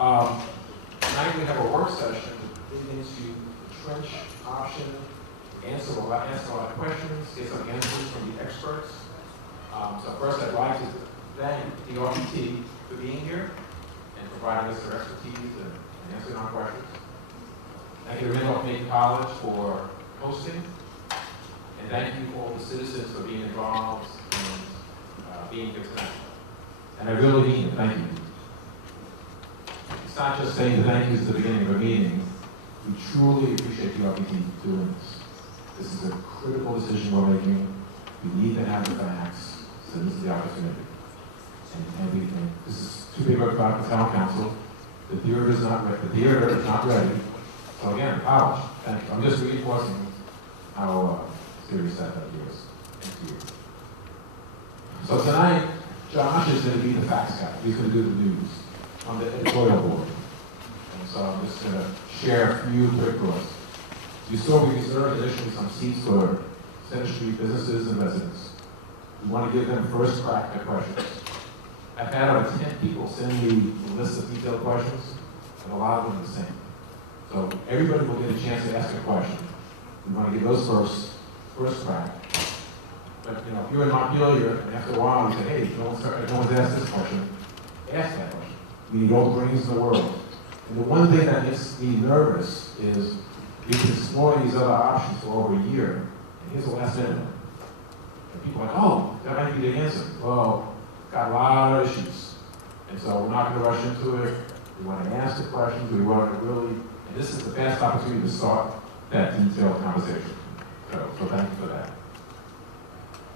Tonight we have a work session leading into the trench option, answer a lot of questions, get some answers from the experts. So first I'd like to thank the RPT for being here and providing us their expertise and answering our questions. Thank you to Randolph-Macon College for hosting, and thank you all the citizens for being involved and being here tonight. And I really mean it, thank you. It's not just saying the thank yous at the beginning of a meeting. We truly appreciate the RPT doing this. This is a critical decision we're making. We need to have the facts, so this is the opportunity. And this is too big of a crowd for town council. The theater is not ready. The theater is not ready. So again, college, thank you. I'm just reinforcing how serious that idea is. Thank you. So tonight, Josh is going to be the facts guy. He's going to do the news on the editorial board. And so I'm just going to share a few quick thoughts. You saw we reserved initially some seats for Center Street businesses and residents. We want to give them first crack at questions. I've had over 10 people send me a list of detailed questions, and a lot of them are the same. So everybody will get a chance to ask a question. We want to give those first crack. But you know, if you're in Montpelier, and after a while you say, hey, no one's asked this question, ask that question. We need all the brains in the world. And the one thing that makes me nervous is we've been exploring these other options for over a year, and here's the last minute. And people are like, oh, that might be the answer. Well, got a lot of issues. And so we're not going to rush into it. We want to ask the questions. We want to really, and this is the best opportunity to start that detailed conversation. So thank you for that.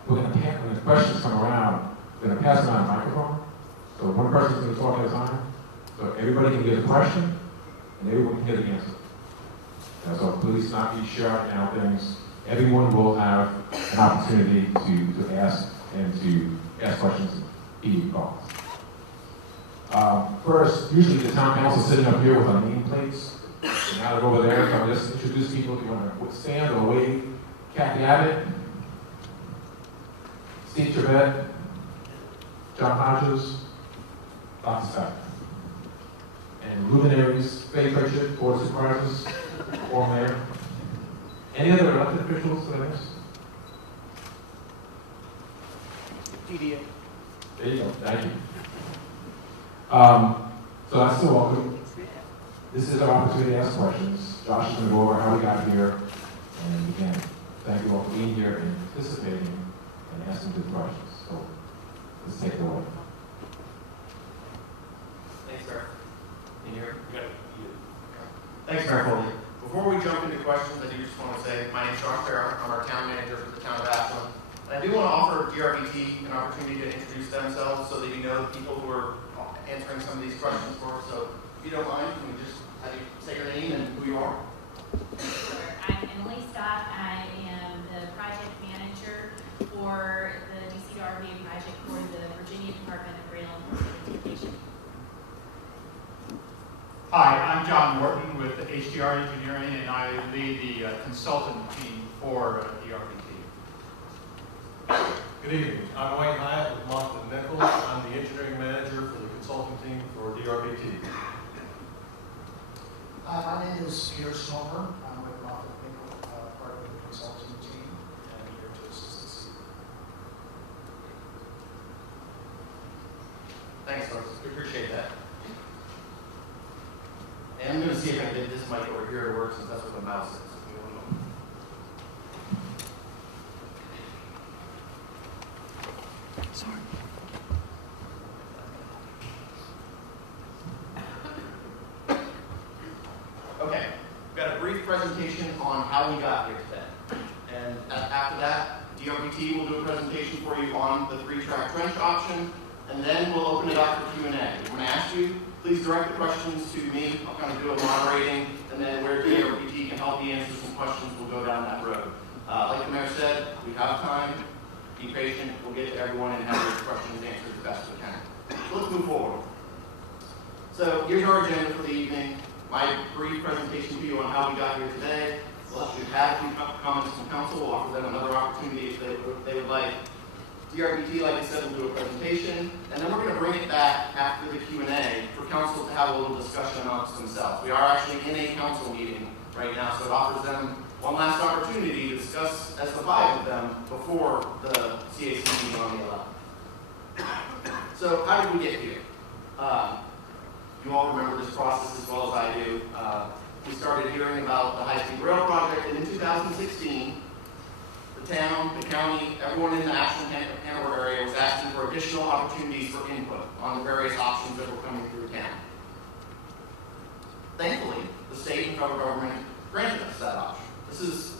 We're going to when the questions come around, we're going to pass around a microphone. So one person's going to talk at a time. So everybody can get a question, and everyone can get an answer. So please not be shouting out things. Everyone will have an opportunity to ask and to ask questions if calls. First, usually the town council is sitting up here with our nameplates. Now they're over there, so I'll just introduce people. If you want to stand or wave, Kathy Abbott, Steve Trevette, John Hodges, Dr. Scott. And luminaries, Faye Pritchett, Board of Supervisors, or Mayor. Any other elected officials that I missed? DDA. There you go, thank you. So that's still welcome. This is our opportunity to ask questions. Josh is going to go over how we got here. And again, thank you all for being here and participating and asking good questions. So let's take it away. Thanks, Mayor. In here? Thanks, Mayor Foley. Before we jump into questions, I do just want to say my name is Josh Farrell. I'm our town manager for the town of Ashland. And I do want to offer DRBT an opportunity to introduce themselves so that you know the people who are answering some of these questions for us. So if you don't mind, can we just have you say your name and who you are? Sure. I'm Emily Stott. I am the project manager for the DCRVA project for the Virginia Department of Rail and Transportation. Hi, I'm John Morton with HDR Engineering, and I lead the consultant team for DRBT. Good evening. I'm Wayne Hyatt with Moffett Nichols. I'm the engineering manager for the consulting team for DRBT. My name is Peter Snowmer. I'm with Moffett Nichols, part of the consulting team, and I'm here to assist this evening. Thanks, folks. We appreciate that. And I'm going to see if I can get this mic over here to work since that's what the mouse is. Sorry. Okay, we've got a brief presentation on how we got here today. And after that, DRBT will do a presentation for you on the 3-track trench option, and then we'll open it up for Q&A. We're going to ask you, please direct the questions to me. I'll kind of do a moderating, and then where DRBT can help you answer some questions, we'll go down that road. Like the mayor said, we have time. Be patient. We'll get to everyone and have your questions answered as best we can. So let's move forward. So here's our agenda for the evening. My brief presentation to you on how we got here today. Unless you have a few comments from council, we'll offer them another opportunity if they would like. DRBT, like I said, will do a presentation, and then we're going to bring it back after the Q&A for for council to have a little discussion amongst themselves. We are actually in a council meeting right now, so it offers them one last opportunity to discuss as the 5 of them before the CAC meeting on the 11th. So how did we get here? You all remember this process as well as I do. We started hearing about the high-speed rail project, and in 2016, the town, the county, everyone in the Ashland Hanover area was asking for additional opportunities for input on the various options that were coming through town. Thankfully, the state and federal government granted us that option.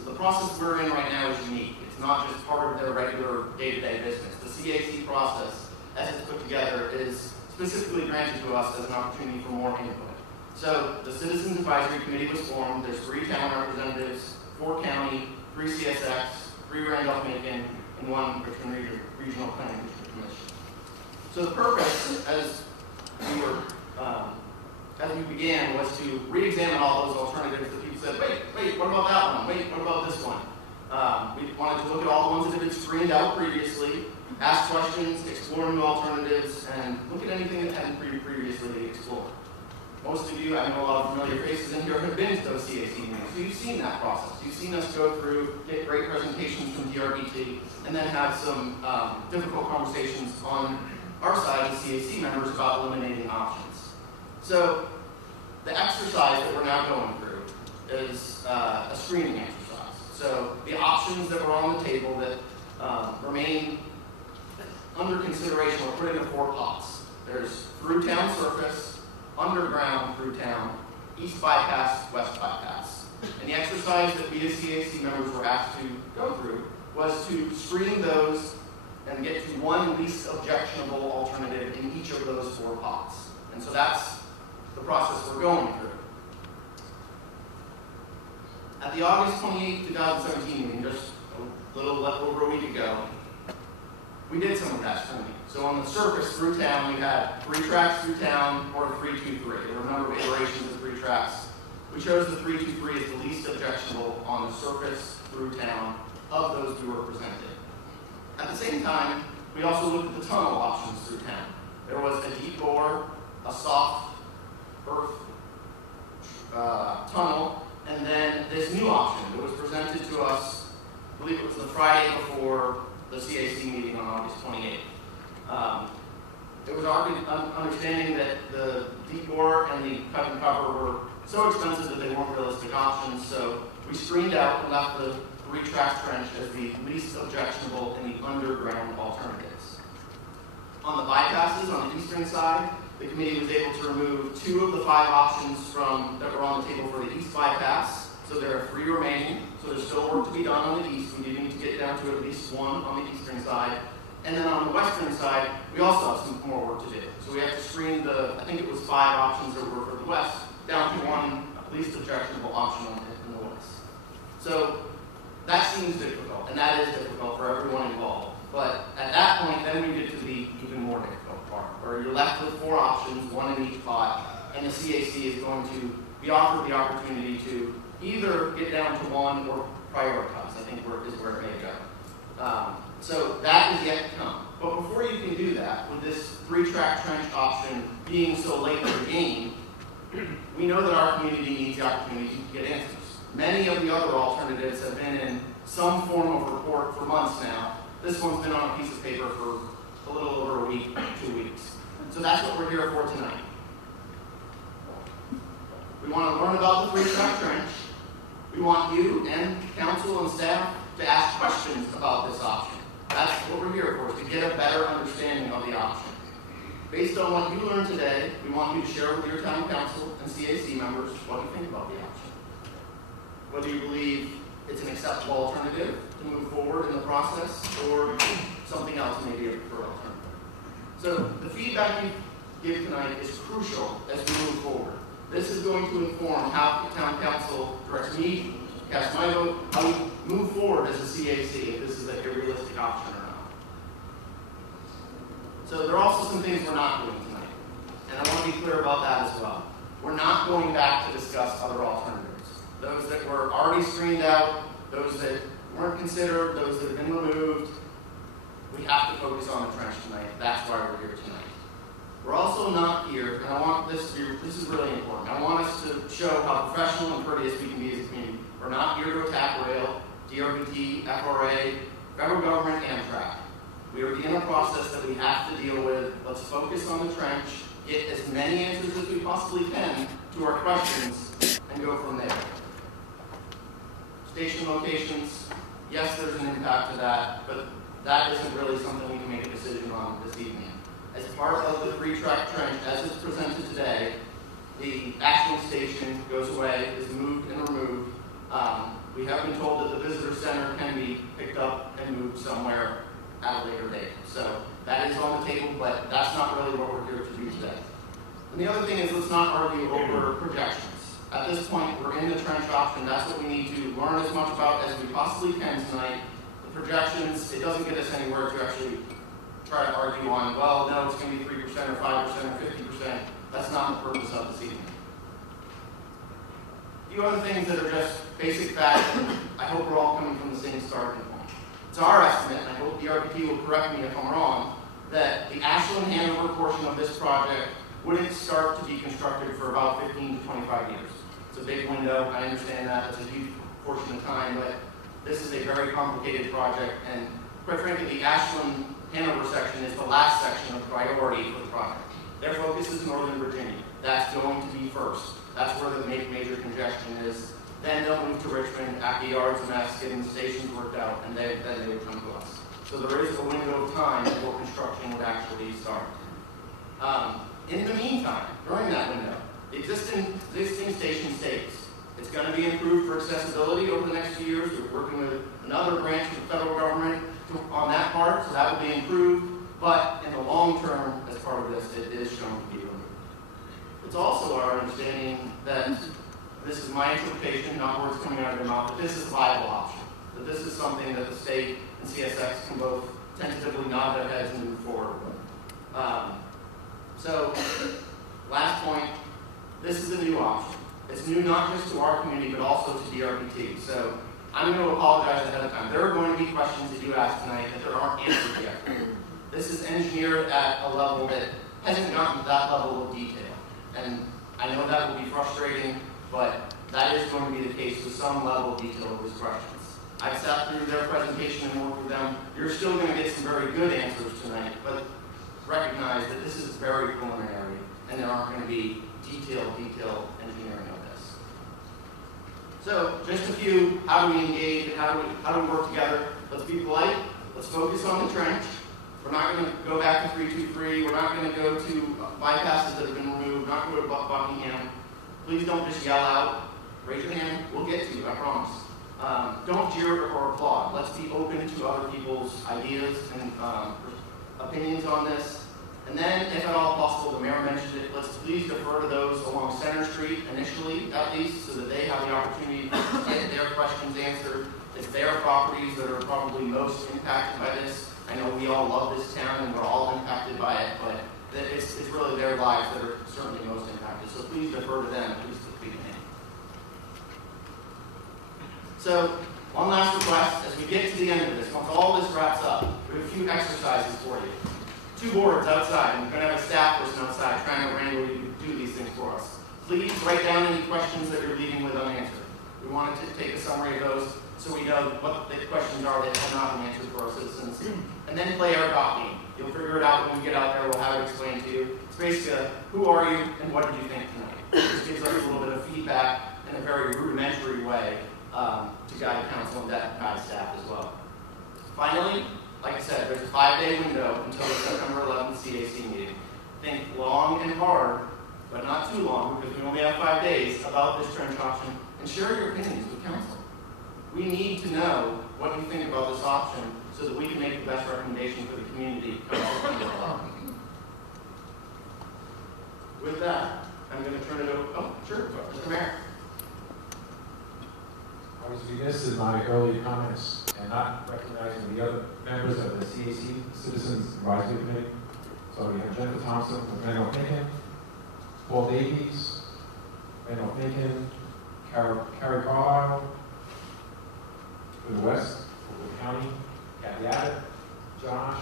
The process we're in right now is unique. It's not just part of their regular day-to-day business. The CAC process, as it's put together, is specifically granted to us as an opportunity for more input. So the Citizens Advisory Committee was formed. There's 3 town representatives, 4 county, 3 CSX, 3 Randolph-Macon, and 1 Richmond Regional Planning District Commission. So the purpose, as we began, was to re-examine all those alternatives that people said, wait, what about that one? Wait, what about this one? We wanted to look at all the ones that had been screened out previously, ask questions, explore new alternatives, and look at anything that hadn't previously been explored. Most of you, I know a lot of familiar faces in here, have been to those CAC meetings, so you've seen that process. You've seen us go through, get great presentations from DRBT, and then have some difficult conversations on our side as CAC members about eliminating options. So the exercise that we're now going through is a screening exercise. So the options that were on the table that remain under consideration were put into 4 pots. There's through town surface, underground through town, east bypass, west bypass. And the exercise that we as CAC members were asked to go through was to screen those and get to one least objectionable alternative in each of those 4 pots. And so that's the process we're going through. At the August 28, 2017 meeting, just a little over a week ago, we did some of that screening. So on the surface through town, we had 3 tracks through town or 3-2-3. There were a number of iterations of 3 tracks. We chose the 3-2-3 as the least objectionable on the surface through town of those we were presented. At the same time, we also looked at the tunnel options through town. There was a deep bore, a soft earth tunnel, and then this new option that was presented to us, I believe it was the Friday before the CAC meeting on August 28th. It was our understanding that the deep bore and the cut and cover were so expensive that they weren't realistic options, so we screened out and left the 3-track trench as the least objectionable in the underground alternatives. On the bypasses on the eastern side, the committee was able to remove 2 of the 5 options that were on the table for the east bypass, so there are 3 remaining, so there's still work to be done on the east. We do need to get down to at least 1 on the eastern side. And then on the western side, we also have some more work to do. So we have to screen I think it was 5 options that were for the west, down to 1 least objectionable option in the west. So that seems difficult, and that is difficult for everyone involved. But at that point, then we get to the even more difficult part, where you're left with 4 options, 1 in each pot, and the CAC is going to be offered the opportunity to either get down to 1 or prioritize, I think is where it may go. So that is yet to come. But before you can do that, with this 3-track trench option being so late in the game, we know that our community needs the opportunity to get answers. Many of the other alternatives have been in some form of report for months now. This one's been on a piece of paper for a little over a week, 2 weeks. So that's what we're here for tonight. We want to learn about the 3-track trench. We want you and council and staff to ask questions about this option. That's what we're here for, is to get a better understanding of the option. Based on what you learned today, we want you to share with your town council and CAC members what you think about the option. Whether you believe it's an acceptable alternative to move forward in the process, or something else may be a preferred alternative. So the feedback you give tonight is crucial as we move forward. This is going to inform how the town council directs me, cast my vote, how we move forward as a CAC, if this is a realistic option or not. So there are also some things we're not doing tonight, and I want to be clear about that as well. We're not going back to discuss other alternatives. Those that were already screened out, those that weren't considered, those that have been removed. We have to focus on the trench tonight. That's why we're here tonight. We're also not here, and I want this to be, this is really important. I want us to show how professional and courteous we can be as a community. We're not here to attack rail, DRBT, FRA, federal government, Amtrak. We are in a process that we have to deal with. Let's focus on the trench, get as many answers as we possibly can to our questions, and go from there. Station locations, yes, there's an impact to that, but that isn't really something we can make a decision on this evening. As part of the 3-track trench, as it's presented today, the Ashland station goes away, is moved and removed. We have been told that the visitor center can be picked up and moved somewhere at a later date. So that is on the table, but that's not really what we're here to do today. And the other thing is, let's not argue over projections. At this point, we're in the trench option. That's what we need to learn as much about as we possibly can tonight. The projections, it doesn't get us anywhere to actually try to argue on, well, no, it's going to be 3% or 5% or 50%. That's not the purpose of this evening. A few other things that are just basic facts, and I hope we're all coming from the same starting point. It's our estimate, and I hope the RPT will correct me if I'm wrong, that the Ashland-Hanover portion of this project wouldn't start to be constructed for about 15 to 25 years. It's a big window. I understand that. It's a huge portion of time, but this is a very complicated project, and quite frankly, the Ashland-Hanover section is the last section of priority for the project. Their focus is Northern Virginia. That's going to be first. That's where the major congestion is. Then they'll move to Richmond after yards and mass getting the stations worked out, and then they would come to us. So there is a window of time before construction would actually start. In the meantime, during that window, the existing station stays. It's going to be improved for accessibility over the next few years. We're working with another branch of the federal government on that part, so that will be improved. But in the long term, as part of this, it is shown to be removed. It's also our understanding that this is my interpretation, not words coming out of their mouth, but this is a viable option. That this is something that the state and CSX can both tentatively nod their heads and move forward with. So, last point, this is a new option. It's new not just to our community, but also to DRPT. So, I'm going to apologize ahead of time. There are going to be questions that you ask tonight that there aren't answered yet. This is engineered at a level that hasn't gotten to that level of detail. And I know that will be frustrating, but that is going to be the case with some level of detail of these questions. I've sat through their presentation and worked with them. You're still going to get some very good answers tonight, but recognize that this is very preliminary, and there aren't going to be detailed engineering of this. So, just a few, how do we engage, and how do we work together? Let's be polite, let's focus on the trench. We're not going to go back to 323, we're not going to go to bypasses that have been removed, we're not going to go to Buckingham. Please don't just yell out, raise your hand, we'll get to you, I promise. Don't jeer or applaud. Let's be open to other people's ideas and opinions on this. And then, if at all possible, the mayor mentioned it, let's please defer to those along Center Street initially, at least, so that they have the opportunity to get their questions answered. It's their properties that are probably most impacted by this. I know we all love this town and we're all impacted by it, but it's really their lives that are certainly most impacted. So please defer to them, please speak to me. So, one last request, as we get to the end of this, once all this wraps up, we have a few exercises for you. 2 boards outside, and we're going to have a staff person outside trying to randomly do these things for us. Please write down any questions that you're leaving with unanswered. We wanted to take a summary of those so we know what the questions are that have not been answered for our citizens. And then play our dot game. You'll figure it out when we get out there. We'll have it explained to you. It's basically who are you and what did you think tonight? This gives us a little bit of feedback in a very rudimentary way to guide council and guide staff as well. Finally, like I said, there's a 5-day window until the September 11th CAC meeting. Think long and hard, but not too long, because we only have 5 days about this trench option, and share your opinions with council. We need to know what you think about this option so that we can make the best recommendation for the community. With that, I'm going to turn it over. Oh, sure, Mr. Mayor. I was remiss in my earlier comments and not recognizing the other members of the CAC, Citizens Advisory Committee. So we have Jennifer Thompson from Randolph-Macon, Paul Davies, Randolph-Macon, Carrie Carlisle, for the West, for the County, Kathy Abbott, Josh,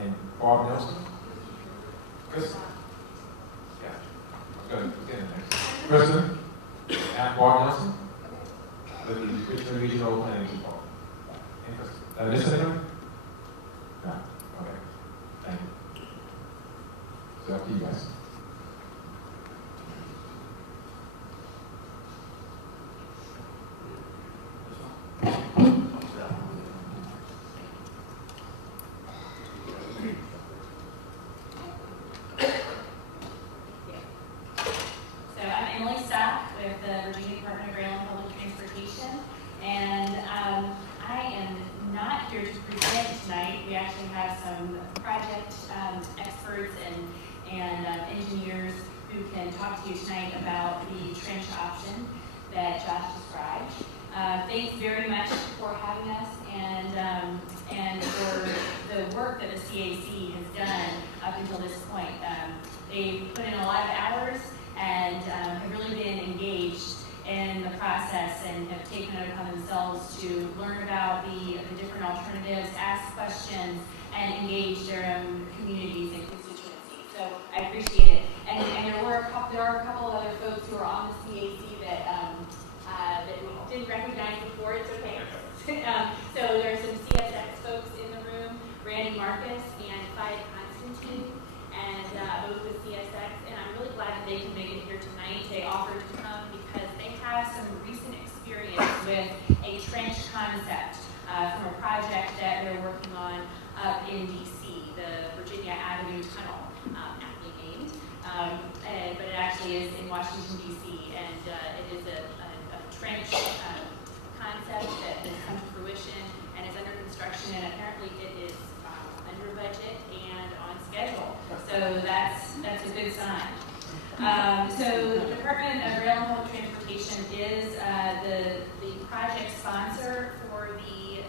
and Bob Nelson. Chris? President, Bart Nelson, with the Richmond Regional Planning Department. Did I miss anyone? No. Okay. Thank you. So up to you guys. Engineers who can talk to you tonight about the trench option that Josh described. Thanks very much for having us and for the work that the CAC has done up until this point. They've put in a lot of hours and have really been engaged in the process and have taken it upon themselves to learn about the different alternatives, ask questions, and engage their own communities and constituencies. So I appreciate it. And there are a couple of other folks who are on the CAC that we didn't recognize before. It's okay. So there are some CSX folks in the room, Randy Marcus and Clyde Constantine, and both with CSX. And I'm really glad that they can make it here tonight. They offered to come because they have some recent experience with a trench concept from a project that they're working on up in DC, the Virginia Avenue Tunnel, aptly named. But it actually is in Washington, DC, and it is a trench concept that has come to fruition and is under construction, and apparently it is under budget and on schedule. So that's a good sign. So the Department of Rail and Public Transportation is the project sponsor for the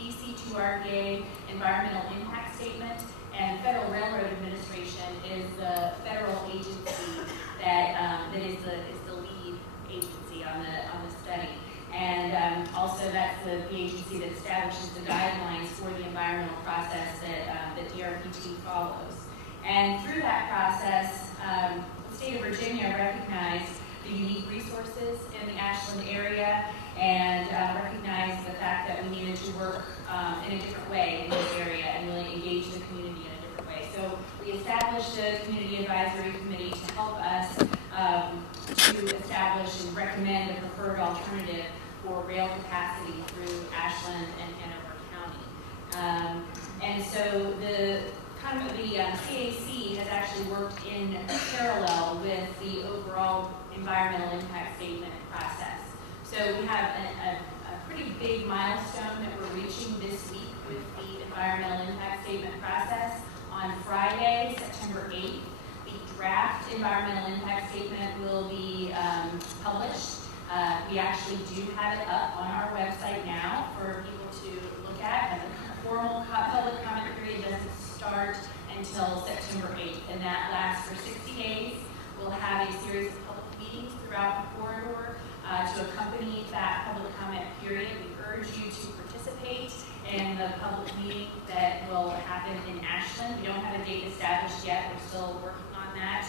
DC2 RPA Environmental Impact Statement, and Federal Railroad Administration is the federal agency that is the lead agency on the study. And also that's the agency that establishes the guidelines for the environmental process that DRPT follows. And through that process, the state of Virginia recognized the unique resources in the Ashland area and recognized the fact that we needed to work in a different way in this area and really engage the community in a different way. So we established a community advisory committee to help us to establish and recommend a preferred alternative for rail capacity through Ashland and Hanover County. And so the CAC has actually worked in parallel with the overall environmental impact statement process. So we have a pretty big milestone that we're reaching this week with the environmental impact statement process. On Friday, September 8th, the draft environmental impact statement will be published. We actually do have it up on our website now for people to look at. And the formal public comment period doesn't start until September 8th, and that lasts for 60 days. We'll have a series of public meetings throughout the corridor to accompany that public comment period. We urge you to participate in the public meeting that will happen in Ashland. We don't have a date established yet. We're still working on that,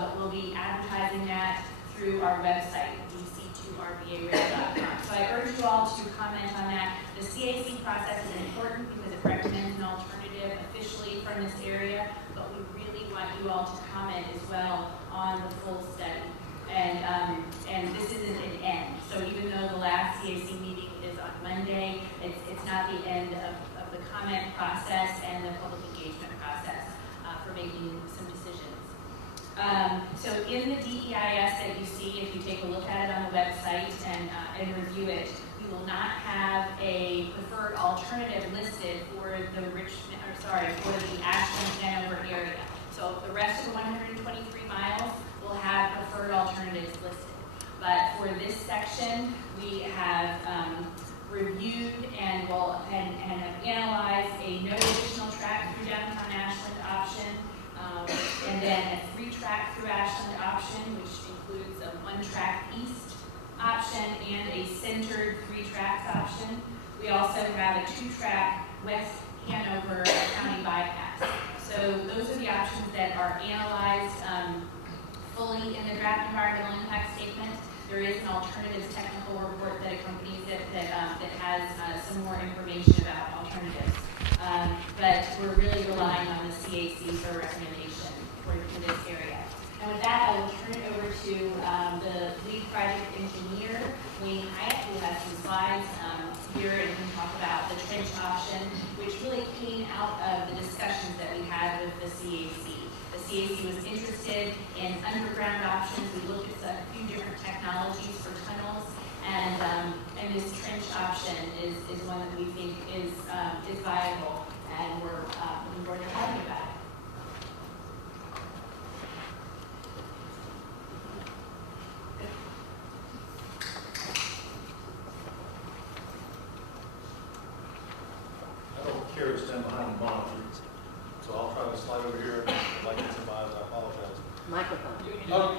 but we'll be advertising that through our website, dc2rbarail.com. So I urge you all to comment on that. The CAC process is important because it recommends an alternative officially from this area, but we really want you all to comment as well on the full study. And this isn't an end. So even though the last CAC meeting is on Monday, it's not the end of the comment process and the public engagement process for making some decisions. So in the DEIS that you see, if you take a look at it on the website and review it, we will not have a preferred alternative listed for the Ashland Hanover area. So the rest of the 123 miles will have preferred alternatives listed. But for this section, we have reviewed and have analyzed a no additional track through downtown Ashland option, and then a 3-track through Ashland option, which includes a 1-track east option and a centered 3 tracks option. We also have a 2-track West Hanover County bypass. So those are the options that are analyzed fully in the draft environmental impact statement. There is an alternatives technical report that accompanies it that has some more information about alternatives. But we're really relying on the CAC for a recommendation for this area. And with that, I will turn it over to the lead project engineer, Wayne Hyatt, who has some slides here and can talk about the trench option, which really came out of the discussions that we had with the CAC. The CAC was interested in underground options. We looked at a few different technologies for tunnels, and this trench option is one that we think is viable, and we're looking forward to talking about it. I don't care to stand behind the monitor, so I'll try to slide over here. If I get some eyes, I apologize. Microphone. Oh,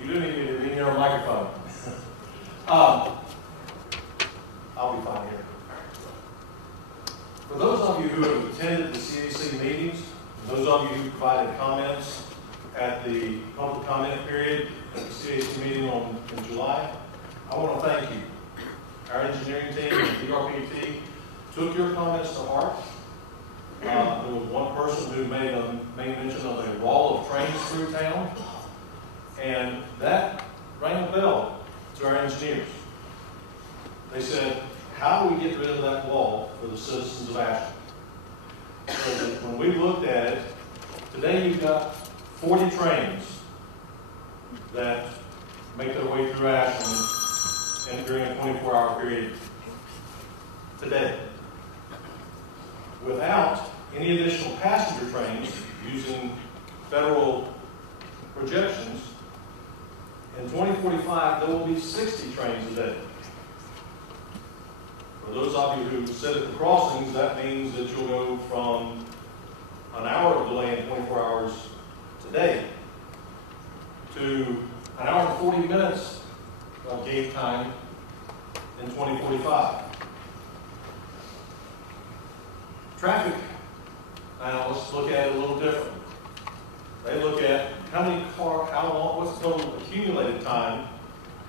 you do need me to be near a microphone. I'll be fine here. For those of you who have attended the CAC meetings, those of you who provided comments at the public comment period at the CAC meeting in July, I want to thank you. Our engineering team, the DRPT, took your comments to heart. There was one person who made mention of a wall of trains through town, and that rang a bell to our engineers. They said, how do we get rid of that wall for the citizens of Ashland? So that when we looked at it, today you've got 40 trains that make their way through Ashland and during a 24-hour period today. Without any additional passenger trains using federal projections, in 2045 there will be 60 trains a day. For those of you who sit at the crossings, that means that you'll go from an hour of delay in 24 hours today to an hour and 40 minutes of gate time in 2045. Traffic analysts look at it a little different. They look at what's the total accumulated time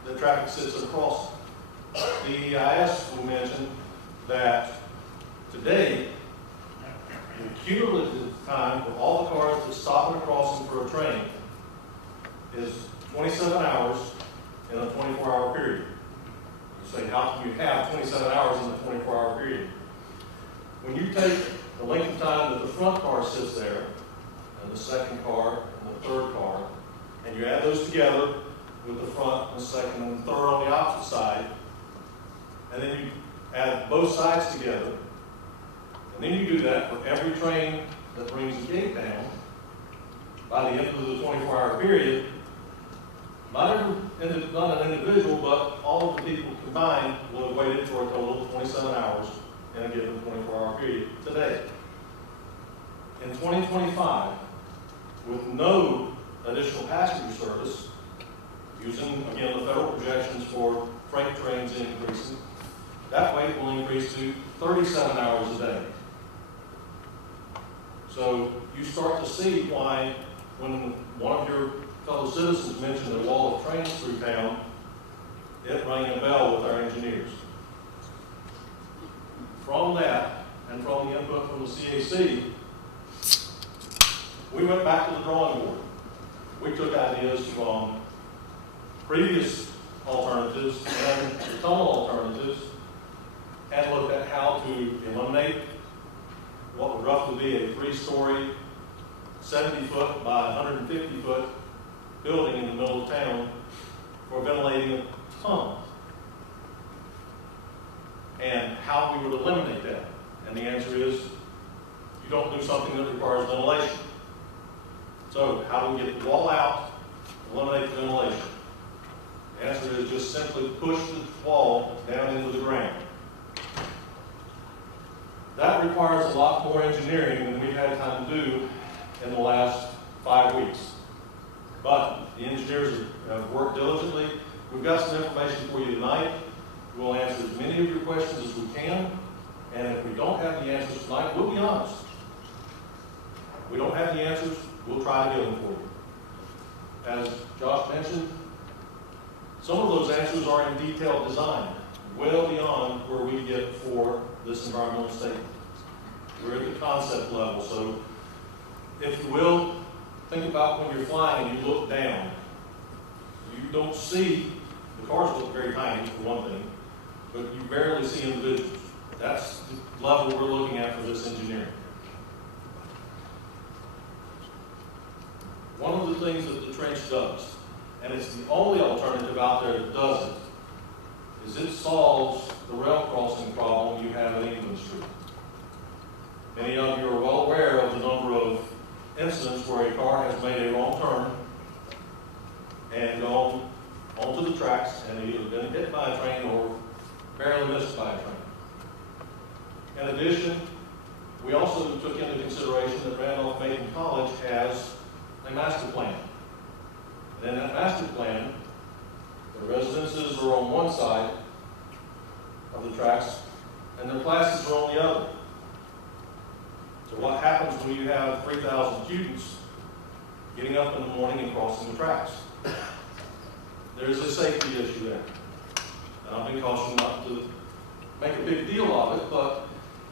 that traffic sits at a crossing. The EIS will mention that today, the cumulative time for all the cars that stop at a crossing for a train is 27 hours in a 24-hour period. You say, how can you have 27 hours in a 24-hour period? When you take the length of time that the front car sits there, and the second car, and the third car, and you add those together with the front, and the second, and the third on the opposite side, and then you add both sides together, and then you do that for every train that brings the gate down, by the end of the 24-hour period, not an individual, but all of the people combined will have waited for a total of 27 hours in a given 24-hour period today. In 2025, with no additional passenger service, using, again, the federal projections for freight trains increasing, that wait will increase to 37 hours a day. So you start to see why, when one of your fellow citizens mentioned a wall of trains through town, it rang a bell with our engineers. From that, and from the input from the CAC, we went back to the drawing board. We took ideas from previous alternatives and the tunnel alternatives, and looked at how to eliminate what would roughly be a 3-story, 70-foot by 150-foot building in the middle of town for ventilating a tunnel, and how we would eliminate that. And the answer is, you don't do something that requires ventilation. So how do we get the wall out, eliminate the ventilation? The answer is just simply push the wall down into the ground. That requires a lot more engineering than we've had time to do in the last 5 weeks. But the engineers have worked diligently. We've got some information for you tonight. We'll answer as many of your questions as we can. And if we don't have the answers tonight, we'll be honest. If we don't have the answers, we'll try to get them for you. As Josh mentioned, Some of those answers are in detailed design, well beyond where we get for this environmental statement. We're at the concept level, so if you will, think about when you're flying and you look down. You don't see, the cars look very tiny for one thing, but you barely see individuals. That's the level we're looking at for this engineering. One of the things that the trench does, and it's the only alternative out there that does it, is it solves the rail crossing problem you have in England Street. Many of you are well aware of the number of incidents where a car has made a wrong turn and gone onto the tracks and either been hit by a train or barely missed by a train. In addition, we also took into consideration that Randolph-Macon College has a master plan. And in that master plan, the residences are on one side of the tracks and their classes are on the other. So what happens when you have 3,000 students getting up in the morning and crossing the tracks? There's a safety issue there. And I've been cautioned not to make a big deal of it, but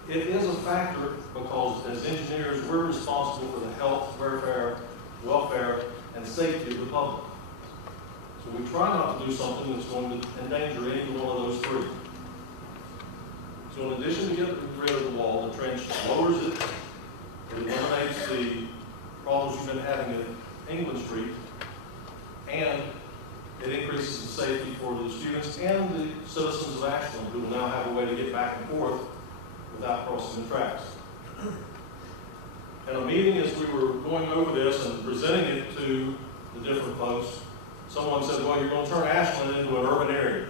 it is a factor because as engineers, we're responsible for the health, welfare, and safety of the public. So we try not to do something that's going to endanger any one of those three. So in addition to getting rid of the wall, the trench lowers it, it eliminates the problems you've been having in England Street, and it increases the safety for the students and the citizens of Ashland, who will now have a way to get back and forth without crossing the tracks. In a meeting, as we were going over this and presenting it to the different folks, someone said, well, you're going to turn Ashland into an urban area.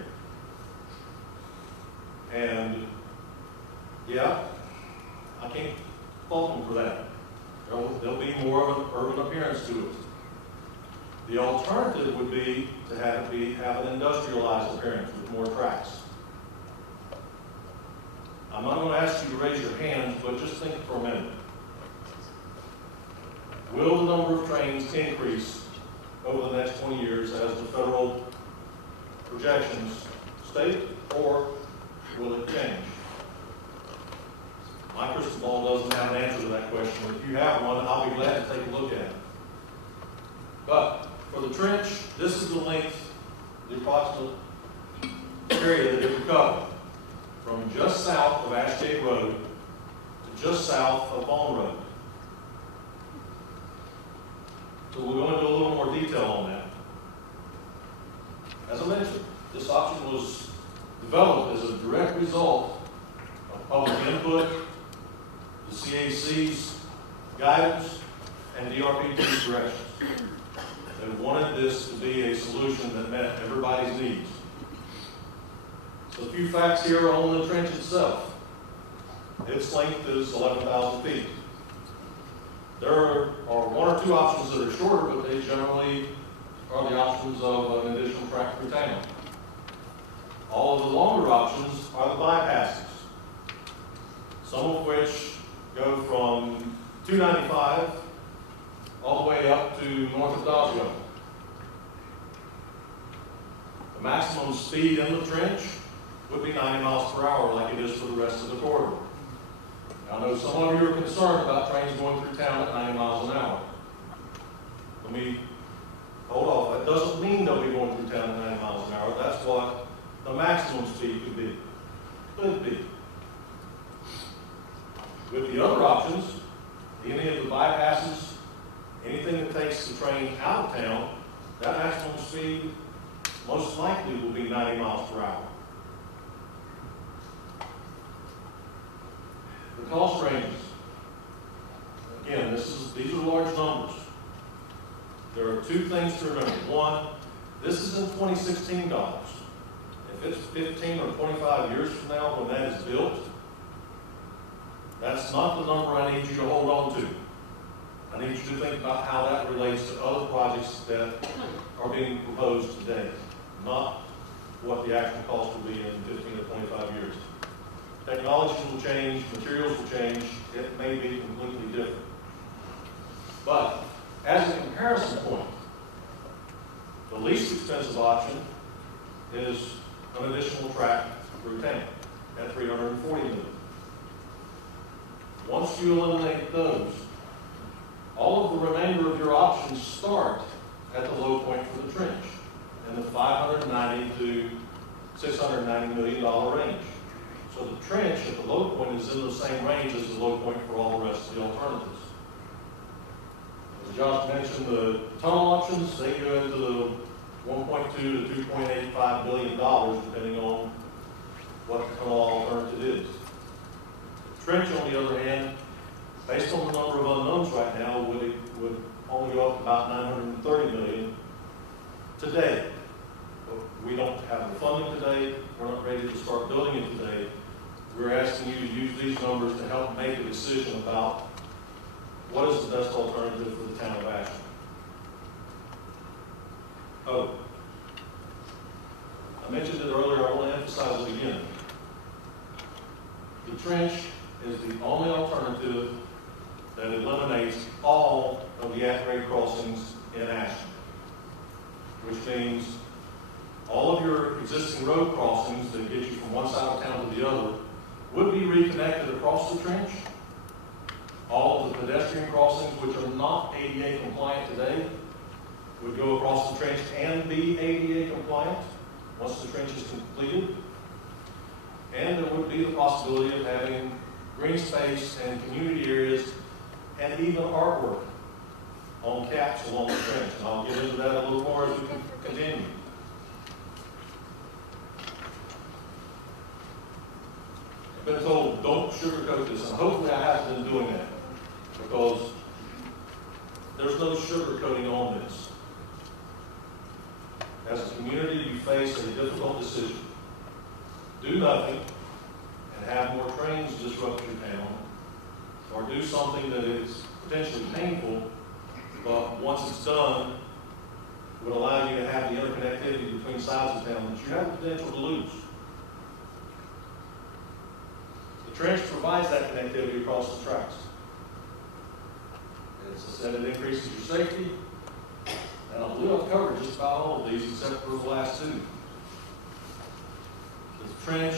And yeah, I can't fault them for that. There'll be more of an urban appearance to it. The alternative would be to have an industrialized appearance with more tracks. I'm not going to ask you to raise your hands, but just think for a minute. Will the number of trains increase over the next 20 years as the federal projections state, or will it change? My crystal ball doesn't have an answer to that question. If you have one, I'll be glad to take a look at it. But for the trench, this is the length, the approximate area that it would cover, from just south of Ashgate Road to just south of Vaughan Road. So we're going to do a little more detail on that. As I mentioned, this option was developed as a direct result of public input, the CAC's guidance, and DRPT's directions. They wanted this to be a solution that met everybody's needs. So a few facts here on the trench itself. Its length is 11,000 feet. There are one or two options that are shorter, but they generally are the options of an additional track per town. All of the longer options are the bypasses, some of which go from 295 all the way up to north of Doswell. The maximum speed in the trench would be 90 miles per hour like it is for the rest of the corridor. Now, I know some of you are concerned about trains going through town at 90 miles an hour. Let me hold off. That doesn't mean they'll be going through town at 90 miles an hour. That's what the maximum speed could be. Could be. With the other options, any of the bypasses, anything that takes the train out of town, that maximum speed most likely will be 90 miles per hour. The cost ranges. Again, these are large numbers. There are two things to remember. One, this is in 2016 dollars. If it's 15 or 25 years from now when that is built, that's not the number I need you to hold on to. I need you to think about how that relates to other projects that are being proposed today, not what the actual cost will be in 15 or 25 years. Technology will change, materials will change, it may be completely different. But as a comparison point, the least expensive option is an additional track through town at $340 million. Once you eliminate those, all of the remainder of your options start at the low point for the trench, in the $590 to $690 million range. So the trench at the low point is in the same range as the low point for all the rest of the alternatives. As Josh mentioned, the tunnel options, they go into the $1.2 to $2.85 billion, depending on what the tunnel alternative is. The trench, on the other hand, based on the number of unknowns right now, would only go up to about $930 million today. But we don't have the funding today. We're not ready to start building it today. We're asking you to use these numbers to help make a decision about what is the best alternative for the town of Ashland. Oh, I mentioned it earlier, I want to emphasize it again. The trench is the only alternative that eliminates all of the at-grade crossings in Ashland, which means all of your existing road crossings that get you from one side of town to the other would be reconnected across the trench. All of the pedestrian crossings, which are not ADA compliant today, would go across the trench and be ADA compliant once the trench is completed. And there would be the possibility of having green space and community areas and even artwork on caps along the trench. And I'll get into that a little more as we continue. I've been told, don't sugarcoat this, and hopefully I haven't been doing that, because there's no sugarcoating on this. As a community, you face a difficult decision. Do nothing and have more trains disrupt your town, or do something that is potentially painful, but once it's done, would allow you to have the interconnectivity between sides of town that you have the potential to lose. The trench provides that connectivity across the tracks. As I said, it increases your safety. And I believe I've covered just about all of these except for the last two. The trench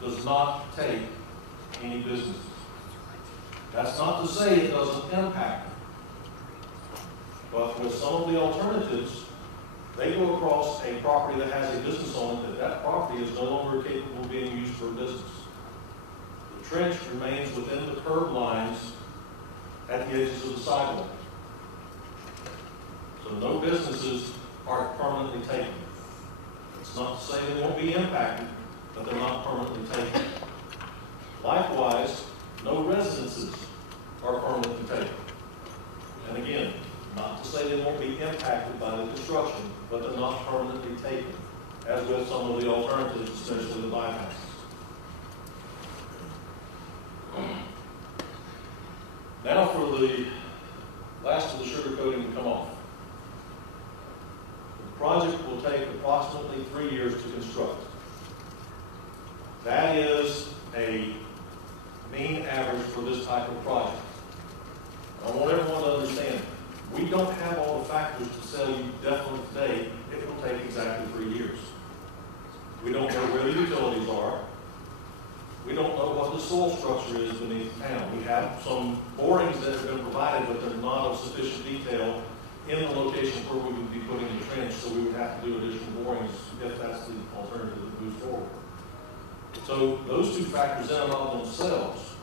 does not take any businesses. That's not to say it doesn't impact them. But with some of the alternatives, they go across a property that has a business on it, that property is no longer capable of being used for a business. The trench remains within the curb lines at the edges of the sidewalk. So no businesses are permanently taken. It's not to say they won't be impacted, but they're not permanently taken. Likewise, no residences are permanently taken. And again, not to say they won't be impacted by the construction, but they're not permanently taken, as with some of the alternatives, especially the bypasses. Now for the last of the sugar coating to come off. The project will take approximately 3 years to construct. That is a mean average for this type of project. I want everyone to understand, we don't have all the factors to tell you definitely today it will take exactly 3 years. We don't know where the utilities are. We don't know what the soil structure is beneath the town. We have some borings that have been provided, but they're not of sufficient detail in the location where we would be putting the trench, so we would have to do additional borings if that's the alternative that moves forward. So those two factors in and of themselves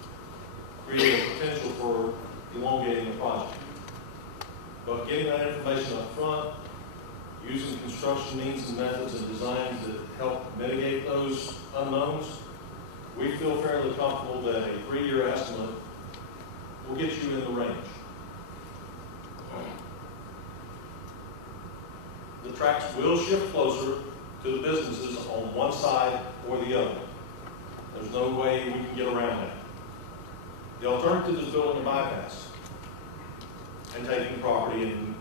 create a potential for elongating the project. But getting that information up front, using construction means and methods and designs that help mitigate those unknowns, we feel fairly comfortable that a 3-year estimate will get you in the range. The tracks will shift closer to the businesses on one side or the other. There's no way we can get around that. The alternative is building a bypass and taking property, and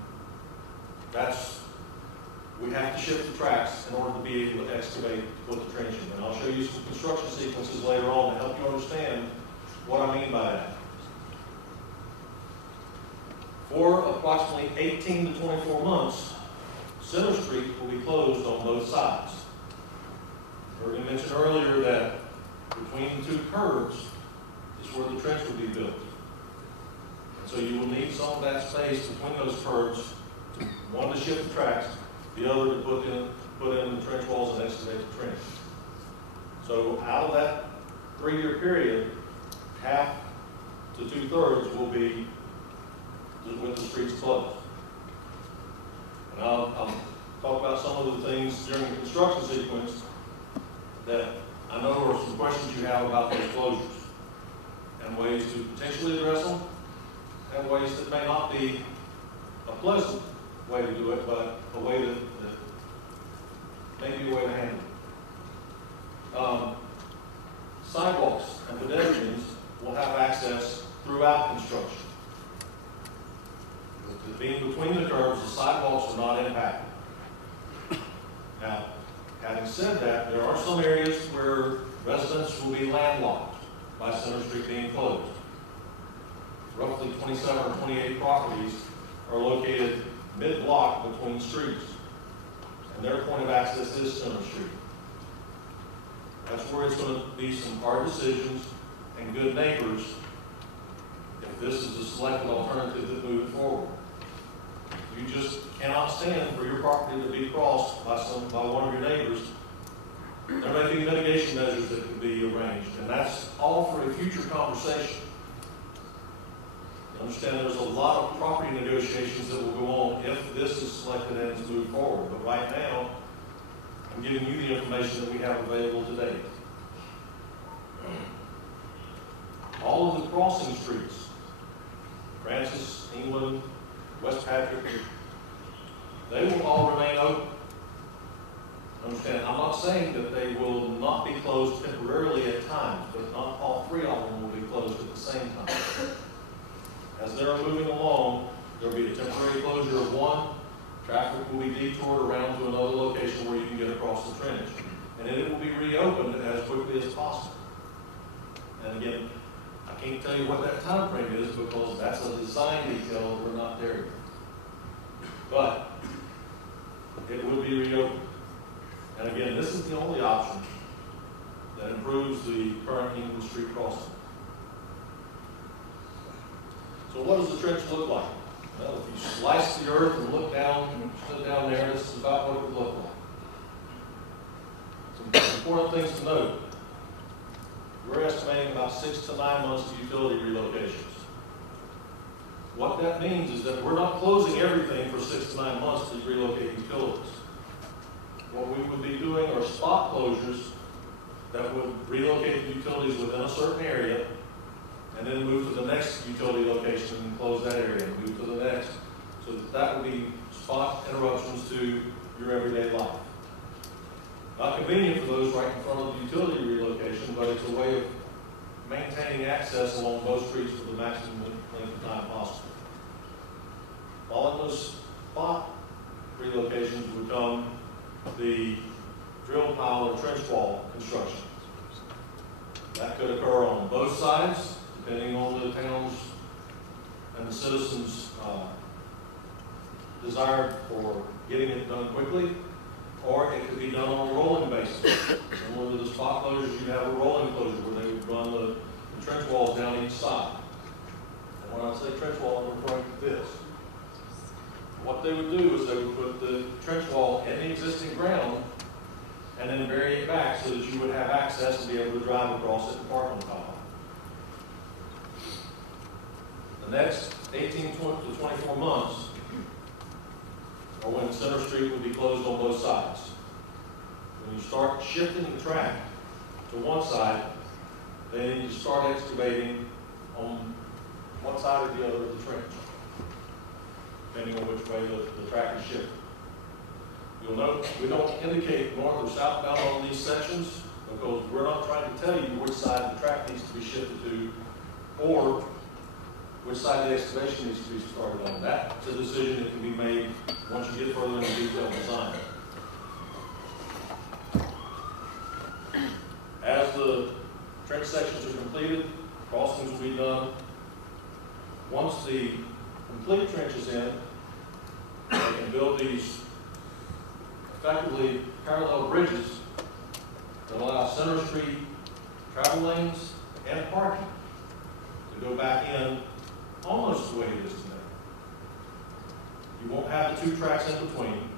we have to shift the tracks in order to be able to excavate, to put the trench in. And I'll show you some construction sequences later on to help you understand what I mean by that. For approximately 18 to 24 months, Center Street will be closed on both sides. Already mentioned earlier that between the two curbs is where the trench will be built. And so you will need some of that space between those curbs, one to shift the tracks, the other to put in the trench walls and excavate the trench. So out of that 3-year period, half to 2/3 will be with the streets closed. And I'll talk about some of the things during the construction sequence that I know are some questions you have about those closures, and ways to potentially address them, and ways that may not be a pleasant way to do it, but a way that may be a way to handle it. Sidewalks and pedestrians will have access throughout construction. Being between the curbs, the sidewalks are not impacted. Now, having said that, there are some areas where residents will be landlocked by Center Street being closed. Roughly 27 or 28 properties are located mid-block between streets, and their point of access is Center Street. That's where it's going to be some hard decisions and good neighbors if this is a selected alternative that moves forward. You just cannot stand for your property to be crossed by one of your neighbors. There may be mitigation measures that can be arranged, and that's all for a future conversation. Understand there's a lot of property negotiations that will go on if this is selected and is moved forward. But right now, I'm giving you the information that we have available today. All of the crossing streets, Francis, England, West Patrick, they will all remain open. Understand, I'm not saying that they will not be closed temporarily at times, but not all 3 of them will be closed at the same time. As they're moving along, there will be a temporary closure of one. Traffic will be detoured around to another location where you can get across the trench. And then it will be reopened as quickly as possible. And again, I can't tell you what that time frame is because that's a design detail that we're not there yet. But it will be reopened. And again, this is the only option that improves the current England Street crossing. So what does the trench look like? Well, if you slice the earth and look down, sit down there, this is about what it would look like. Some important things to note. We're estimating about 6 to 9 months of utility relocations. What that means is that we're not closing everything for 6 to 9 months to relocate utilities. What we would be doing are spot closures that would relocate the utilities within a certain area and then move to the next utility location and close that area and move to the next. So that would be spot interruptions to your everyday life. Not convenient for those right in front of the utility relocation, but it's a way of maintaining access along both streets for the maximum length of time possible. Following those spot relocations would come the drill pile or trench wall construction. That could occur on both sides, depending on the town's and the citizens' desire for getting it done quickly, or it could be done on a rolling basis. Similar to the spot closures, you have a rolling closure where they would run the trench walls down each side. And when I say trench wall, I'm referring to this. What they would do is they would put the trench wall in the existing ground and then bury it back so that you would have access and be able to drive across it and park on top. The next 18 to 24 months are when Center Street will be closed on both sides. When you start shifting the track to one side, then you start excavating on one side or the other of the trench, depending on which way the track is shifted. You'll note we don't indicate north or southbound on these sections because we're not trying to tell you which side the track needs to be shifted to or which side the excavation needs to be started on. That's a decision that can be made once you get further into detailed design. As the trench sections are completed, crossings will be done. Once the complete trench is in, they can build these effectively parallel bridges that off Center Street, travel lanes, and parking to go back in almost the way it is today. You won't have the two tracks in between.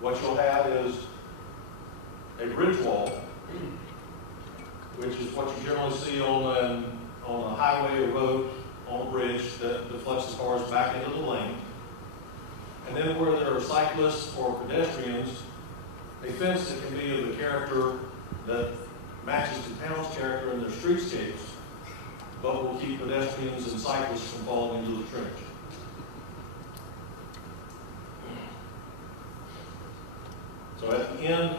What you'll have is a bridge wall, which is what you generally see on a highway or road, on a bridge that deflects the cars back into the lane. And then where there are cyclists or pedestrians, a fence that can be of the character that matches the town's character in their streetscapes, but will keep pedestrians and cyclists from falling into the trench. So at the end,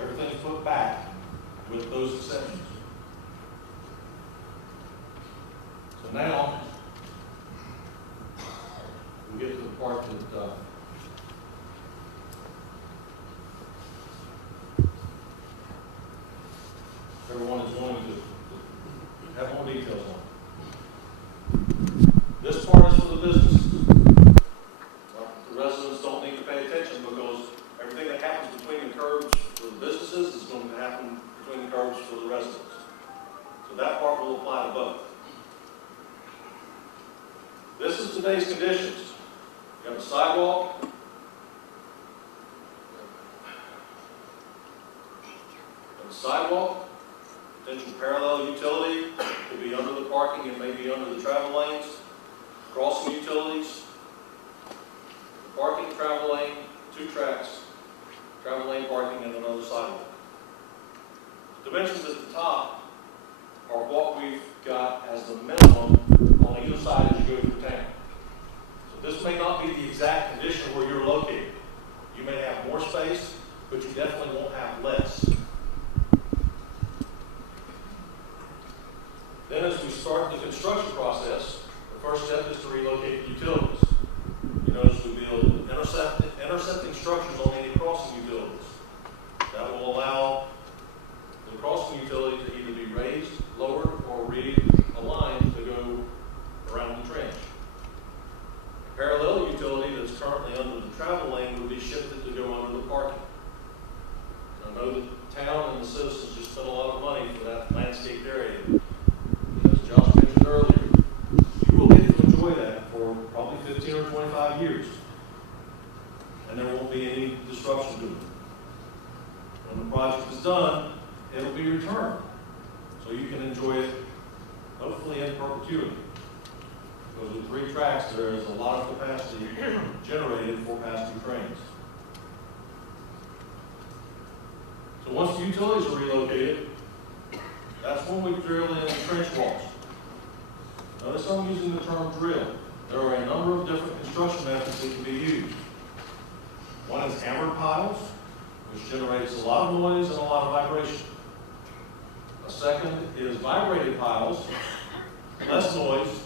everything's put back with those exceptions. So now, we get to the part that everyone is wanting to have more details on. This part is for the businesses. The residents don't need to pay attention because everything that happens between the curbs for the businesses is going to happen between the curbs for the residents. So that part will apply to both. This is today's conditions. You have a sidewalk. Potential parallel utility could be under the parking and maybe under the travel lanes. Crossing utilities. Parking, travel lane, two tracks, travel lane parking, and another sidewalk. Dimensions at the top are what we've got as the minimum on either side as you go through town. So this may not be the exact condition where you're located. You may have more space, but you definitely won't have less. Then as we start the construction process, the first step is to relocate the utilities. You notice we build intercepting structures on any crossing utilities. That will allow the crossing utility to either be raised, lowered, or realigned to go around the trench. A parallel utility that's currently under the travel lane would be shifted to go under the parking. I know the town and the citizens just spent a lot of money for that landscaped area. As Josh mentioned earlier, you will get to enjoy that for probably 15 or 25 years. And there won't be any disruption to it. When the project is done, it'll be returned. So you can enjoy it, hopefully in perpetuity. Because with 3 tracks, there is a lot of capacity generated for passenger trains. So once the utilities are relocated, that's when we drill in the trench walls. Notice I'm using the term drill. There are a number of different construction methods that can be used. One is hammered piles, which generates a lot of noise and a lot of vibration. A second is vibrated piles, less noise,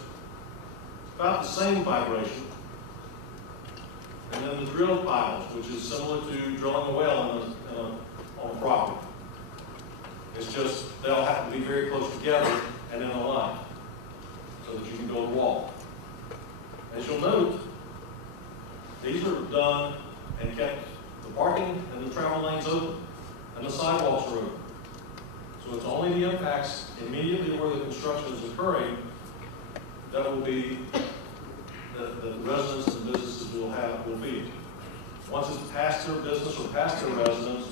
about the same vibration. And then the drilled piles, which is similar to drilling a well on a property. It's just they'll have to be very close together and in a line so that you can build a wall. As you'll note, these are done and kept the parking and the travel lanes open and the sidewalks are open. So it's only the impacts immediately where the construction is occurring that will be that the residents and businesses will feel. Once it's past their business or past their residence,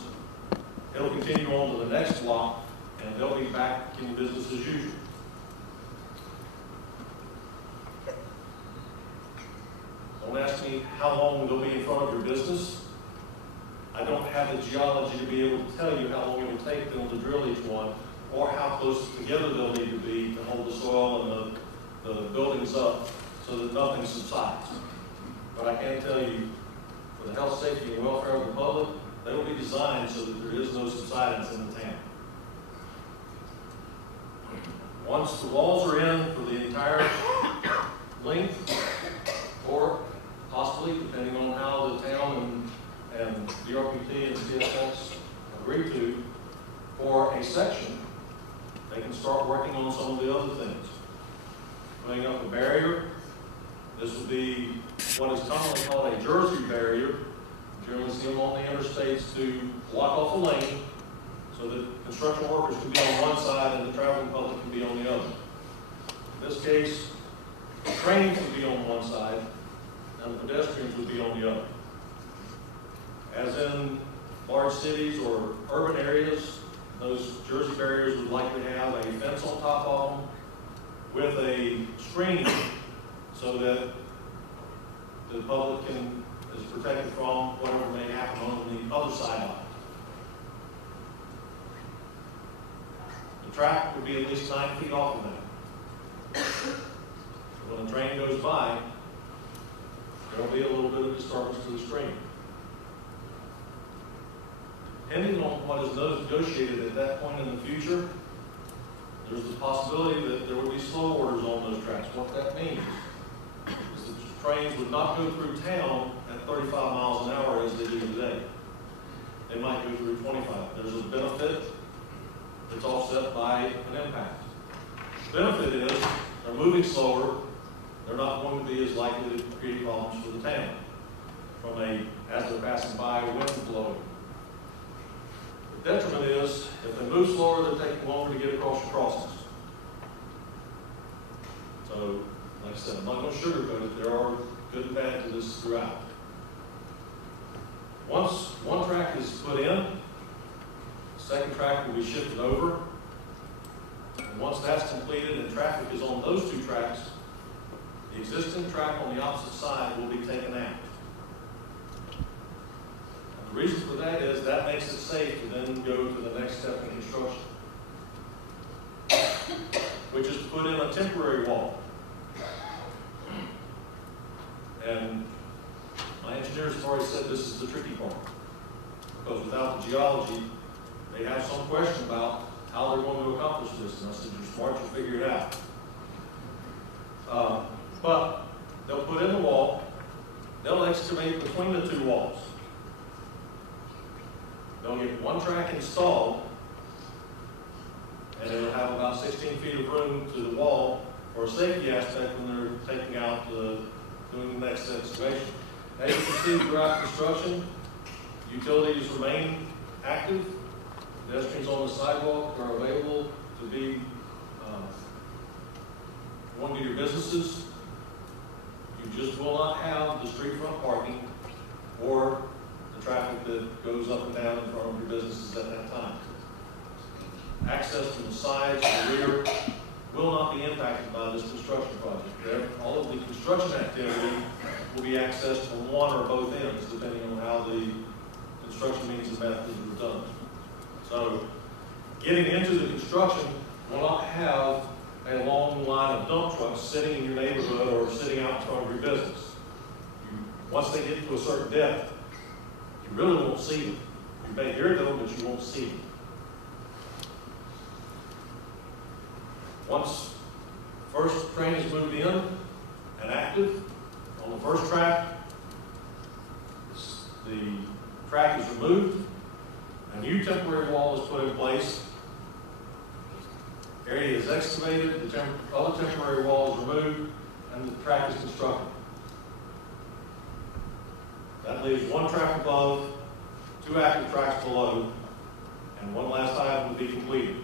it'll continue on to the next block and they'll be back in business as usual. Don't ask me how long they'll be in front of your business. I don't have the geology to be able to tell you how long it will take them to drill each one or how close together they'll need to be to hold the soil and the buildings up so that nothing subsides. But I can tell you, for the health, safety, and welfare of the public, they will be designed so that there is no subsidence in the town. Once the walls are in for the entire length, or possibly, depending on how the town and the RPT and CSX agree to, for a section, they can start working on some of the other things. Putting up a barrier. This would be what is commonly called a Jersey barrier. You generally see them on the interstates to block off a lane so that construction workers can be on one side and the traveling public can be on the other. In this case, the trains would be on one side and the pedestrians would be on the other. As in large cities or urban areas, those Jersey barriers would likely have a fence on top of them with a screen so that the public is protected from whatever may happen on the other side of it. The track would be at least 9 feet off of that. When a train goes by, there will be a little bit of disturbance to the screen. Depending on what is negotiated at that point in the future, there's the possibility that there would be slow orders on those tracks. What that means is that trains would not go through town at 35 miles an hour as they do today. They might go through 25. There's a benefit that's offset by an impact. The benefit is they're moving slower. They're not going to be as likely to create problems for the town as they're passing by wind blowing. The detriment is if they move slower, they're taking longer to get across your crossings. So, like I said, I'm not going to sugarcoat it. There are good and bad to this throughout. Once one track is put in, the second track will be shifted over. And once that's completed and traffic is on those two tracks, the existing track on the opposite side will be taken out. And the reason for that is that makes it safe to then go to the next step in construction, which is put in a temporary wall. And my engineers have already said this is the tricky part, because without the geology, they have some question about how they're going to accomplish this. And I said, you're smart, you'll figure it out. But they'll put in the wall, they'll excavate between the two walls. They'll get one track installed, and it'll have about 16 feet of room to the wall for a safety aspect when they're taking out doing the next excavation. As you can see throughout construction, utilities remain active. Pedestrians on the sidewalk are available to be going to your businesses. You just will not have the street front parking or the traffic that goes up and down in front of your businesses at that time. Access from the sides and the rear will not be impacted by this construction project. All of the construction activity will be accessed from one or both ends, depending on how the construction means and methods are done. So, getting into the construction will not have a long line of dump trucks sitting in your neighborhood or sitting out in front of your business. Once they get to a certain depth, you really won't see them. You may hear them, but you won't see them. Once first train is moved in and active on the first track, the track is removed, a new temporary wall is put in place, area is excavated, the other temporary wall is removed, and the track is constructed. That leaves one track above, two active tracks below, and one last item to be completed.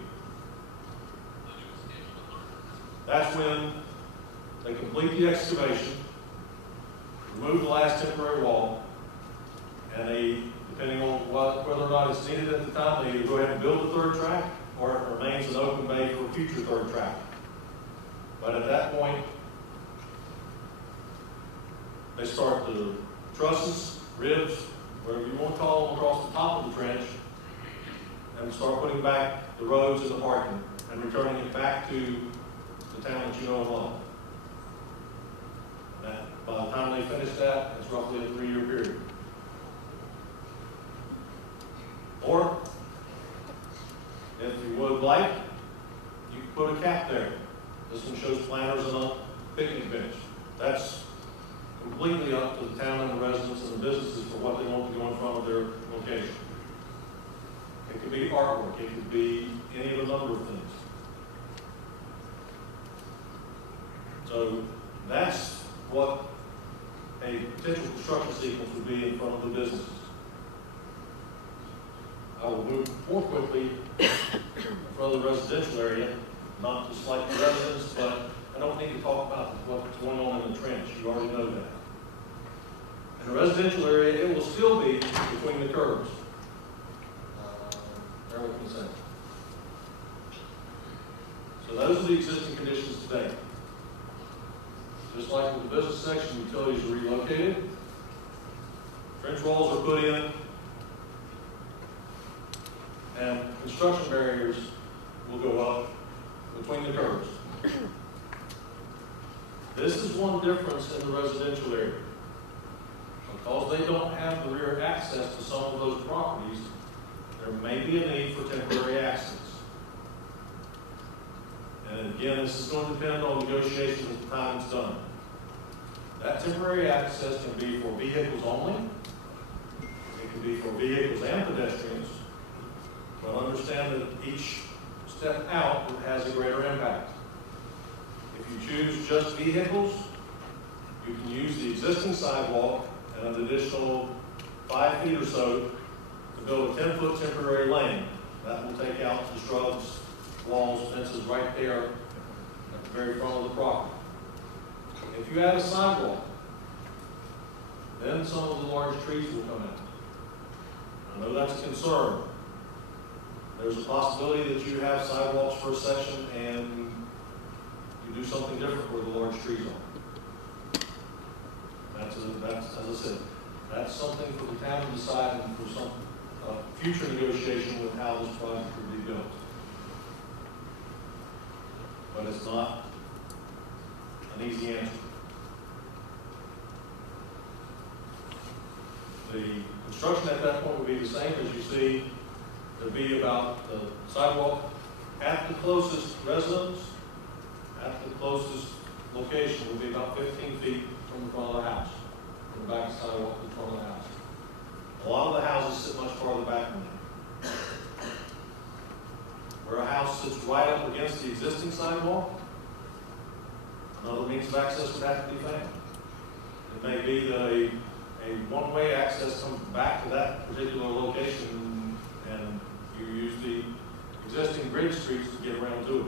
That's when they complete the excavation, remove the last temporary wall, and they, depending on whether or not it's needed at the time, they either go ahead and build the third track, or it remains an open bay for a future third track. But at that point, they start the trusses, ribs, whatever you want to call them, across the top of the trench, and start putting back the roads and the parking, and returning it back to the town that you know and love. And by the time they finish that, it's roughly a 3-year period. Or, if you would like, you can put a cap there. This one shows planters and a picnic bench. That's completely up to the town and the residents and the businesses for what they want to go in front of their location. It could be artwork, it could be any of a number of things. So that's what a potential construction sequence would be in front of the businesses. I will move more quickly for the residential area, not to slight the residents, but I don't need to talk about what's going on in the trench. You already know that. In the residential area, it will still be between the curbs. Bear with me a second. So those are the existing conditions today. Just like with the business section, utilities are relocated, trench walls are put in, and construction barriers will go up between the curbs. This is one difference in the residential area. Because they don't have the rear access to some of those properties, there may be a need for temporary access. And again, this is going to depend on negotiations at the time it's done. That temporary access can be for vehicles only. It can be for vehicles and pedestrians. But understand that each step out has a greater impact. If you choose just vehicles, you can use the existing sidewalk and an additional 5 feet or so to build a 10-foot temporary lane. That will take out the shrubs, walls, fences right there at the very front of the property. If you add a sidewalk, then some of the large trees will come in. I know that's a concern. There's a possibility that you have sidewalks for a section and you do something different where the large trees are. That's, as I said, that's something for the town to decide and for some future negotiation with how this project will be built. But it's not an easy answer. The construction at that point would be the same as you see. There'd be about the sidewalk at the closest residence, at the closest location would be about 15 feet from the front of the house, from the back sidewalk to the front of the house. A lot of the houses sit much farther back than that. Where a house sits right up against the existing sidewalk, another means of access would have to be found. It may be that a one-way access comes back to that particular location and you use the existing bridge streets to get around to it.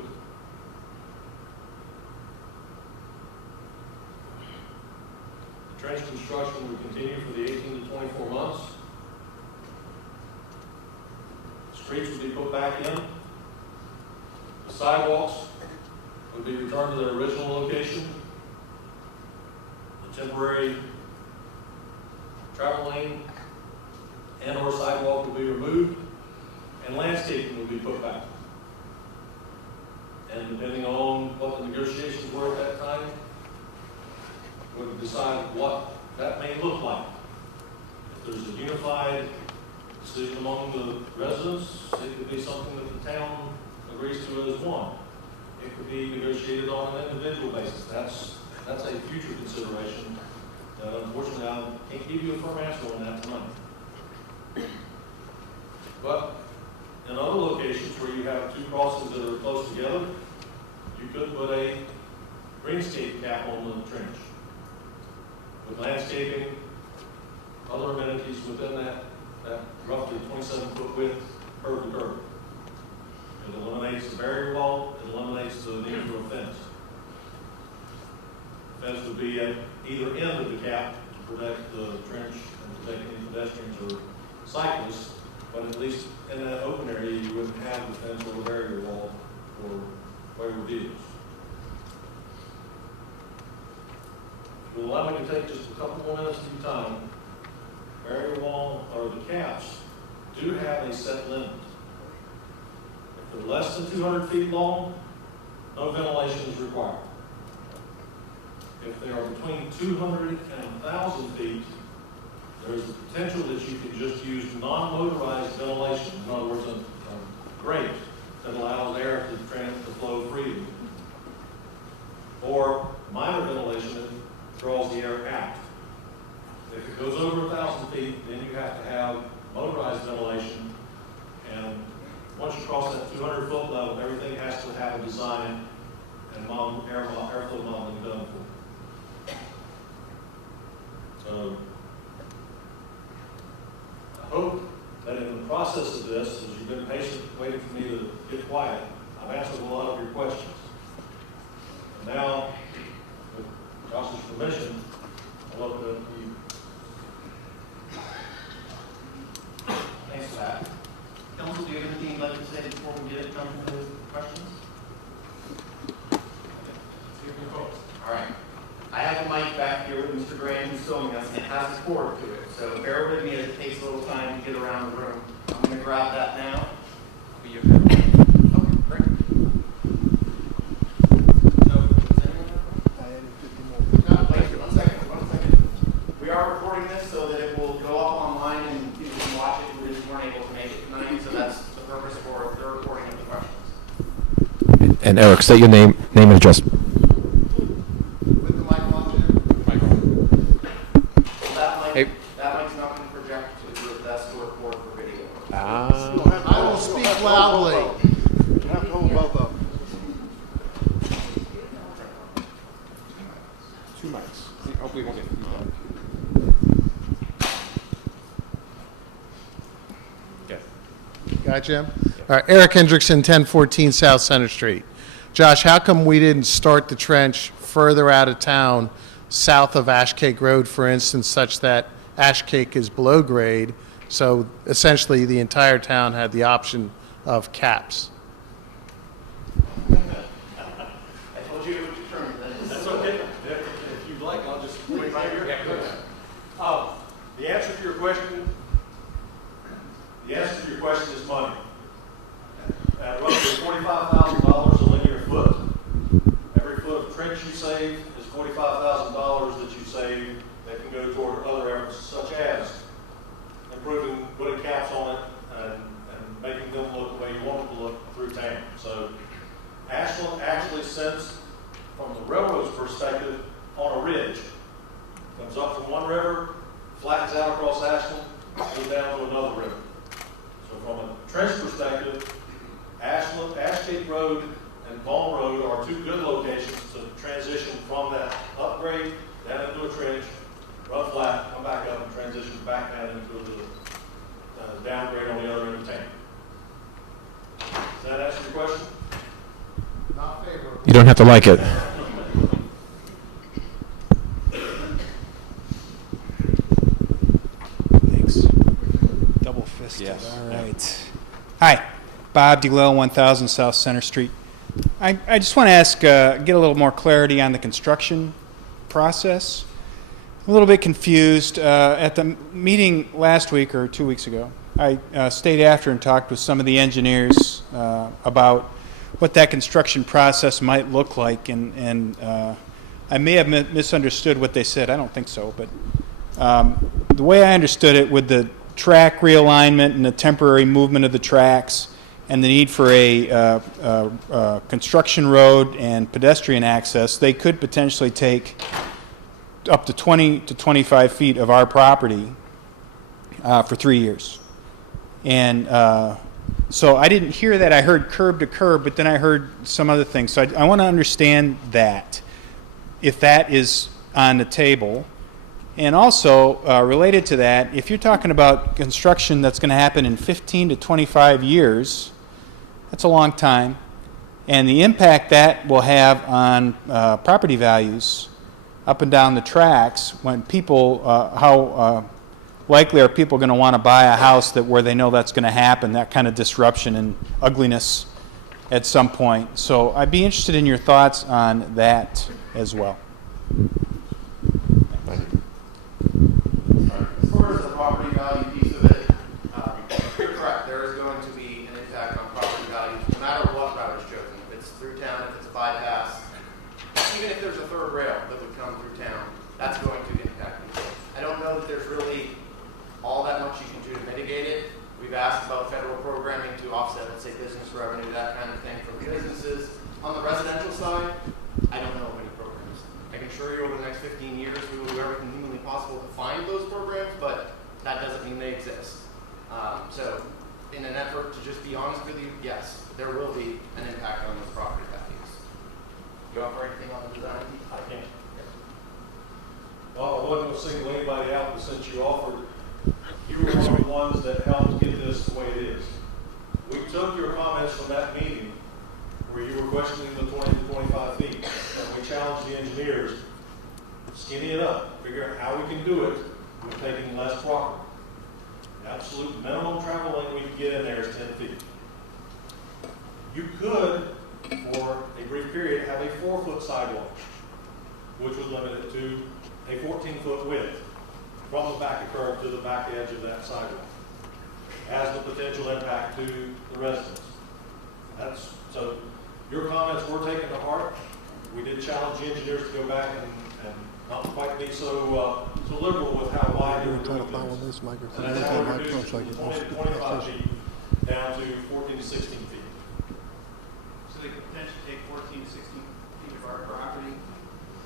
The trench construction would continue for the 18 to 24 months. Streets would be put back in. The sidewalks would be returned to their original location. The temporary travel lane and or sidewalk would be removed, and landscaping would be put back. And depending on what the negotiations were at that time, would decide what that may look like. If there's a unified decision among the residents, it could be something that the town agrees to as one. It could be negotiated on an individual basis. That's a future consideration. Unfortunately, I can't give you a firm answer on that tonight. But in other locations where you have two crossings that are close together, you could put a greenscape cap on the trench with landscaping, other amenities within that roughly 27-foot width curb to curb. It eliminates the barrier wall, it eliminates the need for a fence. The fence would be at either end of the cap to protect the trench and protect any pedestrians or cyclists, but at least in that open area you wouldn't have the fence or the barrier wall for wayward vehicles. If you'll allow me to take just a couple more minutes of your time, barrier wall or the caps do have a set limit. If they're less than 200 feet long, no ventilation is required. If they are between 200 and 1,000 feet, there's the potential that you can just use non-motorized ventilation. In other words, a grate that allows air to flow freely. Or minor ventilation that draws the air out. If it goes over 1,000 feet, then you have to have motorized ventilation. And once you cross that 200-foot level, everything has to have a design and airflow modeling done for it. So I hope that in the process process of this, as you've been patient waiting for me to get quiet, I've answered a lot of your questions. And now, with Josh's permission, I'll open it up to you. Thanks for that. Council, do you have anything you'd like to say before we jump into questions? All right. I have a mic back here with Mr. Graham who's filming us, and it has a cord to it. So bear with me as it takes a little time to get around the room. I'm going to grab that now. I'll be your friend. Okay, great. So, does anyone have wait, 1 second. We are recording this so that it will go up online and people can watch it who just weren't able to make it tonight. So that's the purpose for the recording of the questions. And Eric, state your name and address. That mic's not going to project to the best to record for video. I will speak loudly. You have to hold both up. 2 mics. Hopefully we won't get feedback. Got Jim? All right, Eric Hendrickson, 1014 South Center Street. Josh, how come we didn't start the trench further out of town, south of Ashcake Road, for instance, such that Ashcake is below grade, so essentially the entire town had the option of caps? I told you it would determine that. That's okay. If you'd like, I'll just wait right here. Yeah, please. The answer to your question is money. At roughly $45,000 a linear foot, every foot of trench you save is $45,000 that you save that can go toward other efforts such as improving, putting caps on it and making them look the way you want them to look through town. So Ashland actually sits from the railroad's perspective on a ridge. Comes up from one river, flattens out across Ashland, goes down to another river. So from a trench perspective, Ashland, Ashcake Road and Vaughn Road are two good locations to transition from that upgrade down into a trench, run flat, come back up and transition back down into the downgrade on the other end of town. Does that answer your question? Not favorable. You don't have to like it. Thanks. Double fisted. Yes. All right. Hi, Bob DeGlow, 1000 South Center Street. I just want to ask, get a little more clarity on the construction process. I'm a little bit confused. At the meeting last week or 2 weeks ago, I stayed after and talked with some of the engineers about what that construction process might look like, and I may have misunderstood what they said. I don't think so, but the way I understood it, with the track realignment and the temporary movement of the tracks and the need for a construction road and pedestrian access, they could potentially take up to 20 to 25 feet of our property for 3 years. And so I didn't hear that. I heard curb to curb, but then I heard some other things. So I want to understand that, if that is on the table. And also, related to that, if you're talking about construction that's going to happen in 15 to 25 years, that's a long time. And the impact that will have on property values up and down the tracks, when people, how likely are people going to want to buy a house where they know that's going to happen, that kind of disruption and ugliness at some point. So I'd be interested in your thoughts on that as well. As far as the property value piece of it, you're correct. There is going to be an impact on property values, no matter what route is chosen. If it's through town, if it's a bypass, even if there's a third rail that would come through town, that's going to impact people. I don't know that there's really all that much you can do to mitigate it. We've asked about federal programming to offset, let's say, business revenue, that kind of thing from businesses. On the residential side, I don't know of any programs. I can assure you over the next 15 years we will do everything humanly possible to find those programs, but that doesn't mean they exist. So in an effort to just be honest with you, yes, there will be an impact on those property values. You offer anything on the design? I can't. Well, I wasn't going to single anybody out, but since you offered You were one of the ones that helped get this the way it is. We took your comments from that meeting where you were questioning the 20 to 25 feet, and we challenged the engineers, skinny it up, figure out how we can do it with taking less property. The absolute minimum travel lane we can get in there is 10 feet. You could, for a brief period, have a 4-foot sidewalk, which would limit it to a 14-foot width from the back of curb to the back edge of that sidewalk. Has the potential impact to the residents. So your comments were taken to heart. We did challenge the engineers to go back and not quite be so liberal with how wide they were doing things. And that's how we reduced it from 20 to 25 feet down to 14 to 16 feet. So they could potentially take 14 to 16 feet of our property?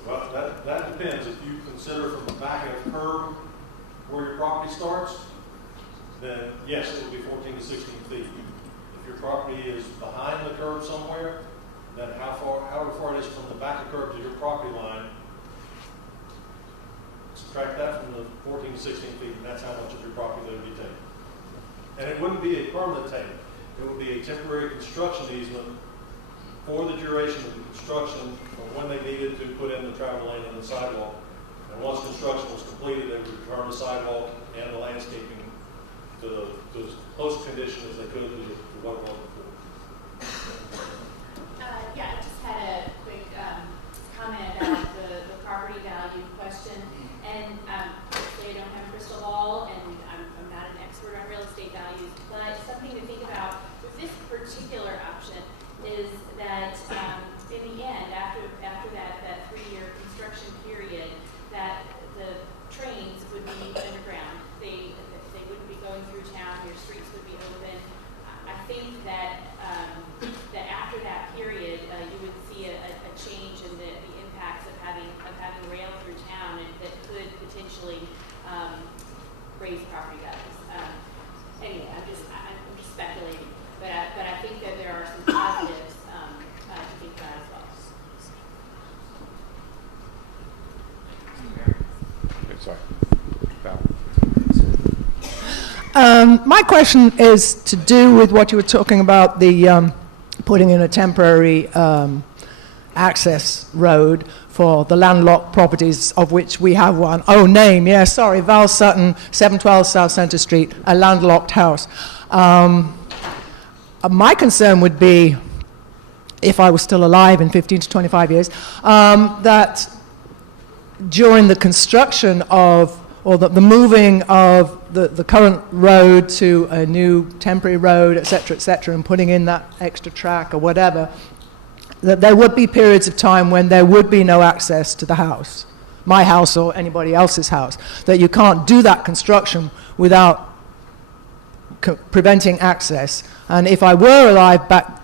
Well, that depends. If you consider from the back of the curb where your property starts, then yes, it would be 14 to 16 feet. If your property is behind the curb somewhere, then however far it is from the back of the curb to your property line, subtract that from the 14 to 16 feet, and that's how much of your property they would be taking. And it wouldn't be a permanent take. It would be a temporary construction easement for the duration of the construction from when they needed to put in the travel lane and the sidewalk. And once construction was completed, they would return the sidewalk and the landscaping to as close condition as they could to what it was before. Yeah, I just had a quick comment about the property value question. And obviously I don't have a crystal ball, and I'm not an expert on real estate values, but something to think about with this particular option is that in the end, after that 3-year construction period, that the trains would be underground. They wouldn't be going through town. Your streets would be open. I think that that after that period, you would see a change in the impacts of having rail through town, and that could potentially raise property values. Anyway, I'm just speculating, but I think that there are some positives to think about as well. Sorry. My question is to do with what you were talking about, the putting in a temporary access road for the landlocked properties, of which we have one. Oh, name, yeah, sorry, Val Sutton, 712 South Center Street, a landlocked house. My concern would be, if I was still alive in 15 to 25 years, that during the construction of, or the moving of the current road to a new temporary road, et cetera, and putting in that extra track or whatever, that there would be periods of time when there would be no access to the house, my house or anybody else's house, that you can't do that construction without preventing access. And if I were alive back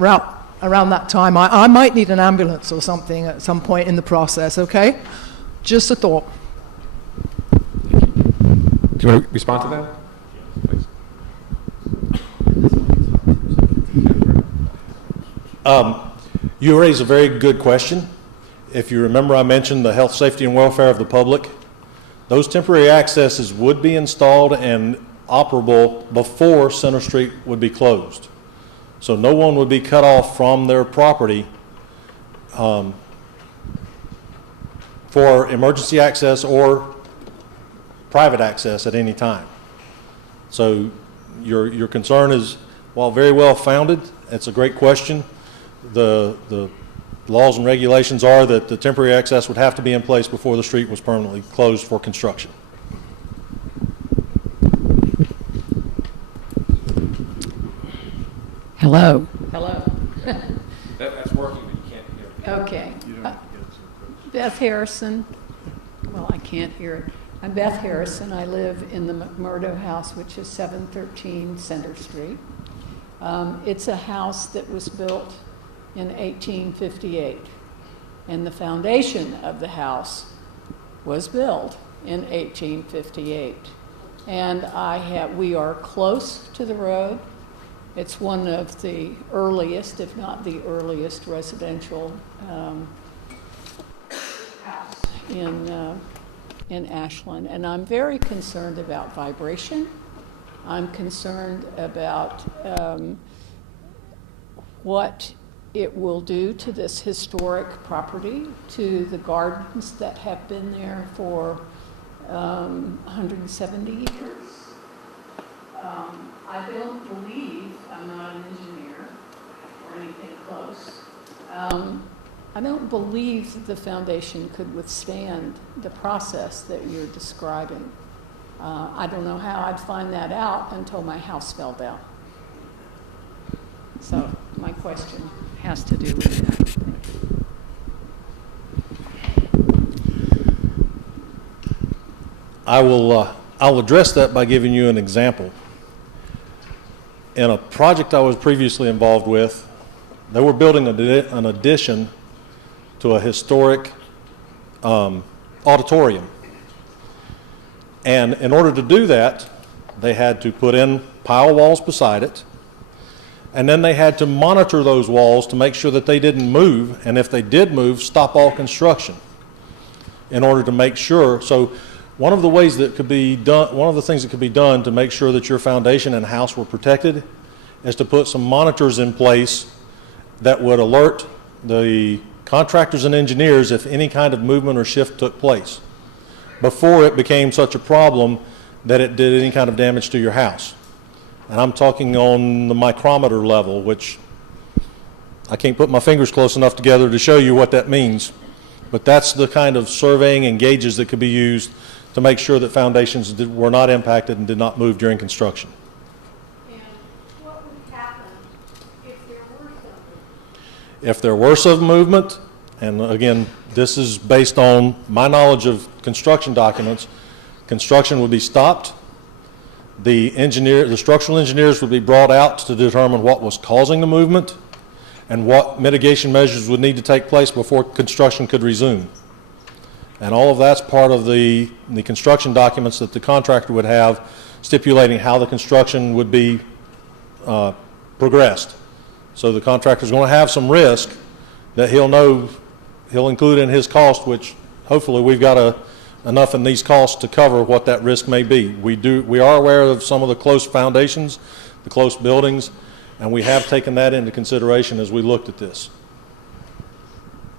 around that time, I might need an ambulance or something at some point in the process, okay? Just a thought. Do you want to respond to that? Please. You raise a very good question. If you remember, I mentioned the health, safety, and welfare of the public. Those temporary accesses would be installed and operable before Center Street would be closed. So no one would be cut off from their property for emergency access or private access at any time. So your concern is, while very well founded, it's a great question. The laws and regulations are that the temporary access would have to be in place before the street was permanently closed for construction. Hello. Hello. That's working, but you can't hear. Okay. Beth Harrison. Well, I can't hear it. I'm Beth Harrison. I live in the McMurdo house, which is 713 Center Street. It's a house that was built in 1858, and the foundation of the house was built in 1858. And we are close to the road. It's one of the earliest, if not the earliest, residential house in in Ashland, and I'm very concerned about vibration. I'm concerned about what it will do to this historic property, to the gardens that have been there for 170 years. I don't believe, I'm not an engineer or anything close, I don't believe that the foundation could withstand the process that you're describing. I don't know how I'd find that out until my house fell down. So my question has to do with that. I'll address that by giving you an example. In a project I was previously involved with, they were building an addition to a historic auditorium. And in order to do that, they had to put in pile walls beside it, and then they had to monitor those walls to make sure that they didn't move, and if they did move, stop all construction in order to make sure. So one of the ways that could be done, one of the things that could be done to make sure that your foundation and house were protected is to put some monitors in place that would alert the contractors and engineers if any kind of movement or shift took place before it became such a problem that it did any kind of damage to your house. And I'm talking on the micrometer level, which I can't put my fingers close enough together to show you what that means. But that's the kind of surveying and gauges that could be used to make sure that foundations were not impacted and did not move during construction. And what would happen if there were something? If there were some movement, and again, this is based on my knowledge of construction documents, construction would be stopped. The structural engineers would be brought out to determine what was causing the movement and what mitigation measures would need to take place before construction could resume. And all of that's part of the construction documents that the contractor would have stipulating how the construction would be progressed. So the contractor's going to have some risk that he'll include in his cost, which hopefully we've got enough in these costs to cover what that risk may be. We are aware of some of the close foundations, the close buildings, and we have taken that into consideration as we looked at this.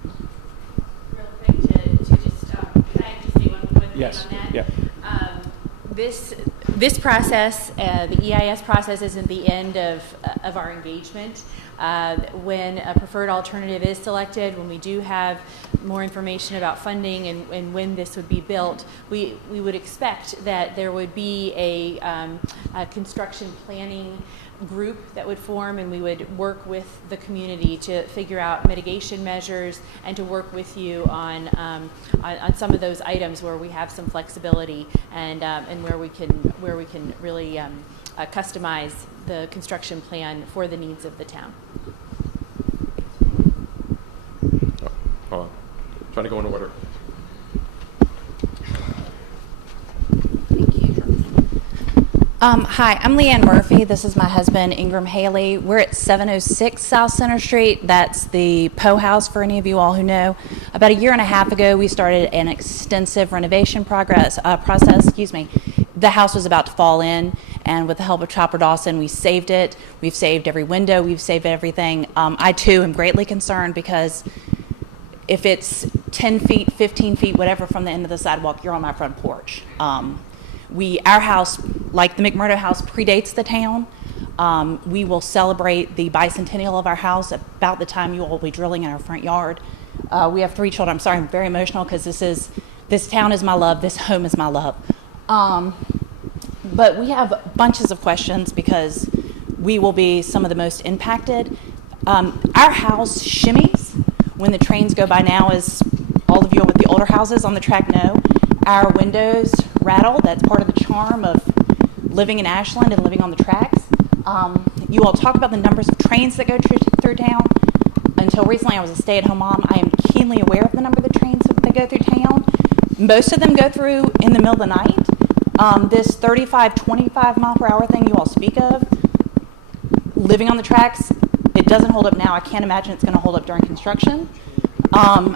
Real quick to just, can I just say one thing Yes. on that? Yeah. This process, the EIS process, isn't the end of our engagement. When a preferred alternative is selected, when we do have more information about funding and when this would be built, we would expect that there would be a construction planning group that would form, and we would work with the community to figure out mitigation measures and to work with you on some of those items where we have some flexibility and where we can really customize the construction plan for the needs of the town. Hold on. Trying to go in order. Hi, I'm Leanne Murphy. This is my husband, Ingram Haley. We're at 706 South Center Street. That's the Poe House, for any of you all who know. About a year and a half ago, we started an extensive renovation process. The house was about to fall in, and with the help of Chopper Dawson, we saved it. We've saved every window. We've saved everything. I, too, am greatly concerned because if it's 10 feet, 15 feet, whatever from the end of the sidewalk, you're on my front porch. Our house, like the McMurdo house, predates the town. We will celebrate the bicentennial of our house about the time you all will be drilling in our front yard. We have 3 children. I'm sorry, I'm very emotional because this town is my love, this home is my love. But we have bunches of questions because we will be some of the most impacted. Our house shimmies when the trains go by now, as all of you with the older houses on the track know. Our windows rattle. That's part of the charm of living in Ashland and living on the tracks. You all talk about the numbers of trains that go through town. Until recently, I was a stay-at-home mom. I am keenly aware of the number of the trains that go through town. Most of them go through in the middle of the night. This 35, 25 mile per hour thing you all speak of, living on the tracks, it doesn't hold up now. I can't imagine it's going to hold up during construction.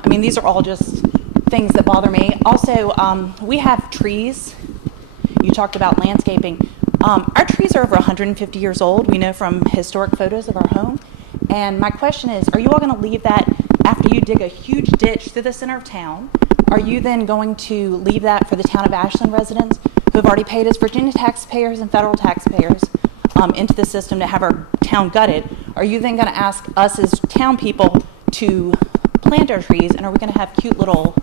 These are all just things that bother me. Also, we have trees. You talked about landscaping. Our trees are over 150 years old. We know from historic photos of our home. And my question is, are you all going to leave that after you dig a huge ditch through the center of town? Are you then going to leave that for the town of Ashland residents who have already paid as Virginia taxpayers and federal taxpayers into the system to have our town gutted? Are you then going to ask us as town people to plant our trees, and are we going to have cute little,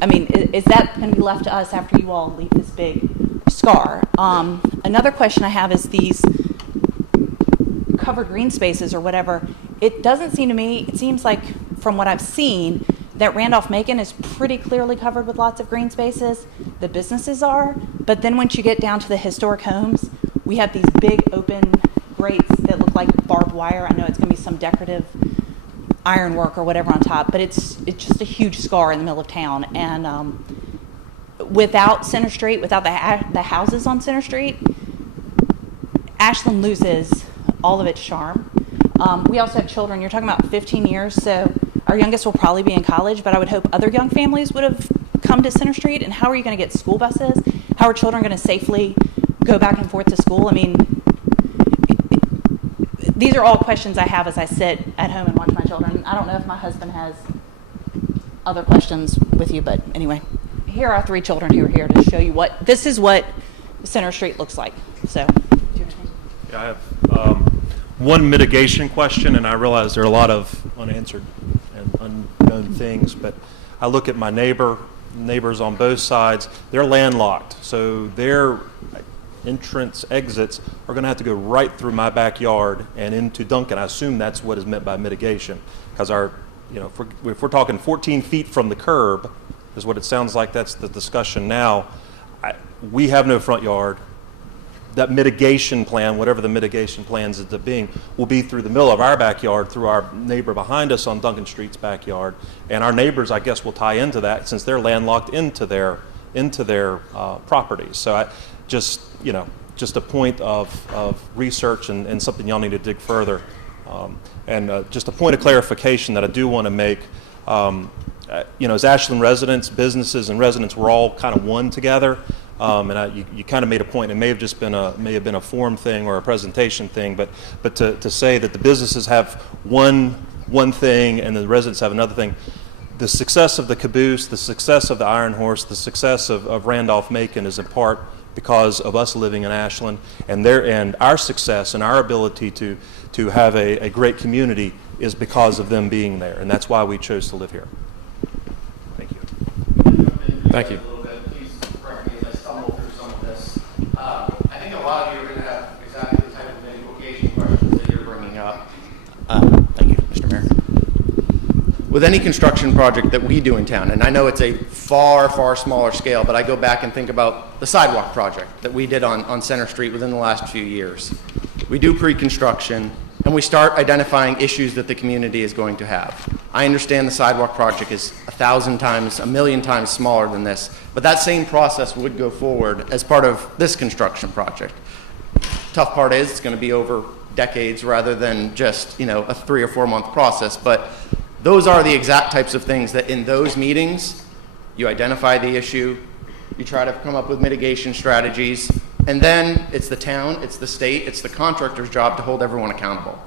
I mean, is that going to be left to us after you all leave this big scar? Another question I have is these covered green spaces or whatever. It doesn't seem to me, it seems like from what I've seen, that Randolph-Macon is pretty clearly covered with lots of green spaces. The businesses are, but then once you get down to the historic homes, we have these big open grates that look like barbed wire. I know it's going to be some decorative ironwork or whatever on top, but it's just a huge scar in the middle of town. And without Center Street, without the houses on Center Street, Ashland loses all of its charm. We also have children. You're talking about 15 years, so our youngest will probably be in college, but I would hope other young families would have come to Center Street. And how are you going to get school buses? How are children going to safely go back and forth to school? I mean, these are all questions I have as I sit at home and watch my children. I don't know if my husband has other questions with you, but anyway, here are 3 children who are here to show you this is what Center Street looks like. So, yeah, I have one mitigation question, and I realize there are a lot of unanswered and unknown things, but I look at my neighbors on both sides. They're landlocked, so their entrance exits are going to have to go right through my backyard and into Duncan. I assume that's what is meant by mitigation, because if we're talking 14 feet from the curb, is what it sounds like. That's the discussion now. We have no front yard. That mitigation plan, whatever the mitigation plans end up being, will be through the middle of our backyard, through our neighbor behind us on Duncan Street's backyard, and our neighbors, I guess, will tie into that since they're landlocked into their properties. So just a point of research and something y'all need to dig further. And just a point of clarification that I do want to make. As Ashland residents, businesses, and residents, we're all kind of one together. You kind of made a point. It may have just been a form thing or a presentation thing, but to say that the businesses have one thing and the residents have another thing. The success of the Caboose, the success of the Iron Horse, the success of Randolph-Macon is in part because of us living in Ashland, and our success and our ability to have a great community is because of them being there, and that's why we chose to live here. Thank you. Thank you. Please correct me as I stumble through some of this. I think a lot of you are going to have exactly the type of mitigation questions that you're bringing up. Thank you, Mr. Mayor. With any construction project that we do in town, and I know it's a far, far smaller scale, but I go back and think about the sidewalk project that we did on Center Street within the last few years. We do pre-construction, and we start identifying issues that the community is going to have. I understand the sidewalk project is 1,000 times, 1,000,000 times smaller than this, but that same process would go forward as part of this construction project. Tough part is it's going to be over decades rather than just a 3 or 4 month process, but those are the exact types of things that in those meetings, you identify the issue, you try to come up with mitigation strategies, and then it's the town, it's the state, it's the contractor's job to hold everyone accountable.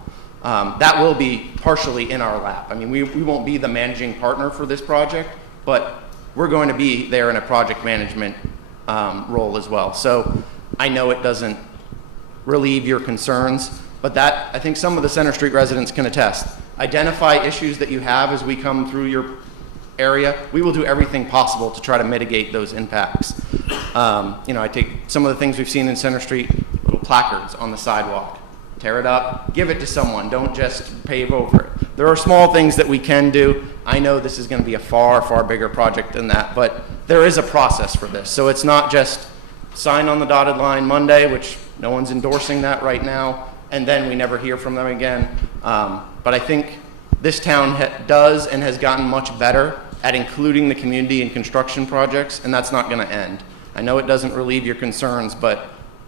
That will be partially in our lap. I mean, we won't be the managing partner for this project, but we're going to be there in a project management role as well. So I know it doesn't relieve your concerns, but that I think some of the Center Street residents can attest. Identify issues that you have as we come through your area. We will do everything possible to try to mitigate those impacts. I take some of the things we've seen in Center Street, little placards on the sidewalk. Tear it up, give it to someone, don't just pave over it. There are small things that we can do. I know this is going to be a far, far bigger project than that, but there is a process for this. So it's not just sign on the dotted line Monday, which no one's endorsing that right now, and then we never hear from them again. But I think this town does and has gotten much better at including the community in construction projects, and that's not going to end. I know it doesn't relieve your concerns, but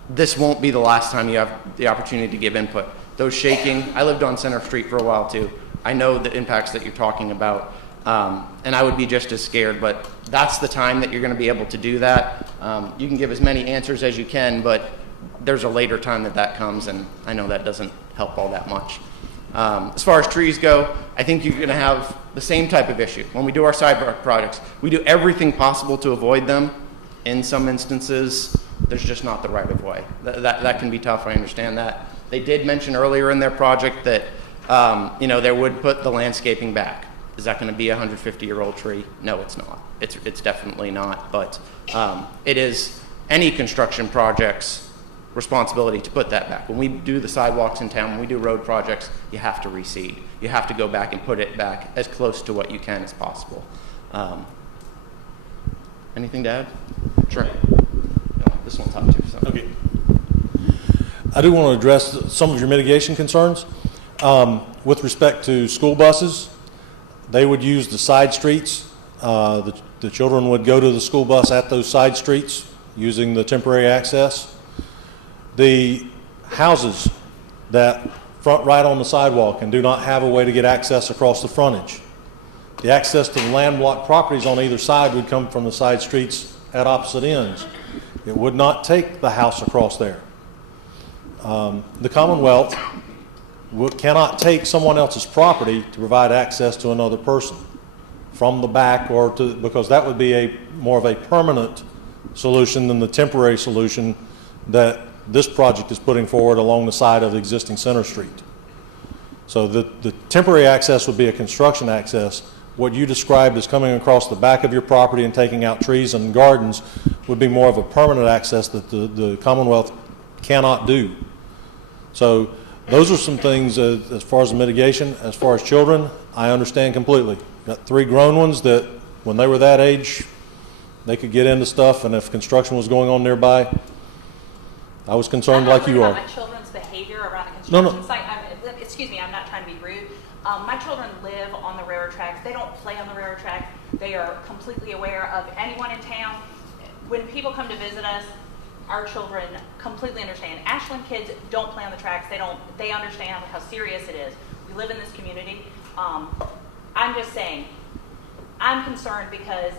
this won't be the last time you have the opportunity to give input. Those shaking, I lived on Center Street for a while too. I know the impacts that you're talking about. And I would be just as scared, but that's the time that you're going to be able to do that. You can give as many answers as you can, but there's a later time that comes, and I know that doesn't help all that much. As far as trees go, I think you're going to have the same type of issue. When we do our sidewalk projects, we do everything possible to avoid them. In some instances, there's just not the right of way. That can be tough, I understand that. They did mention earlier in their project that, they would put the landscaping back. Is that going to be a 150-year-old tree? No, it's not. It's definitely not, but it is any construction project's responsibility to put that back. When we do the sidewalks in town, when we do road projects, you have to reseed. You have to go back and put it back as close to what you can as possible. Anything to add? Sure. No, this one's hot too. So. Okay. I do want to address some of your mitigation concerns. With respect to school buses, they would use the side streets. The children would go to the school bus at those side streets using the temporary access. The houses that front right on the sidewalk and do not have a way to get access across the frontage. The access to the landlocked properties on either side would come from the side streets at opposite ends. It would not take the house across there. The Commonwealth cannot take someone else's property to provide access to another person from the back, because that would be more of a permanent solution than the temporary solution that this project is putting forward along the side of the existing Center Street. So the temporary access would be a construction access. What you described as coming across the back of your property and taking out trees and gardens would be more of a permanent access that the Commonwealth cannot do. So those are some things as far as the mitigation. As far as children, I understand completely. Got 3 grown ones that when they were that age, they could get into stuff, and if construction was going on nearby, I was concerned like you are. My children's behavior around a construction site. Excuse me, I'm not trying to be rude. My children live on the railroad tracks. They don't play on the railroad tracks. They are completely aware of anyone in town. When people come to visit us, our children completely understand. Ashland kids don't play on the tracks. They understand how serious it is. We live in this community. I'm just saying, I'm concerned because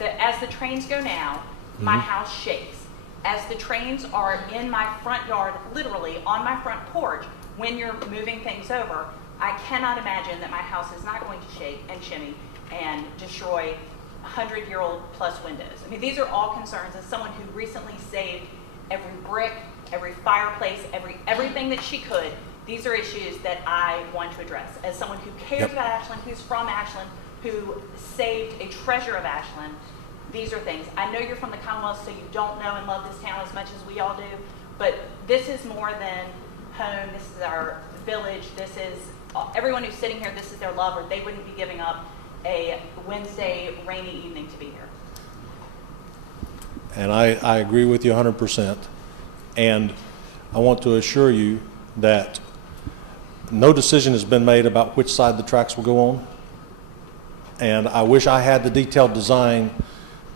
as the trains go now, my house shakes. As the trains are in my front yard, literally on my front porch, when you're moving things over, I cannot imagine that my house is not going to shake and shimmy and destroy 100-year-old plus windows. I mean, these are all concerns. As someone who recently saved every brick, every fireplace, everything that she could, these are issues that I want to address. As someone who cares about Ashland, who's from Ashland, who saved a treasure of Ashland, these are things. I know you're from the Commonwealth, so you don't know and love this town as much as we all do, but this is more than home. This is our village. This is everyone who's sitting here. This is their love, or they wouldn't be giving up a Wednesday rainy evening to be here. And I agree with you 100%. And I want to assure you that no decision has been made about which side the tracks will go on. And I wish I had the detailed design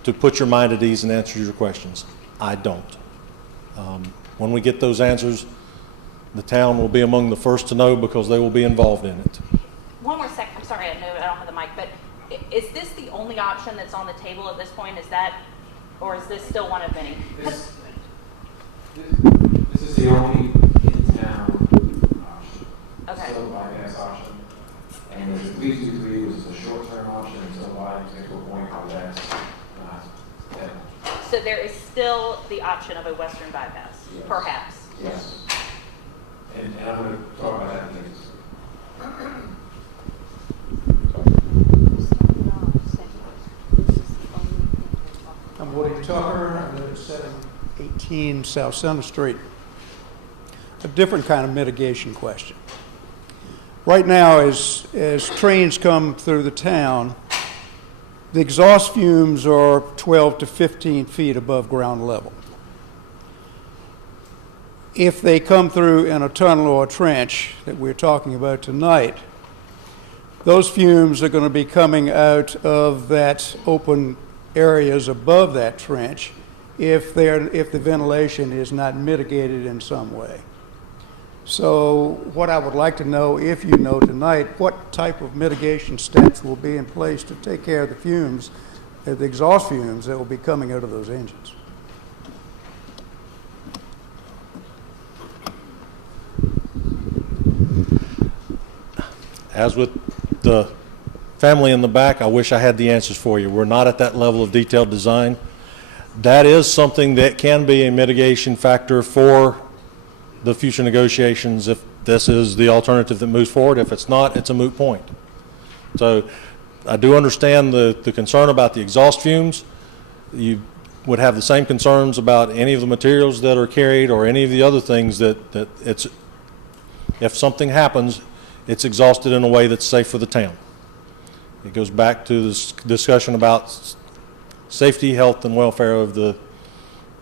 to put your mind at ease and answer your questions. I don't. When we get those answers, the town will be among the first to know because they will be involved in it. One more second. I'm sorry, I know I don't have the mic, but is this the only option that's on the table at this point? Is that, or is this still one of many? This is the only in-town option. Okay. Still bypass option. And there's a 323, which is a short-term option until bypass to a point where that's not. So there is still the option of a western bypass, yes. Perhaps. Yes. And I'm going to talk about that in a I'm Woody Tucker. I live at 718 South Center Street. A different kind of mitigation question. Right now, as trains come through the town, the exhaust fumes are 12 to 15 feet above ground level. If they come through in a tunnel or a trench that we're talking about tonight, those fumes are going to be coming out of that open areas above that trench if the ventilation is not mitigated in some way. So what I would like to know, if you know tonight, what type of mitigation steps will be in place to take care of the fumes, the exhaust fumes that will be coming out of those engines? As with the family in the back, I wish I had the answers for you. We're not at that level of detailed design. That is something that can be a mitigation factor for the future negotiations if this is the alternative that moves forward. If it's not, it's a moot point. So I do understand the concern about the exhaust fumes. You would have the same concerns about any of the materials that are carried or any of the other things that it's, if something happens, it's exhausted in a way that's safe for the town. It goes back to this discussion about safety, health, and welfare of the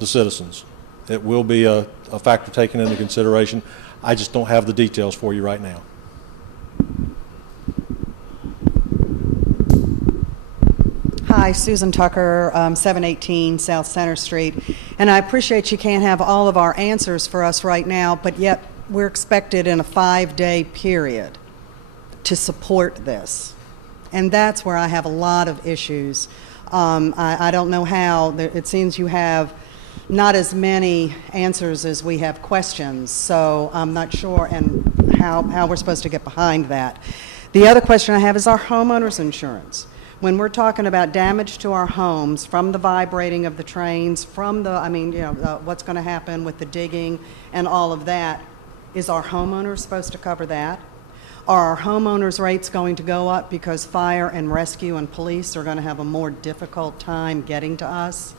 citizens. It will be a factor taken into consideration. I just don't have the details for you right now. Hi, Susan Tucker, 718 South Center Street. And I appreciate you can't have all of our answers for us right now, but yet we're expected in a 5-day period to support this. And that's where I have a lot of issues. I don't know how. It seems you have not as many answers as we have questions, so I'm not sure and how we're supposed to get behind that. The other question I have is our homeowners insurance. When we're talking about damage to our homes from the vibrating of the trains, from the, what's going to happen with the digging and all of that, is our homeowners supposed to cover that? Are our homeowners' rates going to go up because fire and rescue and police are going to have a more difficult time getting to us?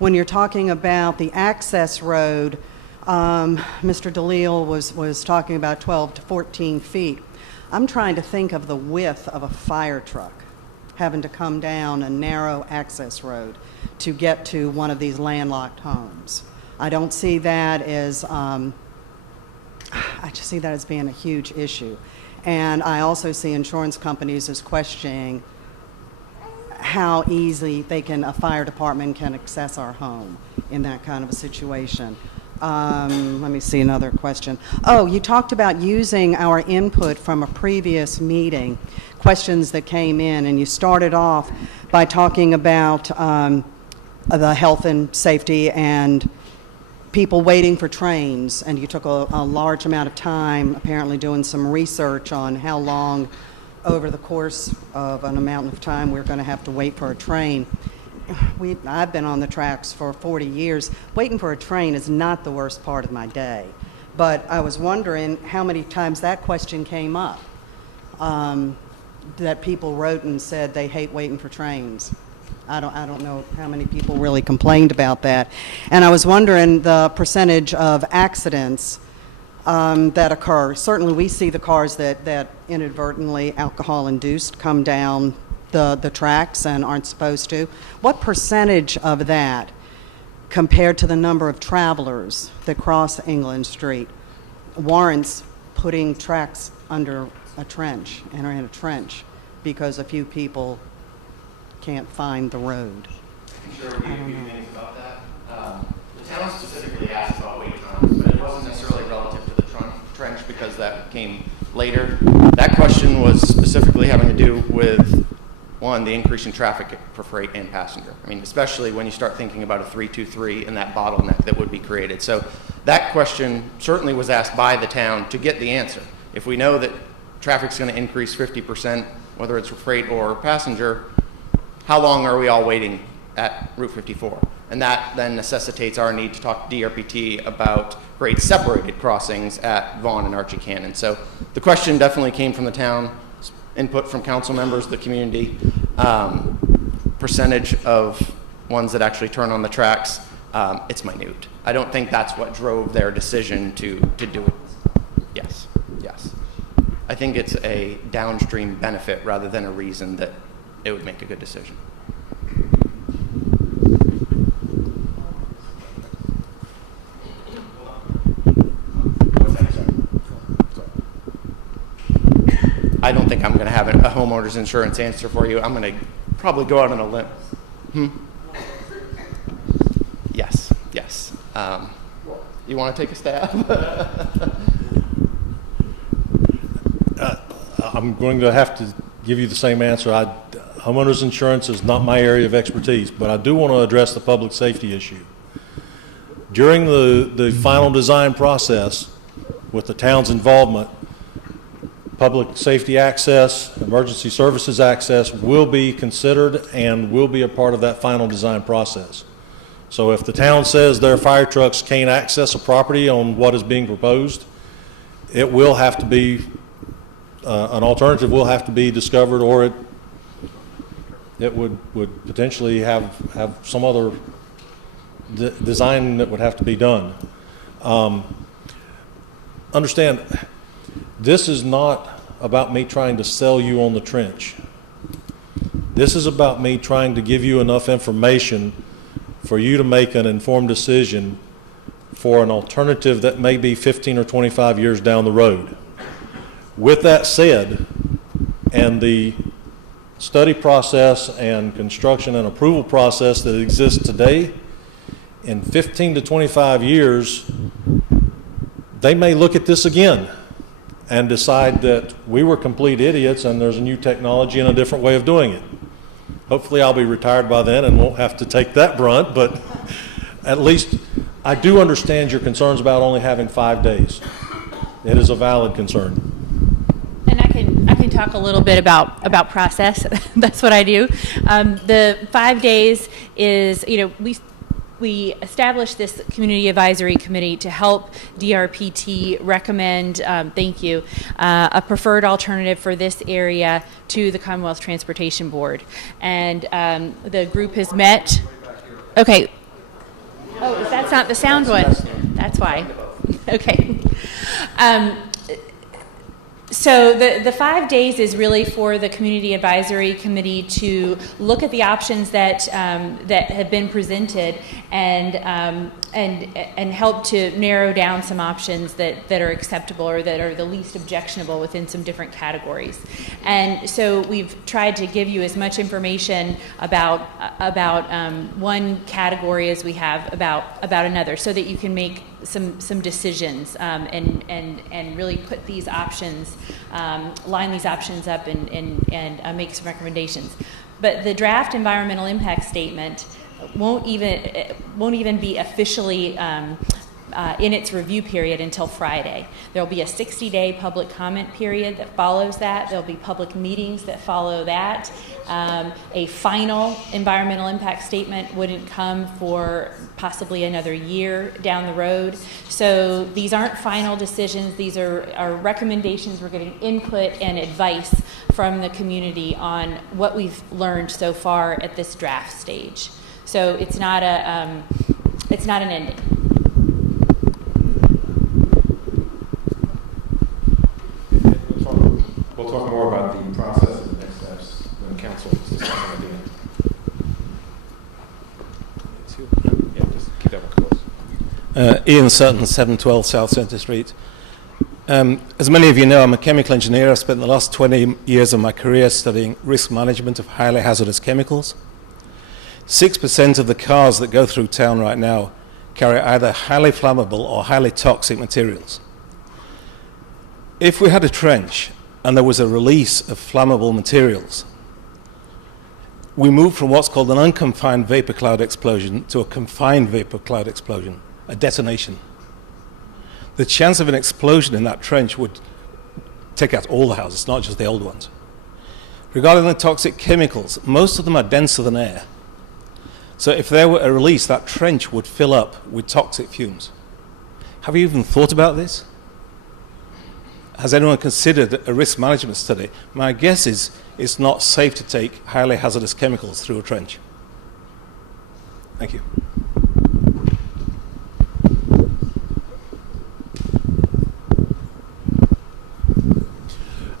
When you're talking about the access road, Mr. DeLille was talking about 12 to 14 feet. I'm trying to think of the width of a fire truck having to come down a narrow access road to get to one of these landlocked homes. I don't see that as, I just see that as being a huge issue. And I also see insurance companies as questioning how easily a fire department can access our home in that kind of a situation. Let me see another question. Oh, you talked about using our input from a previous meeting, questions that came in, and you started off by talking about the health and safety and people waiting for trains, and you took a large amount of time apparently doing some research on how long over the course of an amount of time we're going to have to wait for a train. I've been on the tracks for 40 years. Waiting for a train is not the worst part of my day. But I was wondering how many times that question came up, that people wrote and said they hate waiting for trains. I don't know how many people really complained about that. And I was wondering the percentage of accidents that occur. Certainly we see the cars that inadvertently alcohol-induced come down the tracks and aren't supposed to. What percentage of that, compared to the number of travelers that cross England Street, warrants putting tracks under a trench and are in a trench because a few people can't find the road? I'm sure we can do things about that. The town specifically asked about wait times, but it wasn't necessarily relative to the trench because that came later. That question was specifically having to do with, one, the increase in traffic for freight and passenger. I mean, especially when you start thinking about a 323 and that bottleneck that would be created. So that question certainly was asked by the town to get the answer. If we know that traffic's going to increase 50%, whether it's for freight or passenger, how long are we all waiting at Route 54? And that then necessitates our need to talk to DRPT about grade separated crossings at Vaughan and Archie Cannon. So the question definitely came from the town, input from council members, the community, percentage of ones that actually turn on the tracks, it's minute. I don't think that's what drove their decision to do it. Yes, yes. I think it's a downstream benefit rather than a reason that it would make a good decision. I don't think I'm going to have a homeowner's insurance answer for you. I'm going to probably go out on a limb. Yes, yes. You want to take a stab? I'm going to have to give you the same answer. Homeowners insurance is not my area of expertise, but I do want to address the public safety issue. During the final design process, with the town's involvement, public safety access, emergency services access will be considered and will be a part of that final design process. So if the town says their fire trucks can't access a property on what is being proposed, it will have to be, an alternative will have to be discovered, or it would potentially have some other design that would have to be done. Understand, this is not about me trying to sell you on the trench. This is about me trying to give you enough information for you to make an informed decision for an alternative that may be 15 or 25 years down the road. With that said, and the study process and construction and approval process that exists today, in 15 to 25 years, they may look at this again and decide that we were complete idiots and there's a new technology and a different way of doing it. Hopefully I'll be retired by then and won't have to take that brunt, but at least I do understand your concerns about only having 5 days. It is a valid concern. And I can talk a little bit about process. That's what I do. The 5 days is, we established this community advisory committee to help DRPT recommend, a preferred alternative for this area to the Commonwealth Transportation Board. And the group has met. Okay. Oh, that's not the sound one. That's why. Okay. So the 5 days is really for the Community Advisory Committee to look at the options that that have been presented and help to narrow down some options that are acceptable or that are the least objectionable within some different categories. And so we've tried to give you as much information about one category as we have about another, so that you can make some decisions and really put these options, line these options up and make some recommendations. But the draft environmental impact statement won't even be officially in its review period until Friday. There'll be a 60-day public comment period that follows that. There'll be public meetings that follow that. A final environmental impact statement wouldn't come for possibly another year down the road. So these aren't final decisions. These are recommendations. We're getting input and advice from the community on what we've learned so far at this draft stage. So it's not an ending. We'll talk more about the process and the next steps when council is discussing at the end. Yeah, just keep that one close. Ian Sutton, 712 South Centre Street. As many of you know, I'm a chemical engineer. I've spent the last 20 years of my career studying risk management of highly hazardous chemicals. 6% of the cars that go through town right now carry either highly flammable or highly toxic materials. If we had a trench and there was a release of flammable materials, we moved from what's called an unconfined vapor cloud explosion to a confined vapor cloud explosion, a detonation. The chance of an explosion in that trench would take out all the houses, not just the old ones. Regarding the toxic chemicals, most of them are denser than air. So if there were a release, that trench would fill up with toxic fumes. Have you even thought about this? Has anyone considered a risk management study? My guess is it's not safe to take highly hazardous chemicals through a trench. Thank you.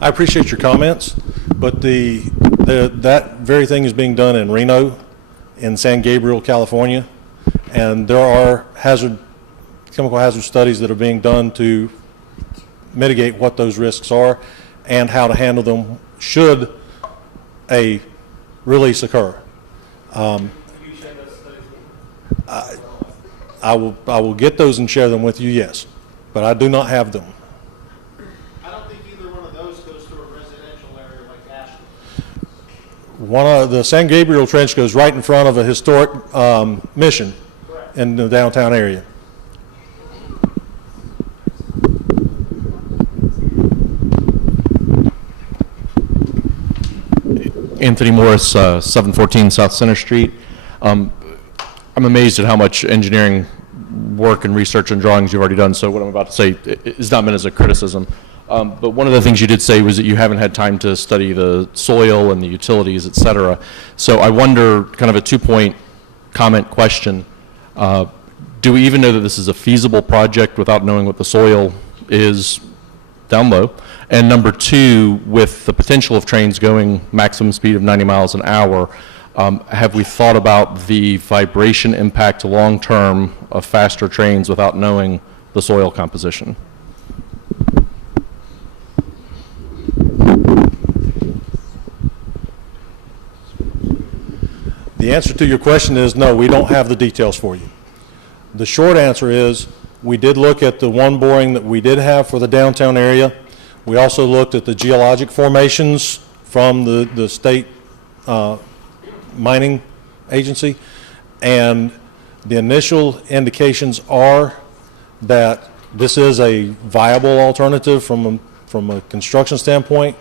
I appreciate your comments, but that very thing is being done in Reno, in San Gabriel, California, and there are chemical hazard studies that are being done to mitigate what those risks are and how to handle them should a release occur. I will get those and share them with you, yes, but I do not have them. I don't think either one of those goes to a residential The San Gabriel Trench goes right in front of a historic mission in the downtown area. Anthony Morris, 714 South Center Street. I'm amazed at how much engineering work and research and drawings you've already done, so what I'm about to say is not meant as a criticism. But one of the things you did say was that you haven't had time to study the soil and the utilities, et cetera. So I wonder, kind of a two-point comment question, do we even know that this is a feasible project without knowing what the soil is down low? And number two, with the potential of trains going maximum speed of 90 miles an hour, have we thought about the vibration impact long-term of faster trains without knowing the soil composition? The answer to your question is no, we don't have the details for you. The short answer is we did look at the one boring that we did have for the downtown area. We also looked at the geologic formations from the state mining agency, and the initial indications are that this is a viable alternative from a construction standpoint,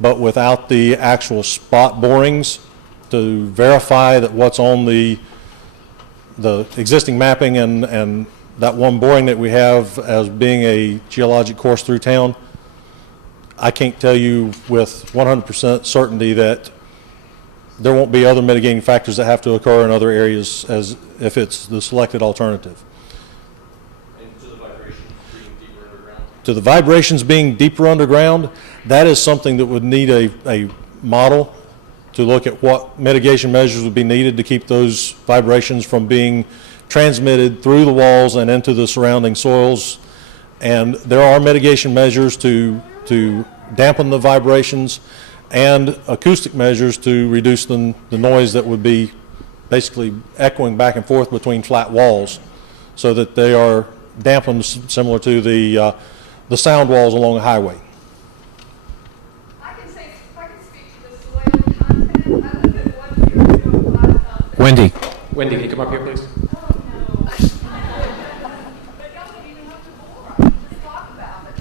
but without the actual spot borings to verify that what's on the existing mapping and that one boring that we have as being a geologic course through town, I can't tell you with 100% certainty that there won't be other mitigating factors that have to occur in other areas as if it's the selected alternative. And to the vibrations being deeper underground? To the vibrations being deeper underground, that is something that would need a model to look at what mitigation measures would be needed to keep those vibrations from being transmitted through the walls and into the surrounding soils. And there are mitigation measures to dampen the vibrations and acoustic measures to reduce the noise that would be basically echoing back and forth between flat walls, so that they are dampened similar to the sound walls along a highway. I can speak to the soil content. I live at 1005 Wendy, can you come up here, please? Oh, no. But y'all don't even have to bore. Just talk about it.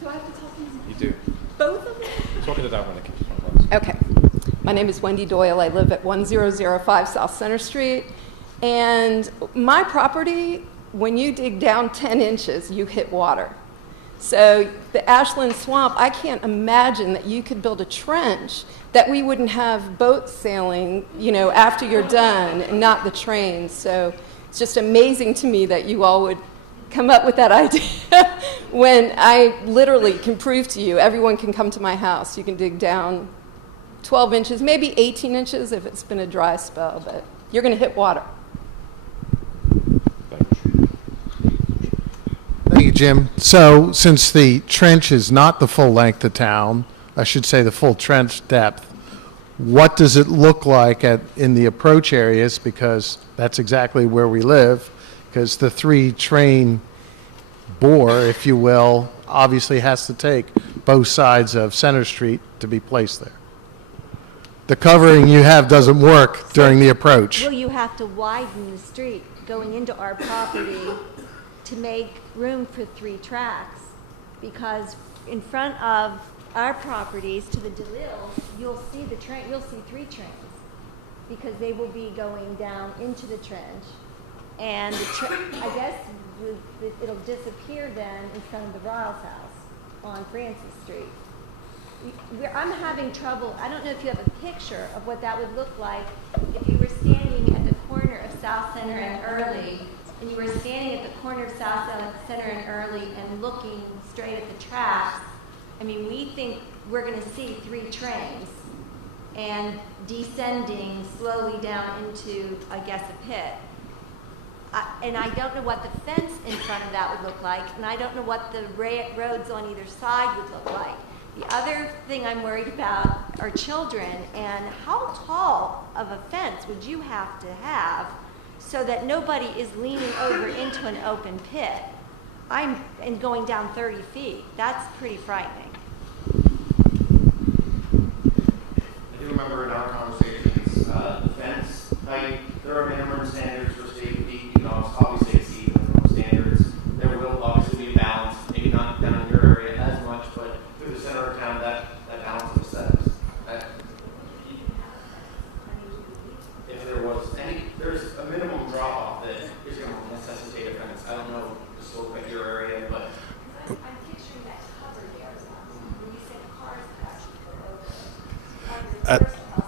Do I have to talk to you? You do. Both of them? Talk to that one. Okay. My name is Wendy Doyle. I live at 1005 South Center Street. And my property, when you dig down 10 inches, you hit water. So the Ashland Swamp, I can't imagine that you could build a trench that we wouldn't have boats sailing, after you're done, and not the trains. So it's just amazing to me that you all would come up with that idea when I literally can prove to you, everyone can come to my house. You can dig down 12 inches, maybe 18 inches if it's been a dry spell, but you're going to hit water. Thank you, Jim. So since the trench is not the full length of town, I should say the full trench depth, what does it look like in the approach areas? Because that's exactly where we live, because the 3 train bore, if you will, obviously has to take both sides of Center Street to be placed there. The covering you have doesn't work during the approach. Will you have to widen the street going into our property to make room for 3 tracks? Because in front of our properties to the DeLilles, you'll see 3 trains, because they will be going down into the trench, and I guess it'll disappear then in front of the Riles house on Francis Street. I'm having trouble. I don't know if you have a picture of what that would look like if you were standing at the corner of South Center and Early, and you were standing at the corner of South Center and Early and looking straight at the tracks. I mean, we think we're going to see 3 trains and descending slowly down into, I guess, a pit. And I don't know what the fence in front of that would look like, and I don't know what the roads on either side would look like. The other thing I'm worried about are children, and how tall of a fence would you have to have so that nobody is leaning over into an open pit? and going down 30 feet. That's pretty frightening. I do remember in our conversations, the fence height, there are minimum standards for safety, you know, obviously exceed the minimum standards. There will obviously be a balance, maybe not down in your area as much, but through the center of town, that balance is set. If there was there's a minimum drop off that is going to necessitate a fence. I don't know the slope at your area, but I'm picturing that covered area. When you say cars could actually go over it. I don't know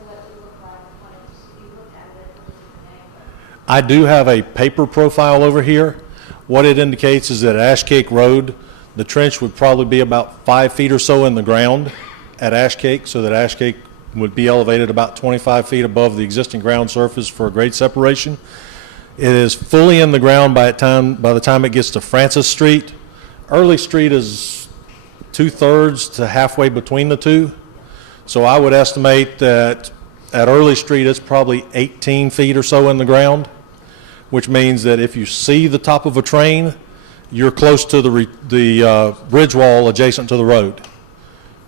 what it would look like if you look at it from a different angle. I do have a paper profile over here. What it indicates is that at Ash Cake Road, the trench would probably be about 5 feet or so in the ground at Ash Cake, so that Ash Cake would be elevated about 25 feet above the existing ground surface for a grade separation. It is fully in the ground by the time it gets to Francis Street. Early Street is 2/3 to halfway between the two. So I would estimate that at Early Street it's probably 18 feet or so in the ground, which means that if you see the top of a train, you're close to the bridge wall adjacent to the road,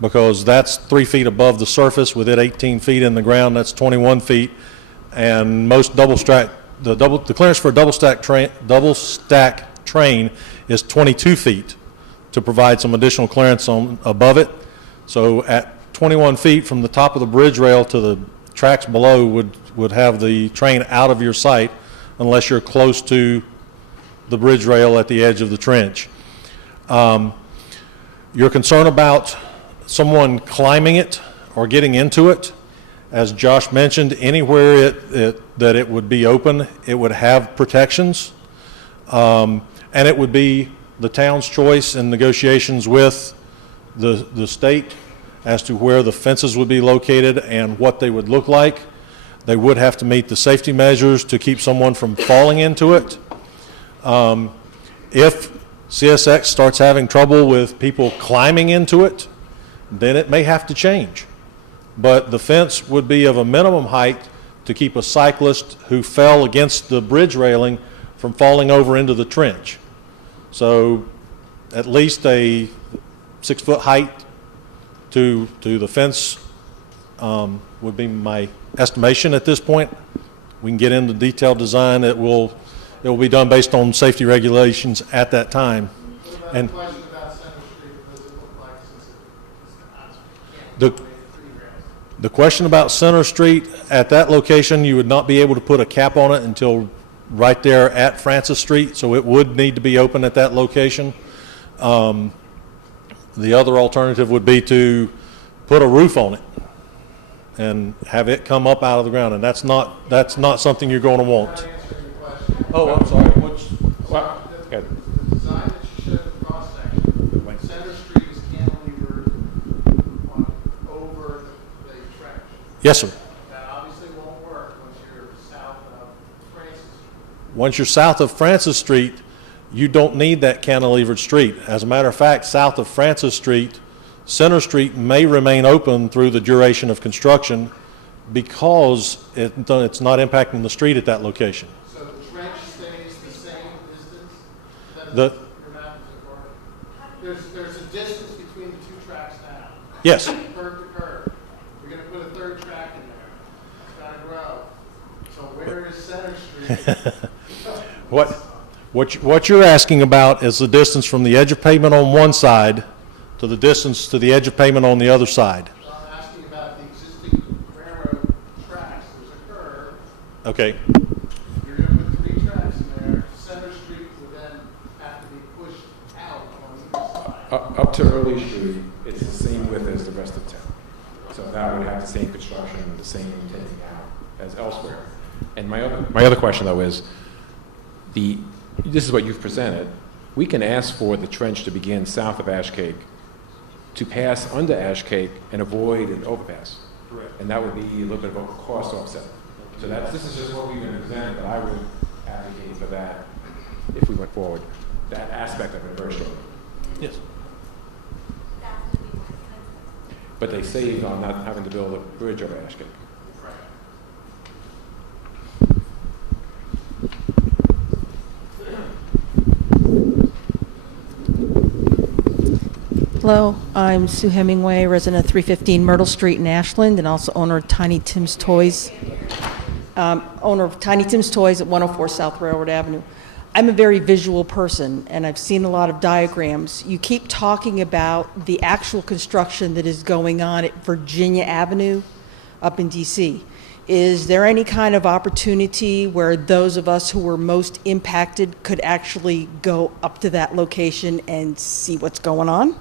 because that's 3 feet above the surface. With it 18 feet in the ground, that's 21 feet. And most double stack, the clearance for a double stack train is 22 feet to provide some additional clearance above it. So at 21 feet from the top of the bridge rail to the tracks below would have the train out of your sight unless you're close to the bridge rail at the edge of the trench. Your concern about someone climbing it or getting into it, as Josh mentioned, anywhere that it would be open, it would have protections, and it would be the town's choice in negotiations with the state as to where the fences would be located and what they would look like. They would have to meet the safety measures to keep someone from falling into it. If CSX starts having trouble with people climbing into it, then it may have to change. But the fence would be of a minimum height to keep a cyclist who fell against the bridge railing from falling over into the trench. So at least a 6-foot height to the fence would be my estimation at this point. We can get into detailed design. It will be done based on safety regulations at that time. And the question about Center Street, at that location, you would not be able to put a cap on it until right there at Francis Street, so it would need to be open at that location. The other alternative would be to put a roof on it and have it come up out of the ground, and that's not something you're going to want. Oh, I'm sorry. Well, the design that you showed in the cross section, Center Street is cantilevered over the trench. Yes, sir. That obviously won't work once you're south of Francis Street. Once you're south of Francis Street, you don't need that cantilevered street. As a matter of fact, south of Francis Street, Center Street may remain open through the duration of construction because it's not impacting the street at that location. So the trench stays the same distance? There's a distance between the two tracks now. Yes. Curb to curb. You're going to put a third track in there. It's got to grow. So where is Center Street? What you're asking about is the distance from the edge of pavement on one side to the distance to the edge of pavement on the other side. So I'm asking about the existing railroad tracks. There's a curve. Okay. You're going to put 3 tracks in there. Center Street would then have to be pushed out on either side. Up to Early Street, it's the same width as the rest of town. So that would have the same construction, the same taking out as elsewhere. And my other question, though, is this is what you've presented. We can ask for the trench to begin south of Ash Cake, to pass under Ash Cake and avoid an overpass. Correct. And that would be a little bit of a cost offset. So this is just what we've been presented, but I would advocate for that if we went forward. That aspect of it very strongly. Yes. But they saved on not having to build a bridge over Ash Cake. Hello, I'm Sue Hemingway, resident of 315 Myrtle Street in Ashland, and also owner of Tiny Tim's Toys. Owner of Tiny Tim's Toys at 104 South Railroad Avenue. I'm a very visual person, and I've seen a lot of diagrams. You keep talking about the actual construction that is going on at Virginia Avenue up in DC. Is there any kind of opportunity where those of us who were most impacted could actually go up to that location and see what's going on?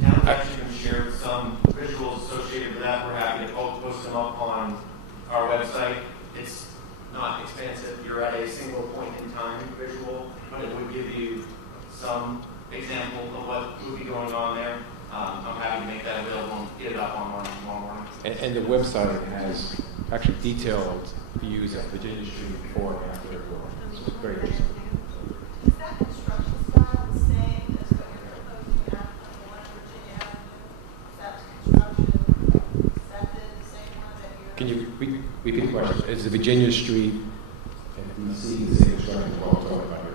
Now I've actually shared some visuals associated with that. We're happy to post them up on our website. It's not expansive. You're at a single point in time visual, but it would give you some example of what would be going on there. I'm happy to make that available and get it up online tomorrow morning. And the website has actually detailed views of Virginia Street before and after the war. So it's very interesting. Is that construction style the same as what you're proposing at on Virginia Avenue? Is that construction accepted the same one that you're... Can you repeat the question? Is the Virginia Street and DC the same construction as what we're talking about here?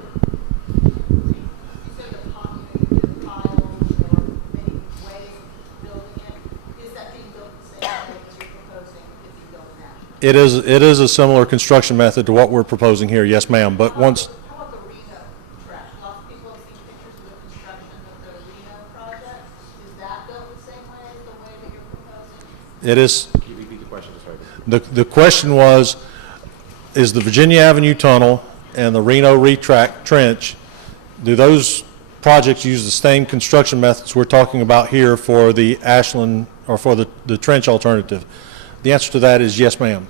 It is a similar construction method to what we're proposing here, yes, ma'am. But once How about the Reno track? Lots of people have seen pictures of the construction of the Reno project. Is that built the same way as the way that you're proposing? it is, Can you repeat the question? the question was, is the Virginia Avenue Tunnel and the Reno retract trench, do those projects use the same construction methods we're talking about here for the Ashland or for the trench alternative? The answer to that is yes, ma'am.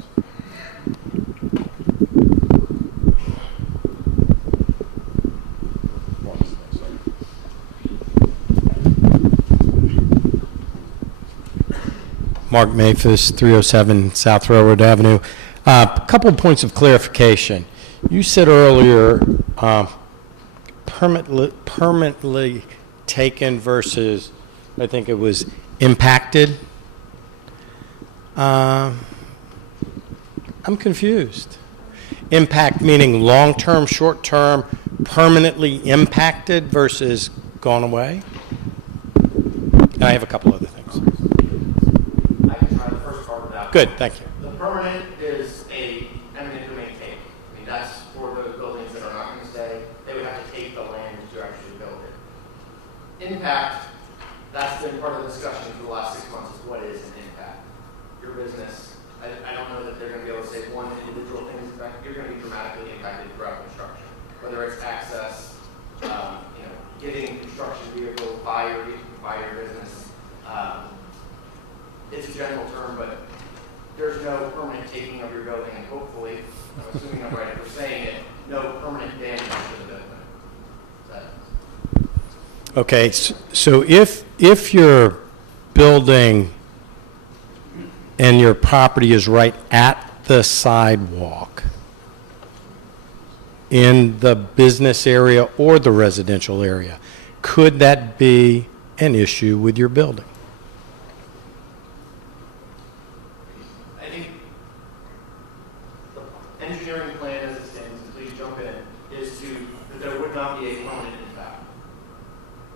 Mark Maphis, 307 South Railroad Avenue. A couple of points of clarification. You said earlier permanently taken versus, I think it was impacted. I'm confused. Impact meaning long-term, short-term, permanently impacted versus gone away? And I have a couple other things. I can try the first part of that. Good, thank you. The permanent is a eminent domain take. I mean, that's for those buildings that are not going to stay. They would have to take the land to actually build it. Impact, that's been part of the discussion for the last 6 months, is what is an impact. Your business, I don't know that they're going to be able to say one individual thing is impacted. You're going to be dramatically impacted throughout construction, whether it's access, getting construction vehicles by your business. It's a general term, but there's no permanent taking of your building, and hopefully, I'm assuming I'm right if we're saying it, no permanent damage to the building. Okay, so if your building and your property is right at the sidewalk in the business area or the residential area, could that be an issue with your building? I think the engineering plan as it stands, and please jump in, is that there would not be a permanent impact.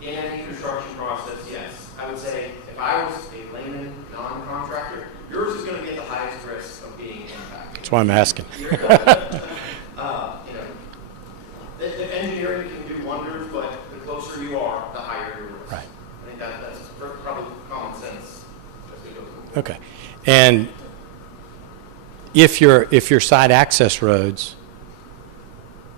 In any construction process, yes. I would say if I was a layman, non-contractor, yours is going to be at the highest risk of being impacted. That's why I'm asking. The engineering can do wonders, but the closer you are, the higher your risk. Right. I think that's probably common sense as we go through. Okay. And if your side access roads,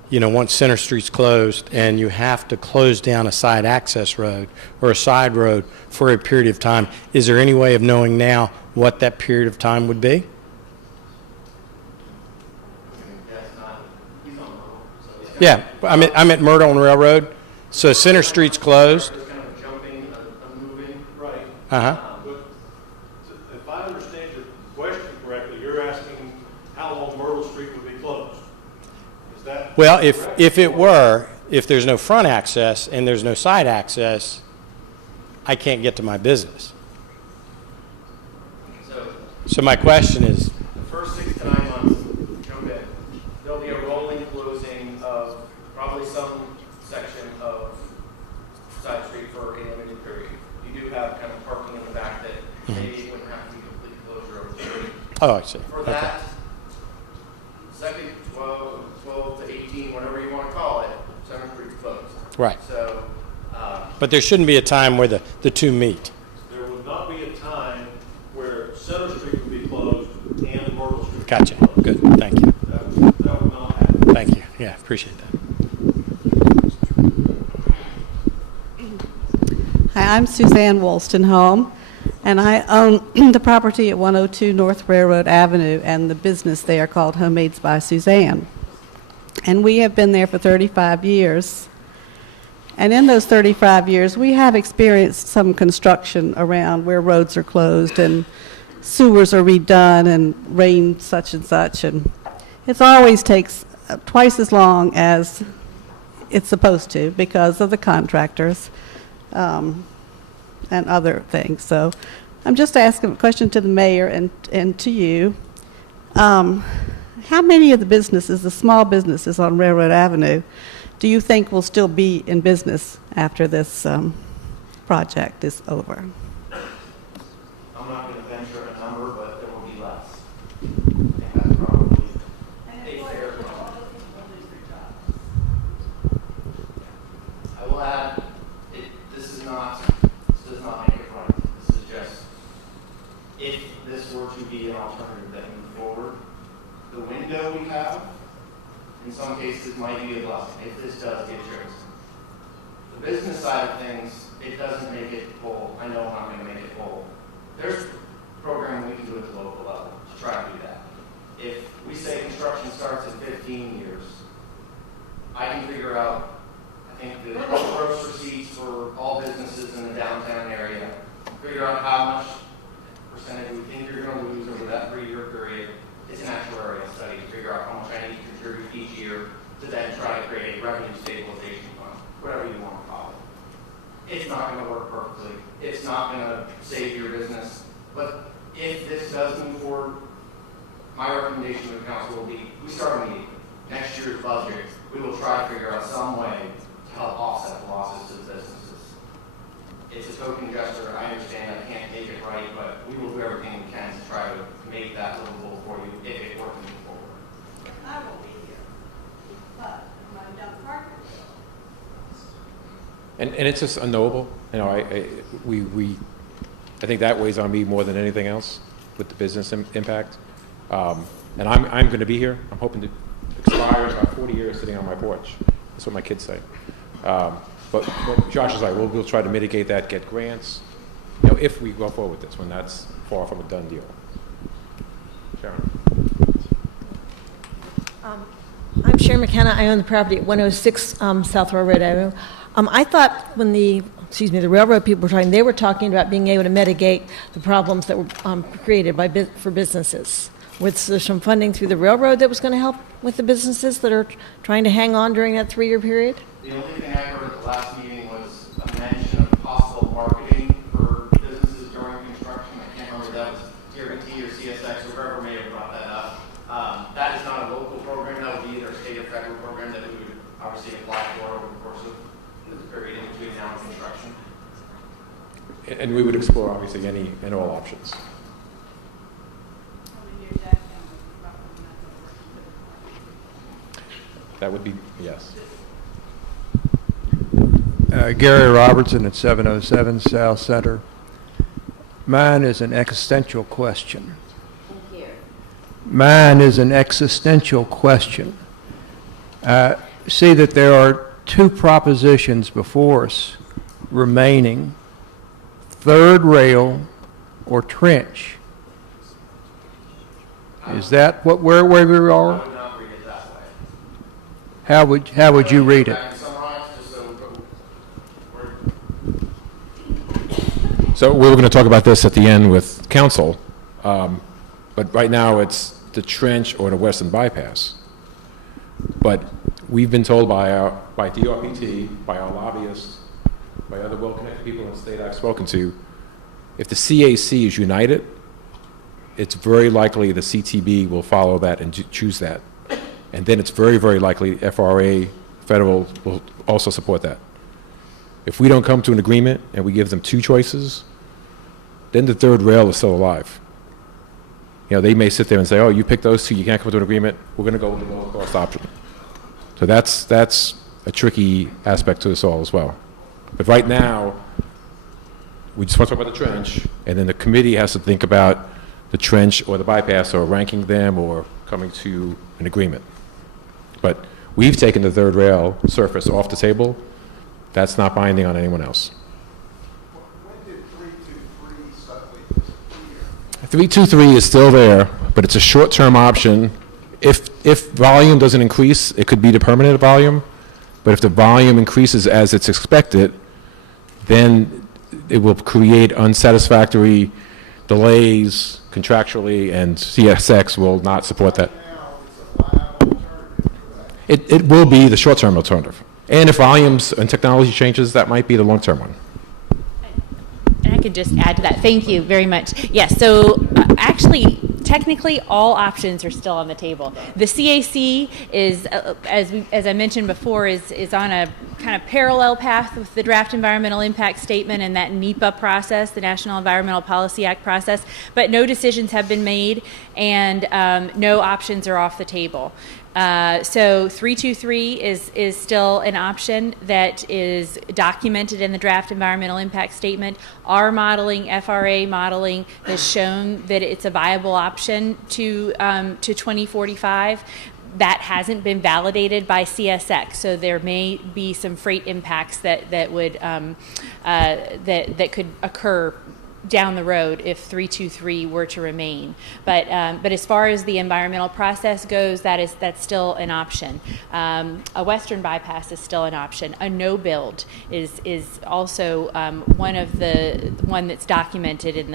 once Center Street's closed and you have to close down a side access road or a side road for a period of time, is there any way of knowing now what that period of time would be? Yeah, I'm at Myrtle and Railroad, so Center Street's closed. Right. But if I understand your question correctly, you're asking how long Myrtle Street would be closed. Is that Well, correct? if there's no front access and there's no side access, I can't get to my business. So my question is, the first 6 to 9 months, jump in. There'll be a rolling closing of probably some section of side street for a limited period. You do have kind of parking in the back that maybe wouldn't have to be complete closure of the street. Oh, I see. For Okay. that second 12 to 18, whatever you want to call it, Center Street's closed. Right. So, But there shouldn't be a time where the two meet. There would not be a time where Center Street would be closed and Myrtle Street. Gotcha. Good. Thank you. That would not happen. Thank you. Yeah, appreciate that. Hi, I'm Suzanne Wolstenholme, and I own the property at 102 North Railroad Avenue and the business there called Homemades by Suzanne. And we have been there for 35 years. And in those 35 years, we have experienced some construction around where roads are closed and sewers are redone and rain such and such. And it always takes twice as long as it's supposed to because of the contractors and other things. So I'm just asking a question to the mayor and to you. How many of the businesses, the small businesses on Railroad Avenue, do you think will still be in business after this project is over? I'm not going to venture a number, but there will be less. I think that's probably a fair comment. I will add, this does not make it right. This is just, if this were to be an alternative that moves forward, the window we have, in some cases, might be a blessing if this does get chosen. The business side of things, it doesn't make it whole. I know I'm going to make it whole. There's a program we can do at the local level to try to do that. If we say construction starts in 15 years, I can figure out, I think, the gross receipts for all businesses in the downtown area, figure out how much percentage we think you're going to lose over that 3-year period. It's an actuarial study to figure out how much I need to contribute each year to then try to create a revenue stabilization fund, whatever you want to call it. It's not going to work perfectly. It's not going to save your business. But if this does move forward, my recommendation to the council will be, we start a meeting. Next year's budget, we will try to figure out some way to help offset the losses to the businesses. It's a token gesture. I understand I can't make it right, but we will do everything we can to try to make that livable for you if it were to move forward. I won't be here, but I'm down the park. And it's just unknowable. You know, I think that weighs on me more than anything else with the business impact. And I'm going to be here. I'm hoping to expire in about 40 years sitting on my porch. That's what my kids say. But Josh is right. We'll try to mitigate that, get grants. You know, if we go forward with this, when that's far from a done deal. Sharon. I'm Sharon McKenna. I own the property at 106 South Railroad Avenue. I thought when the railroad people were talking, they were talking about being able to mitigate the problems that were created for businesses. Was there some funding through the railroad that was going to help with the businesses that are trying to hang on during that 3-year period? The only thing I heard at the last meeting was a mention of possible marketing for businesses during construction. I can't remember if that was TRBT or CSX or whoever may have brought that up. That is not a local program. That would be either a state or federal program that we would obviously apply for over the course of the period in between now and construction. And we would explore, obviously, any and all options. That would be, yes. Gary Robertson at 707 South Center. Mine is an existential question. Mine is an existential question. See that there are 2 propositions before us remaining: third rail or trench. Is that where we are? I would not read it that way. How would you read it? So we were going to talk about this at the end with council, but right now it's the trench or the western bypass. But we've been told by DRPT, by our lobbyists, by other well-connected people in the state I've spoken to, if the CAC is united, it's very likely the CTB will follow that and choose that. And then it's very, very likely FRA, federal will also support that. If we don't come to an agreement and we give them two choices, then the third rail is still alive. You know, they may sit there and say, oh, you pick those two, you can't come to an agreement, we're going to go with the lower cost option. So that's a tricky aspect to this all as well. But right now, we just want to talk about the trench, and then the committee has to think about the trench or the bypass, or ranking them, or coming to an agreement. But we've taken the third rail surface off the table. That's not binding on anyone else. 323 is still there, but it's a short-term option. If volume doesn't increase, it could be the permanent volume. But if the volume increases as it's expected, then it will create unsatisfactory delays contractually, and CSX will not support that. It will be the short-term alternative. And if volumes and technology changes, that might be the long-term one. And I could just add to that. Thank you very much. Yes, so actually, technically, all options are still on the table. The CAC is, as I mentioned before, is on a kind of parallel path with the draft environmental impact statement and that NEPA process, the National Environmental Policy Act process, but no decisions have been made, and no options are off the table. So 323 is still an option that is documented in the draft environmental impact statement. Our modeling, FRA modeling, has shown that it's a viable option to 2045. That hasn't been validated by CSX, so there may be some freight impacts that would that could occur down the road if 323 were to remain. But as far as the environmental process goes, that's still an option. A western bypass is still an option. A no build is also one that's documented in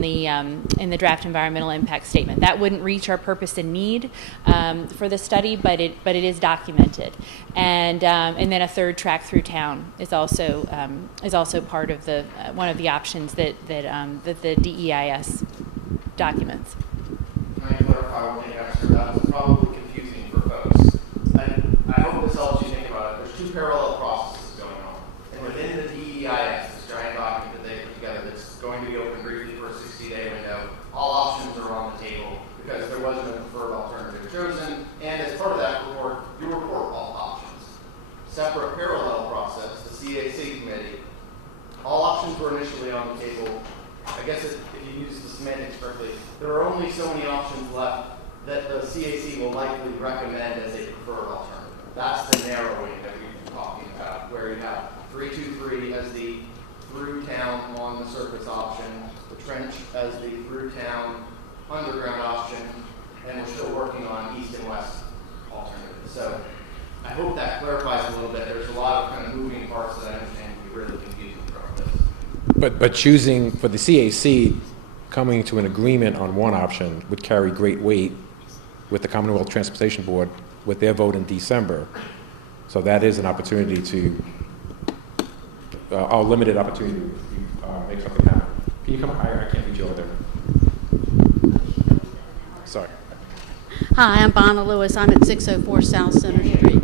the draft environmental impact statement. That wouldn't reach our purpose and need for the study, but it is documented. And then a third track through town is also part of the one of the options that the DEIS documents. Can I clarify one thing, Esther? That was probably confusing for folks. I hope this helps you think about it. There's two parallel processes going on. And within the DEIS, this giant document that they put together that's going to be open briefly for a 60-day window, all options are on the table because there wasn't a preferred alternative chosen. And as part of that report, you report all options. Separate parallel process, the CAC committee, all options were initially on the table. I guess if you use the semantics correctly, there are only so many options left that the CAC will likely recommend as a preferred alternative. That's the narrowing that we've been talking about, where you have 323 as the through town on the surface option, the trench as the through town underground option, and we're still working on east and west alternatives. So I hope that clarifies a little bit. There's a lot of kind of moving parts that I understand can be really confusing from this. But choosing for the CAC, coming to an agreement on one option would carry great weight with the Commonwealth Transportation Board with their vote in December. So that is an opportunity to, a limited opportunity to make something happen. Can you come higher? I can't reach you over there. Sorry. Hi, I'm Bonna Lewis. I'm at 604 South Center Street.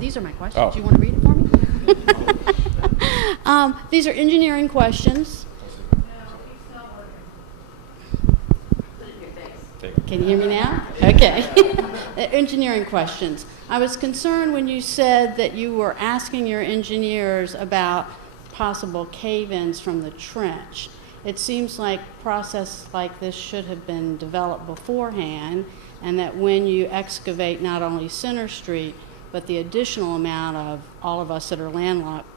These are my questions. Oh. Do you want to read it for me? These are engineering questions. Can you hear me now? Okay. Engineering questions. I was concerned when you said that you were asking your engineers about possible cave-ins from the trench. It seems like a process like this should have been developed beforehand, and that when you excavate not only Center Street, but the additional amount of all of us that are landlocked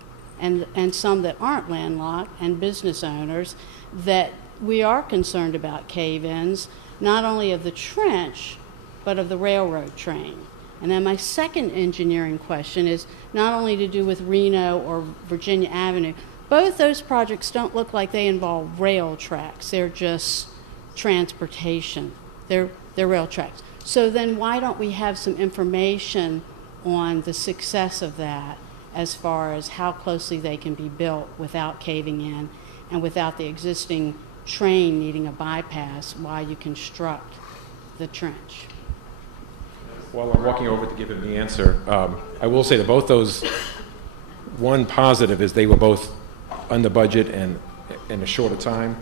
and some that aren't landlocked and business owners, that we are concerned about cave-ins, not only of the trench, but of the railroad train. And then my second engineering question is not only to do with Reno or Virginia Avenue. Both those projects don't look like they involve rail tracks. They're just transportation. They're rail tracks. So then why don't we have some information on the success of that as far as how closely they can be built without caving in and without the existing train needing a bypass while you construct the trench? while I'm walking over to give him the answer, I will say that both those, one positive is they were both under budget and in a shorter time.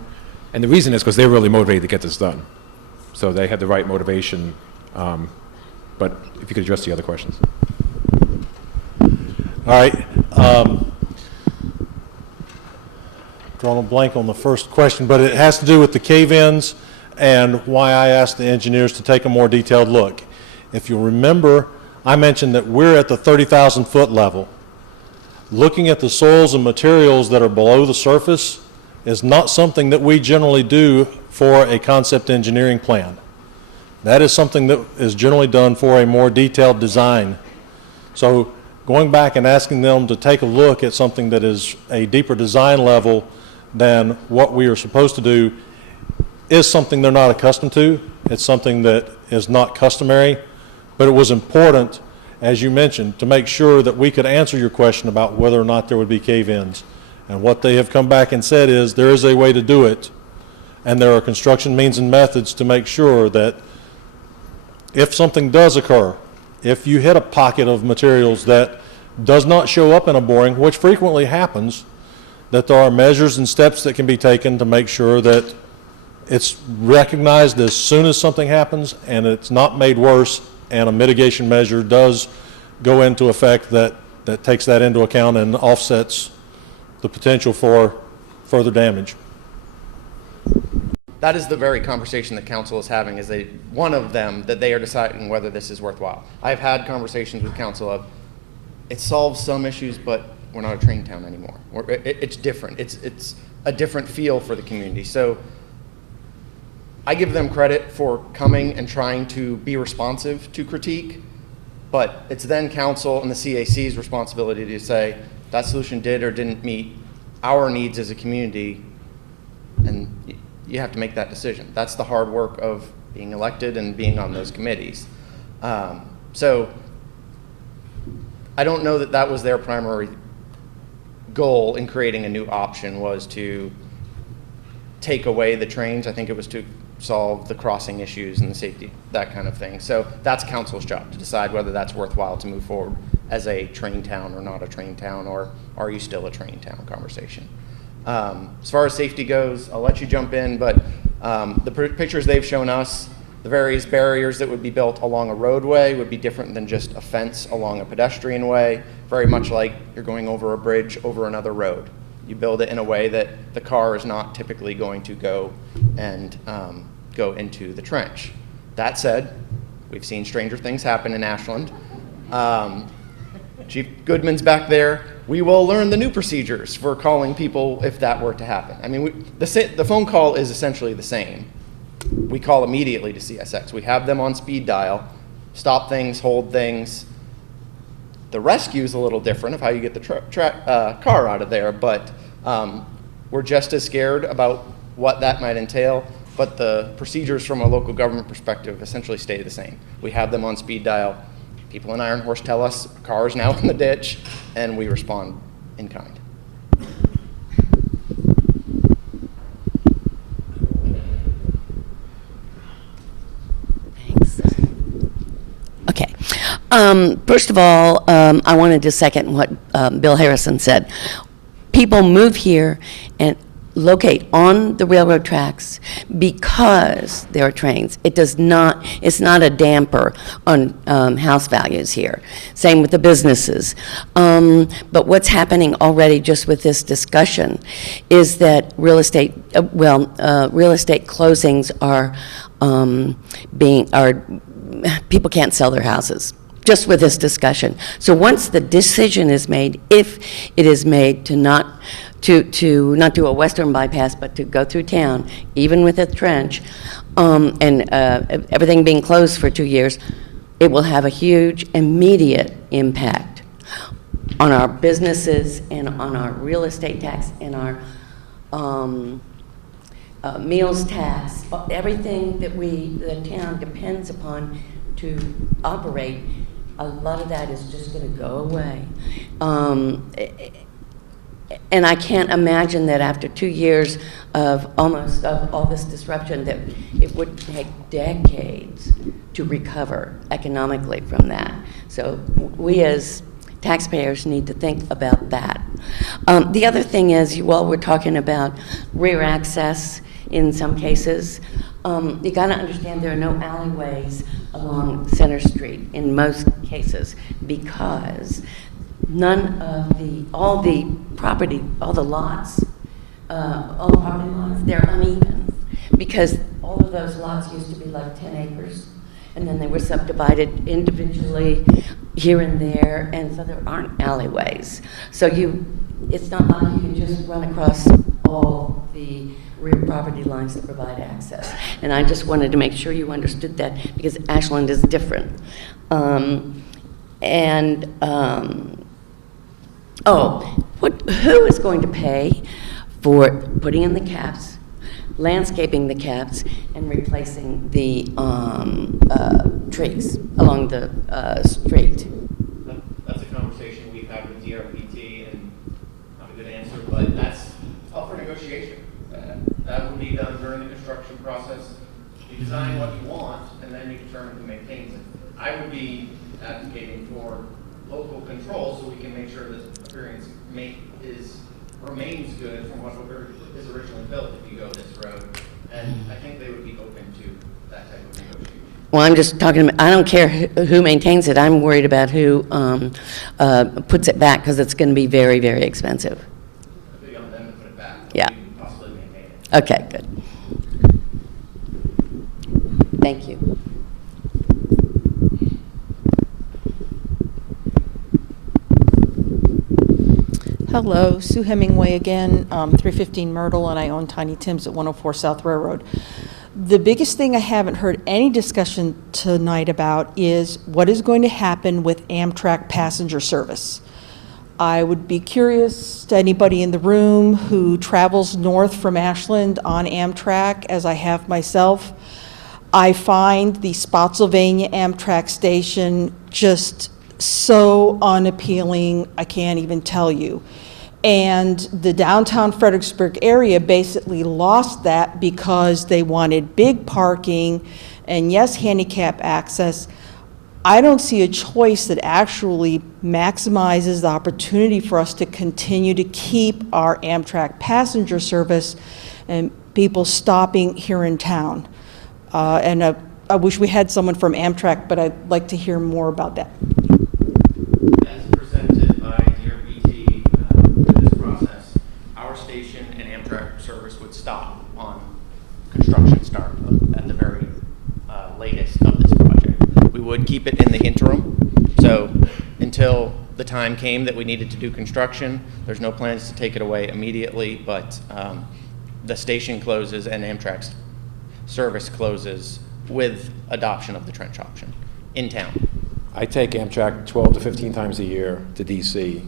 And the reason is because they're really motivated to get this done. So they had the right motivation. But if you could address the other questions. All right. Drawing a blank on the first question, but it has to do with the cave-ins and why I asked the engineers to take a more detailed look. If you'll remember, I mentioned that we're at the 30,000 foot level. Looking at the soils and materials that are below the surface is not something that we generally do for a concept engineering plan. That is something that is generally done for a more detailed design. So going back and asking them to take a look at something that is a deeper design level than what we are supposed to do is something they're not accustomed to. It's something that is not customary, but it was important, as you mentioned, to make sure that we could answer your question about whether or not there would be cave-ins. And what they have come back and said is there is a way to do it, and there are construction means and methods to make sure that if something does occur, if you hit a pocket of materials that does not show up in a boring, which frequently happens, that there are measures and steps that can be taken to make sure that it's recognized as soon as something happens and it's not made worse, and a mitigation measure does go into effect that takes that into account and offsets the potential for further damage. That is the very conversation that council is having, is one of them that they are deciding whether this is worthwhile. I've had conversations with council of, it solves some issues, but we're not a train town anymore. It's different. It's a different feel for the community. So I give them credit for coming and trying to be responsive to critique, but it's then council and the CAC's responsibility to say that solution did or didn't meet our needs as a community, and you have to make that decision. That's the hard work of being elected and being on those committees. So I don't know that that was their primary goal in creating a new option, was to take away the trains. I think it was to solve the crossing issues and the safety, that kind of thing. So that's council's job to decide whether that's worthwhile to move forward as a train town or not a train town, or are you still a train town conversation. As far as safety goes, I'll let you jump in, but the pictures they've shown us, the various barriers that would be built along a roadway would be different than just a fence along a pedestrian way, very much like you're going over a bridge over another road. You build it in a way that the car is not typically going to go and go into the trench. That said, we've seen stranger things happen in Ashland. Chief Goodman's back there. We will learn the new procedures for calling people if that were to happen. I mean, the phone call is essentially the same. We call immediately to CSX. We have them on speed dial, stop things, hold things. The rescue is a little different of how you get the car out of there, but we're just as scared about what that might entail, but the procedures from a local government perspective essentially stay the same. We have them on speed dial. People in Iron Horse tell us a car is now in the ditch, and we respond in kind. Okay. First of all, I wanted to second what Bill Harrison said. People move here and locate on the railroad tracks because there are trains. It's not a damper on house values here. Same with the businesses. But what's happening already just with this discussion is that real estate closings people can't sell their houses, just with this discussion. So once the decision is made, if it is made to not do a western bypass, but to go through town, even with a trench, and everything being closed for 2 years, it will have a huge immediate impact on our businesses and on our real estate tax and our meals tax, everything that the town depends upon to operate. A lot of that is just going to go away. And I can't imagine that after 2 years of almost of all this disruption, that it would take decades to recover economically from that. So we as taxpayers need to think about that. The other thing is, you all were talking about rear access in some cases. You got to understand there are no alleyways along Center Street in most cases, because all the property lots, they're uneven, because all of those lots used to be like 10 acres, and then they were subdivided individually here and there, and so there aren't alleyways. So it's not like you can just run across all the rear property lines to provide access. And I just wanted to make sure you understood that, because Ashland is different. Who is going to pay for putting in the caps, landscaping the caps, and replacing the trees along the street? That's a conversation we've had with DRPT, and not a good answer, but that's up for negotiation. That will be done during the construction process. You design what you want, and then you determine who maintains it. I would be advocating for local control so we can make sure that the appearance remains good from what is originally built if you go this road. And I think they would be open to that type of negotiation. Well, I'm just talking about, I don't care who maintains it. I'm worried about who puts it back, because it's going to be very, very expensive. It'd be on them to put it back. Yeah. We can possibly maintain it. Okay, good. Thank you. Hello, Sue Hemingway again, 315 Myrtle, and I own Tiny Tim's at 104 South Railroad. The biggest thing I haven't heard any discussion tonight about is what is going to happen with Amtrak passenger service. I would be curious to anybody in the room who travels north from Ashland on Amtrak, as I have myself. I find the Spotsylvania Amtrak station just so unappealing, I can't even tell you. And the downtown Fredericksburg area basically lost that because they wanted big parking and, yes, handicap access. I don't see a choice that actually maximizes the opportunity for us to continue to keep our Amtrak passenger service and people stopping here in town. I wish we had someone from Amtrak, but I'd like to hear more about that. As presented by DRPT through this process, our station and Amtrak service would stop on construction start at the very latest of this project. We would keep it in the interim, so until the time came that we needed to do construction, there's no plans to take it away immediately, but the station closes and Amtrak's service closes with adoption of the trench option in town. I take Amtrak 12 to 15 times a year to DC. You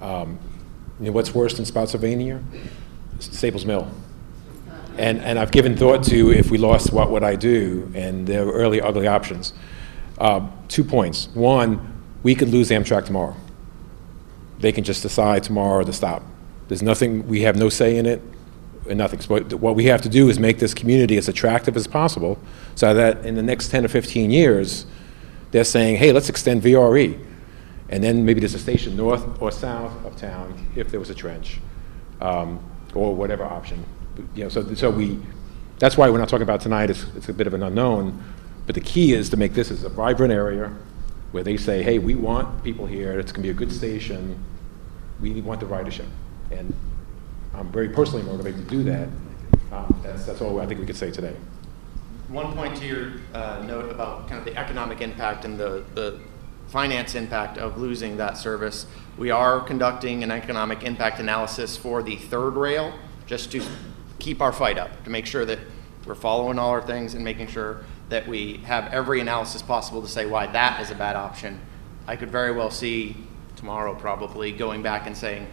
know what's worse than Spotsylvania? Staples Mill. And I've given thought to, if we lost, what would I do? And there were early ugly options. 2 points. One, we could lose Amtrak tomorrow. They can just decide tomorrow to stop. There's nothing, we have no say in it, and nothing. So what we have to do is make this community as attractive as possible, so that in the next 10 or 15 years, they're saying, hey, let's extend VRE. And then maybe there's a station north or south of town if there was a trench, or whatever option. You know, that's why we're not talking about tonight. It's a bit of an unknown, but the key is to make this as a vibrant area where they say, hey, we want people here. It's going to be a good station. We want the ridership. And I'm very personally motivated to do that. That's all I think we could say today. One point to your note about kind of the economic impact and the finance impact of losing that service. We are conducting an economic impact analysis for the third rail, just to keep our fight up, to make sure that we're following all our things and making sure that we have every analysis possible to say why that is a bad option. I could very well see tomorrow probably going back and saying,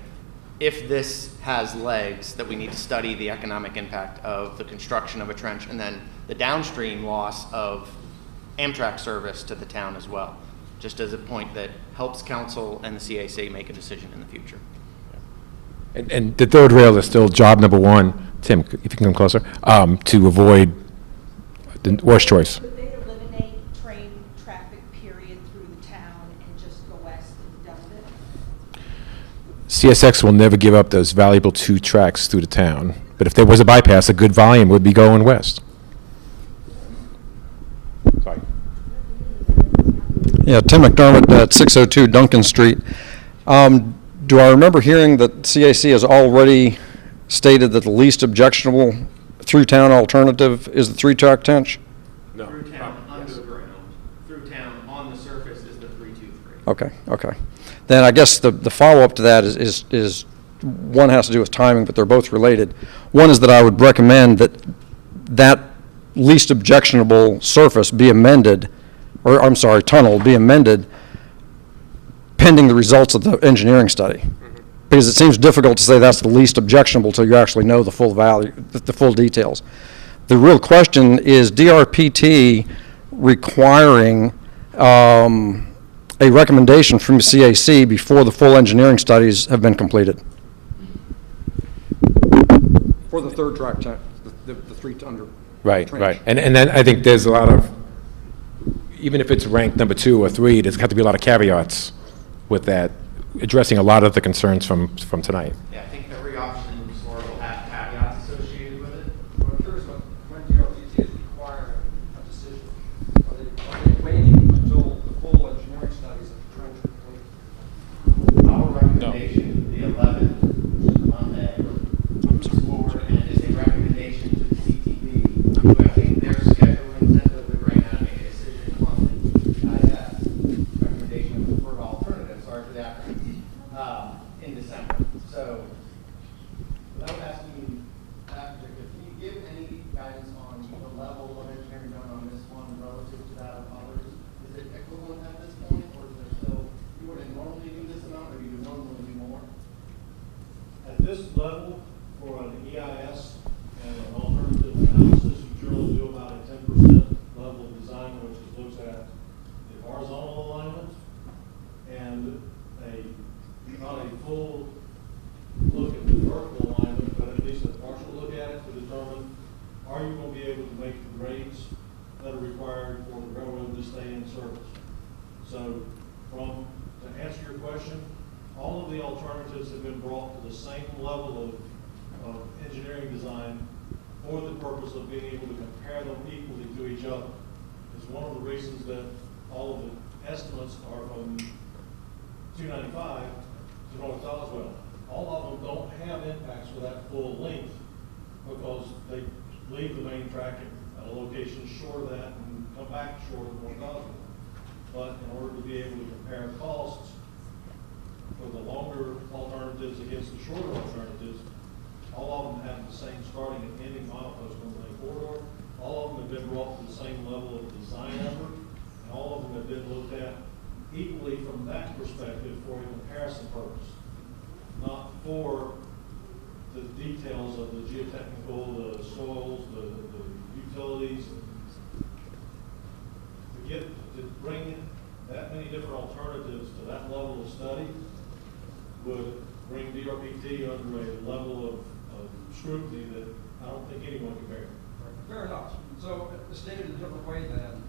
if this has legs, that we need to study the economic impact of the construction of a trench and then the downstream loss of Amtrak service to the town as well, just as a point that helps council and the CAC make a decision in the future. And the third rail is still job number one, Tim, if you can come closer, to avoid the worst choice. Would they eliminate train traffic period through the town and just go west and done with it? CSX will never give up those valuable 2 tracks through the town. But if there was a bypass, a good volume would be going west. Sorry. Yeah, Tim McDermott at 602 Duncan Street. Do I remember hearing that CAC has already stated that the least objectionable through-town alternative is the 3-track trench? No. Through town, underground. Through town, on the surface is the 323. Okay, okay. Then I guess the follow-up to that is one has to do with timing, but they're both related. One is that I would recommend that least objectionable surface be amended, or I'm sorry, tunnel be amended pending the results of the engineering study. Because it seems difficult to say that's the least objectionable till you actually know the full value, the full details. The real question is DRPT requiring a recommendation from CAC before the full engineering studies have been completed. For the 3rd track, the 3 under. Right, right. And then I think there's a lot of, even if it's ranked number 2 or 3, there's got to be a lot of caveats with that, addressing a lot of the concerns from tonight. Yeah, I think every option sort of will have caveats associated with it. I'm curious when DRPT is requiring a decision. Are they waiting until the full engineering studies of the trench are complete? Our recommendation, the 11th, which is Monday, moves forward and is a recommendation to the CTB, who I think their scheduling tentatively right now to make a decision on the EIS recommendation of preferred alternative, sorry for the acronym, in December. So, without asking you that particular, can you give any guidance on the level of engineering done on this one relative to that of others? Is it equivalent at this point, or is there still, you wouldn't normally do this amount, or you would normally do more? At this level, for an EIS and an alternative analysis, you generally do about a 10% level of design, which looks at the horizontal alignment and not a full look at the vertical alignment, but at least a partial look at it to determine, are you going to be able to make the grades that are required for the railroad to stay in service? So, to answer your question, all of the alternatives have been brought to the same level of engineering design for the purpose of being able to compare them equally to each other. It's one of the reasons that all of the estimates are from 295 to North Doswell. All of them don't have impacts for that full length because they leave the main track at a location short of that and come back short of North Doswell. But in order to be able to compare costs for the longer alternatives against the shorter alternatives, all of them have the same starting and ending milepost on the main corridor. All of them have been brought to the same level of design effort, and all of them have been looked at equally from that perspective for a comparison purpose, not for the details of the geotechnical, the soils, the utilities. To bring that many different alternatives to that level of study would bring DRPT under a level of scrutiny that I don't think anyone can bear. Fair enough. So, stated a different way then,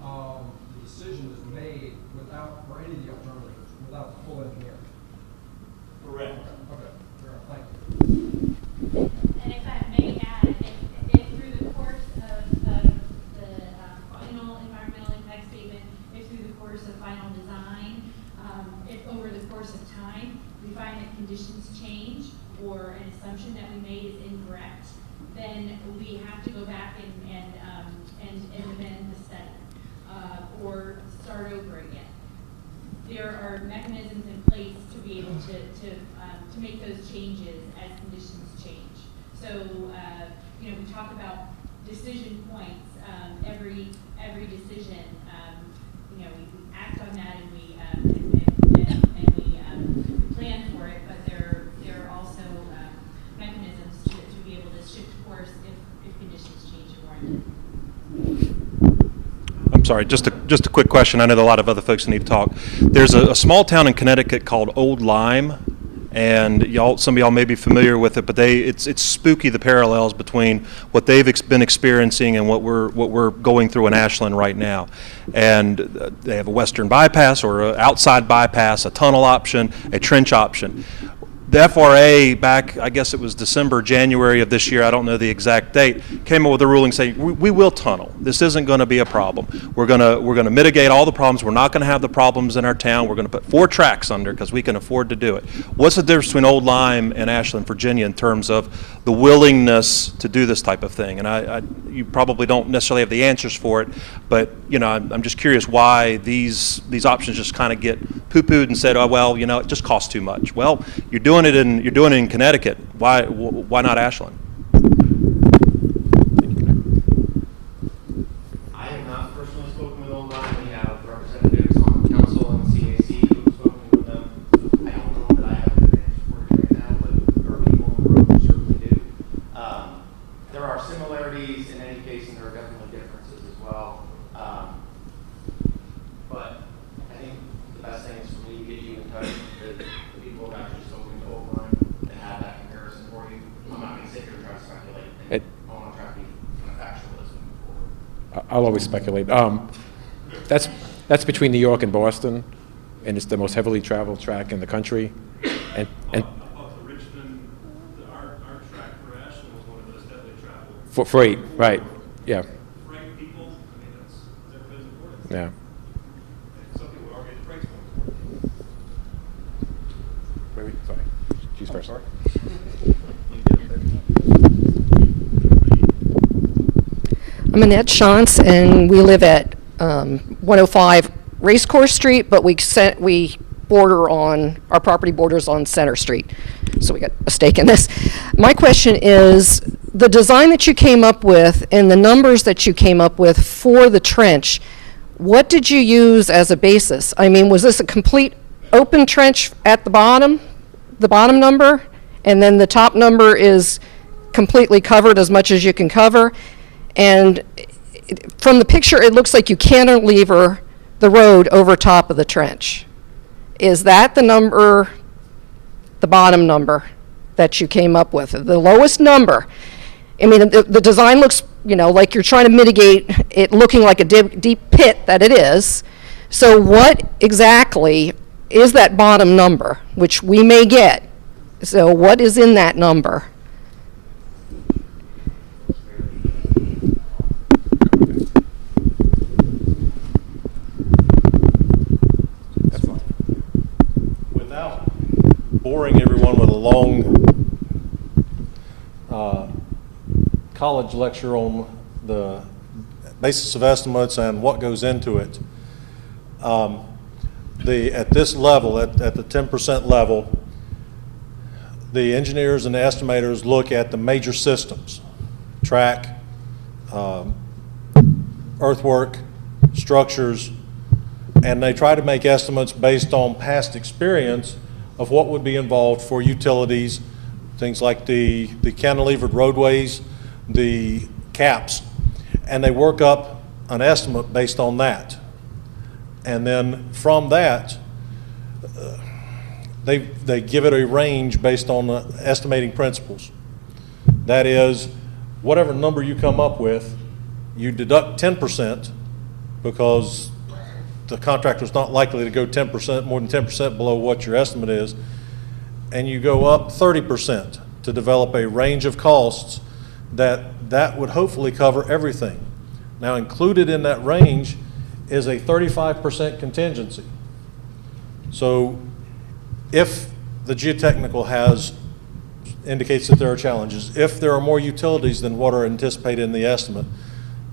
the decision is made for any of the alternatives, without the full engineering. Correct. Okay, fair enough, thank you. And if I may add, if through the course of the final environmental impact statement, if through the course of final design, if over the course of time, we find that conditions change or an assumption that we made is incorrect, then we have to go back and amend the study or start over again. There are mechanisms in place to be able to make those changes as conditions change. So, we talk about decision points. Every decision, we act on that and we plan for it. But there are also mechanisms to be able to shift course if conditions change and warranted. I'm sorry, just a quick question. I know that a lot of other folks need to talk. There's a small town in Connecticut called Old Lyme, And some of y'all may be familiar with it, but it's spooky, the parallels between what they've been experiencing and what we're going through in Ashland right now. And they have a western bypass or an outside bypass, a tunnel option, a trench option. The FRA back, I guess it was December, January of this year, I don't know the exact date, came up with a ruling saying we will tunnel. This isn't going to be a problem. We're going to mitigate all the problems. We're not going to have the problems in our town. We're going to put 4 tracks under because we can afford to do it. What's the difference between Old Lyme and Ashland, Virginia, in terms of the willingness to do this type of thing? And you probably don't necessarily have the answers for it, but I'm just curious why these options just kind of get poo-pooed and said, oh well, it just costs too much. Well, you're doing it in Connecticut. Why not Ashland? I have not personally spoken with Old Lyme. We have representatives on council and CAC who have spoken with them. I don't know that I have an answer for you right now, but there are people in the room who certainly do. There are similarities in any case, and there are definitely differences as well. But I think the best thing is for me to get you in touch with the people who have actually spoken to Old Lyme and have that comparison for you. I'm not going to sit here and try to speculate. I want to try to be kind of factual as we move forward. I'll always speculate. That's between New York and Boston, and it's the most heavily traveled track in the country. And Richmond, our track for Ashland was one of those heavily traveled. for freight, right? Yeah. Freight people, that's never been important. Yeah. Some people would argue the freight's more important. Wait, sorry. She's first. Sorry. I'm Annette Shantz, and we live at 105 Racecourse Street, but we border on, our property borders on Center Street. So we got a stake in this. My question is, the design that you came up with and the numbers that you came up with for the trench, what did you use as a basis? I mean, was this a complete open trench at the bottom number, and then the top number is completely covered as much as you can cover? And from the picture, it looks like you cantilever the road over top of the trench. Is that the number, the bottom number that you came up with, the lowest number? I mean, the design looks, like you're trying to mitigate it looking like a deep pit that it is. So what exactly is that bottom number, which we may get? So what is in that number? Without boring everyone with a long college lecture on the basis of estimates and what goes into it, at this level, at the 10% level, the engineers and the estimators look at the major systems, track, earthwork, structures, and they try to make estimates based on past experience of what would be involved for utilities, things like the cantilevered roadways, the caps, and they work up an estimate based on that. And then from that, they give it a range based on the estimating principles. That is, whatever number you come up with, you deduct 10% because the contractor's not likely to go 10%, more than 10% below what your estimate is, and you go up 30% to develop a range of costs that would hopefully cover everything. Now, included in that range is a 35% contingency. So if the geotechnical indicates that there are challenges, if there are more utilities than what are anticipated in the estimate,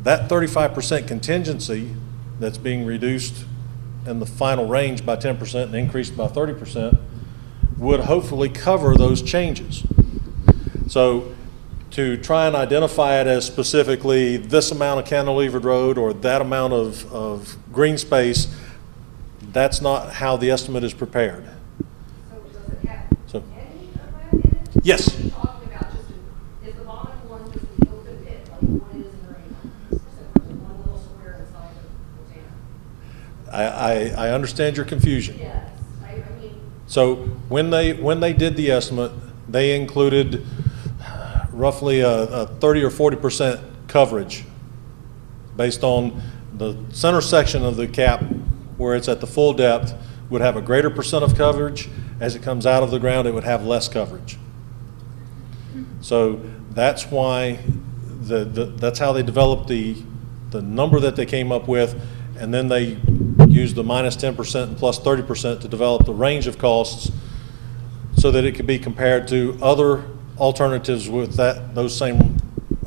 that 35% contingency that's being reduced in the final range by 10% and increased by 30% would hopefully cover those changes. So to try and identify it as specifically this amount of cantilevered road or that amount of green space, that's not how the estimate is prepared. So does it have So, any of that in it? yes. What you're talking about, is the bottom one just the open pit, like what is in Randolph? Except for one little square inside the container. I understand your confusion. Yes, I mean. So when they did the estimate, they included roughly a 30 or 40% coverage based on the center section of the cap where it's at the full depth would have a greater percent of coverage. As it comes out of the ground, it would have less coverage. So that's why that's how they developed the number that they came up with, and then they used the minus 10% and plus 30% to develop the range of costs so that it could be compared to other alternatives with those same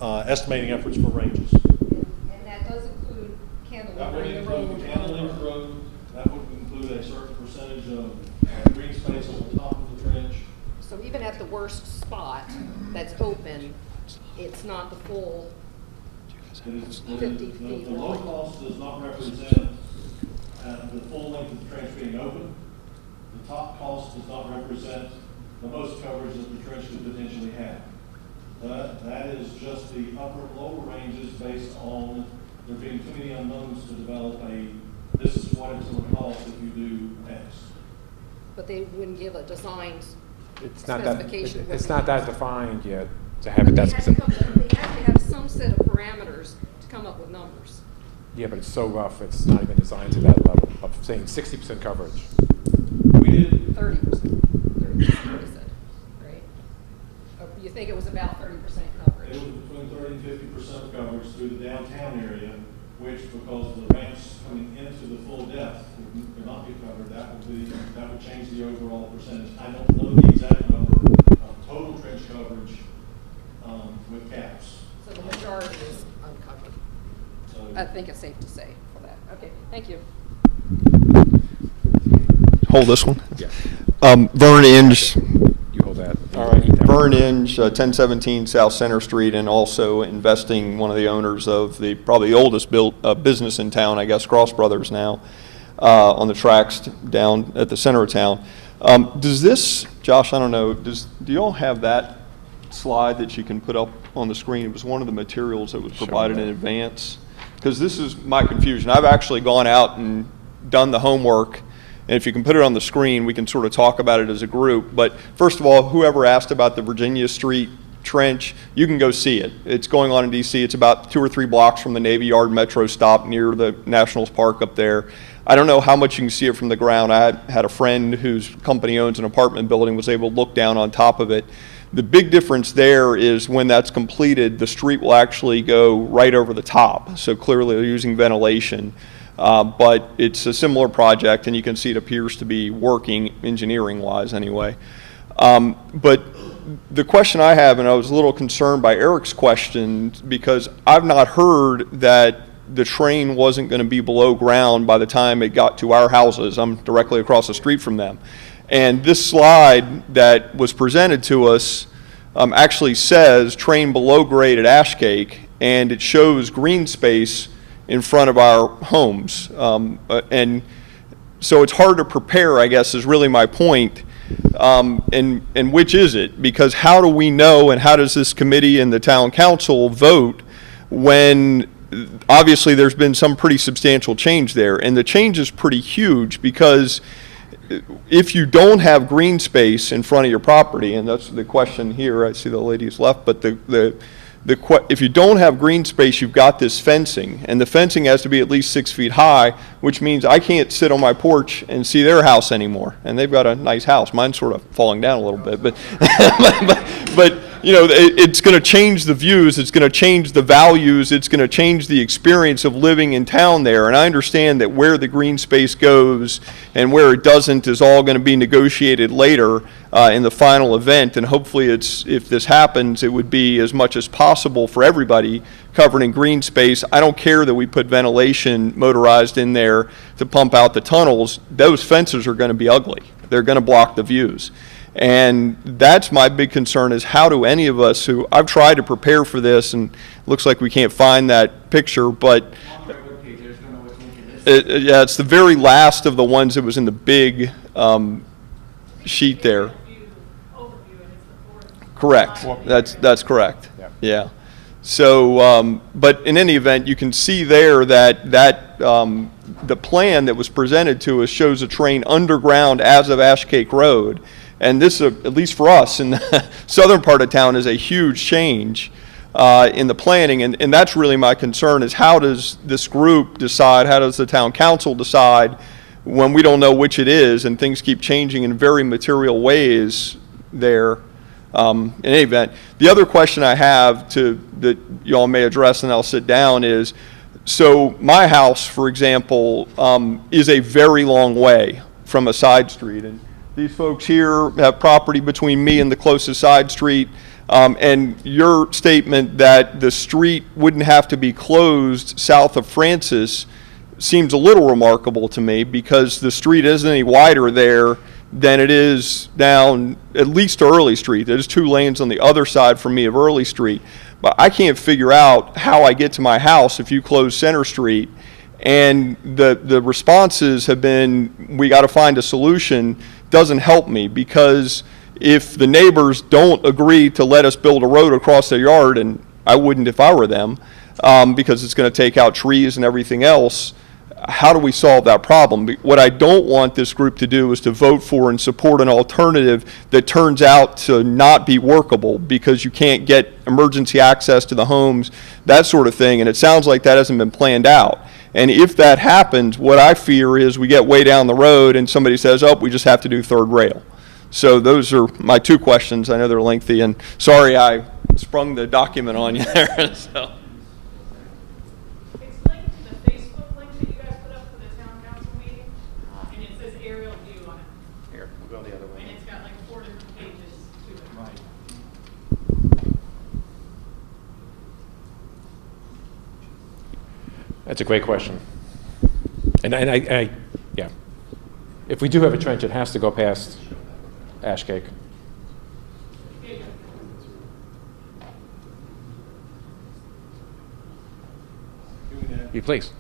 estimating efforts for ranges. And that does include That would cantilever the include road. cantilever the road, that would include a certain percentage of green space on the top of the trench. So even at the worst spot that's open, it's not the full 50 feet The low long. cost does not represent the full length of the trench being open. The top cost does not represent the most coverage that the trench could potentially have. That is just the upper and lower ranges based on there being too many unknowns to develop this is what it's going to cost if you do X. But they wouldn't give a design It's not that, specification. of what it's they not want. that defined yet to have it that They have to specific. they have to have some set of parameters to come up with numbers. Yeah, but it's so rough, it's not even designed to that level of saying 60% coverage. We did 30%. 30%, you said, right? Or you think it was about 30% coverage? It was between 30 and 50% of coverage through the downtown area, which because the ramps coming into the full depth would not be covered, that would change the overall percentage. I don't know the exact number of total trench coverage with caps. So the majority is uncovered. So I think it's safe to say for that. Okay, thank you. Hold this one. Yeah. Vern Inge, You hold that. all right. Vern Inge, 1017 South Center Street, and also investing one of the owners of probably the oldest business in town, I guess, Cross Brothers now, on the tracks down at the center of town. Does this, Josh, I don't know, do you all have that slide that you can put up on the screen? It was one of the materials that was provided in advance. Because this is my confusion. I've actually gone out and done the homework, and if you can put it on the screen, we can sort of talk about it as a group. But first of all, whoever asked about the Virginia Street trench, you can go see it. It's going on in DC. It's about 2 or 3 blocks from the Navy Yard Metro stop near the Nationals Park up there. I don't know how much you can see it from the ground. I had a friend whose company owns an apartment building, was able to look down on top of it. The big difference there is when that's completed, the street will actually go right over the top. So clearly they're using ventilation. But it's a similar project, and you can see it appears to be working engineering-wise anyway. But the question I have, and I was a little concerned by Eric's question, because I've not heard that the train wasn't going to be below ground by the time it got to our houses. I'm directly across the street from them. And this slide that was presented to us actually says train below grade at Ashcake, and it shows green space in front of our homes. And so it's hard to prepare, I guess, is really my point. And which is it? Because how do we know, and how does this committee and the town council vote when obviously there's been some pretty substantial change there? And the change is pretty huge, because if you don't have green space in front of your property, and that's the question here, I see the ladies left, but if you don't have green space, you've got this fencing, and the fencing has to be at least 6 feet high, which means I can't sit on my porch and see their house anymore. And they've got a nice house. Mine's sort of falling down a little bit, but but you know, it's going to change the views. It's going to change the values. It's going to change the experience of living in town there. And I understand that where the green space goes and where it doesn't is all going to be negotiated later in the final event. And hopefully, if this happens, it would be as much as possible for everybody covered in green space. I don't care that we put ventilation motorized in there to pump out the tunnels. Those fences are going to be ugly. They're going to block the views. And that's my big concern, is how do any of us who, I've tried to prepare for this, and it looks like we can't find that picture, but yeah, it's the very last of the ones that was in the big sheet there. Correct. That's correct. Yeah. So, but in any event, you can see there that the plan that was presented to us shows a train underground as of Ash Cake Road. And this, at least for us in the southern part of town, is a huge change in the planning. And that's really my concern, is how does this group decide, how does the town council decide when we don't know which it is and things keep changing in very material ways there. In any event, the other question I have that y'all may address and I'll sit down is, so my house, for example, is a very long way from a side street. And these folks here have property between me and the closest side street. And your statement that the street wouldn't have to be closed south of Francis seems a little remarkable to me, because the street isn't any wider there than it is down at least to Early Street. There's 2 lanes on the other side from me of Early Street. But I can't figure out how I get to my house if you close Center Street. And the responses have been, we got to find a solution. Doesn't help me, because if the neighbors don't agree to let us build a road across their yard, and I wouldn't if I were them, because it's going to take out trees and everything else, how do we solve that problem? What I don't want this group to do is to vote for and support an alternative that turns out to not be workable, because you can't get emergency access to the homes, that sort of thing. And it sounds like that hasn't been planned out. And if that happens, what I fear is we get way down the road and somebody says, oh, we just have to do third rail. So those are my 2 questions. I know they're lengthy, and sorry I sprung the document on you there. So. It's linked to the Facebook link that you guys put up for the town council meeting, and it says aerial view on it. Here, we'll go the other way. And it's got like 4 different pages to it. Right. That's a great question. And I yeah. If we do have a trench, it has to go past Ash Cake. You please.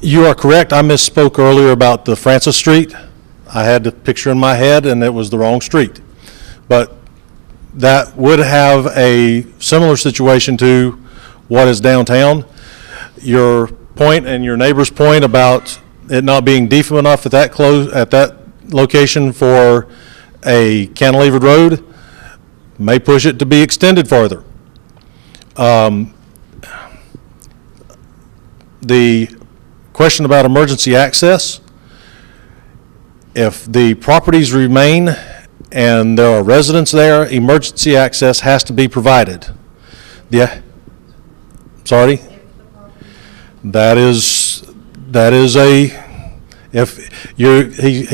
You are correct. I misspoke earlier about the Francis Street. I had the picture in my head and it was the wrong street. But that would have a similar situation to what is downtown. Your point and your neighbor's point about it not being deep enough at that location for a cantilevered road may push it to be extended farther. The question about emergency access, if the properties remain and there are residents there, emergency access has to be provided. Yeah. Sorry? That is he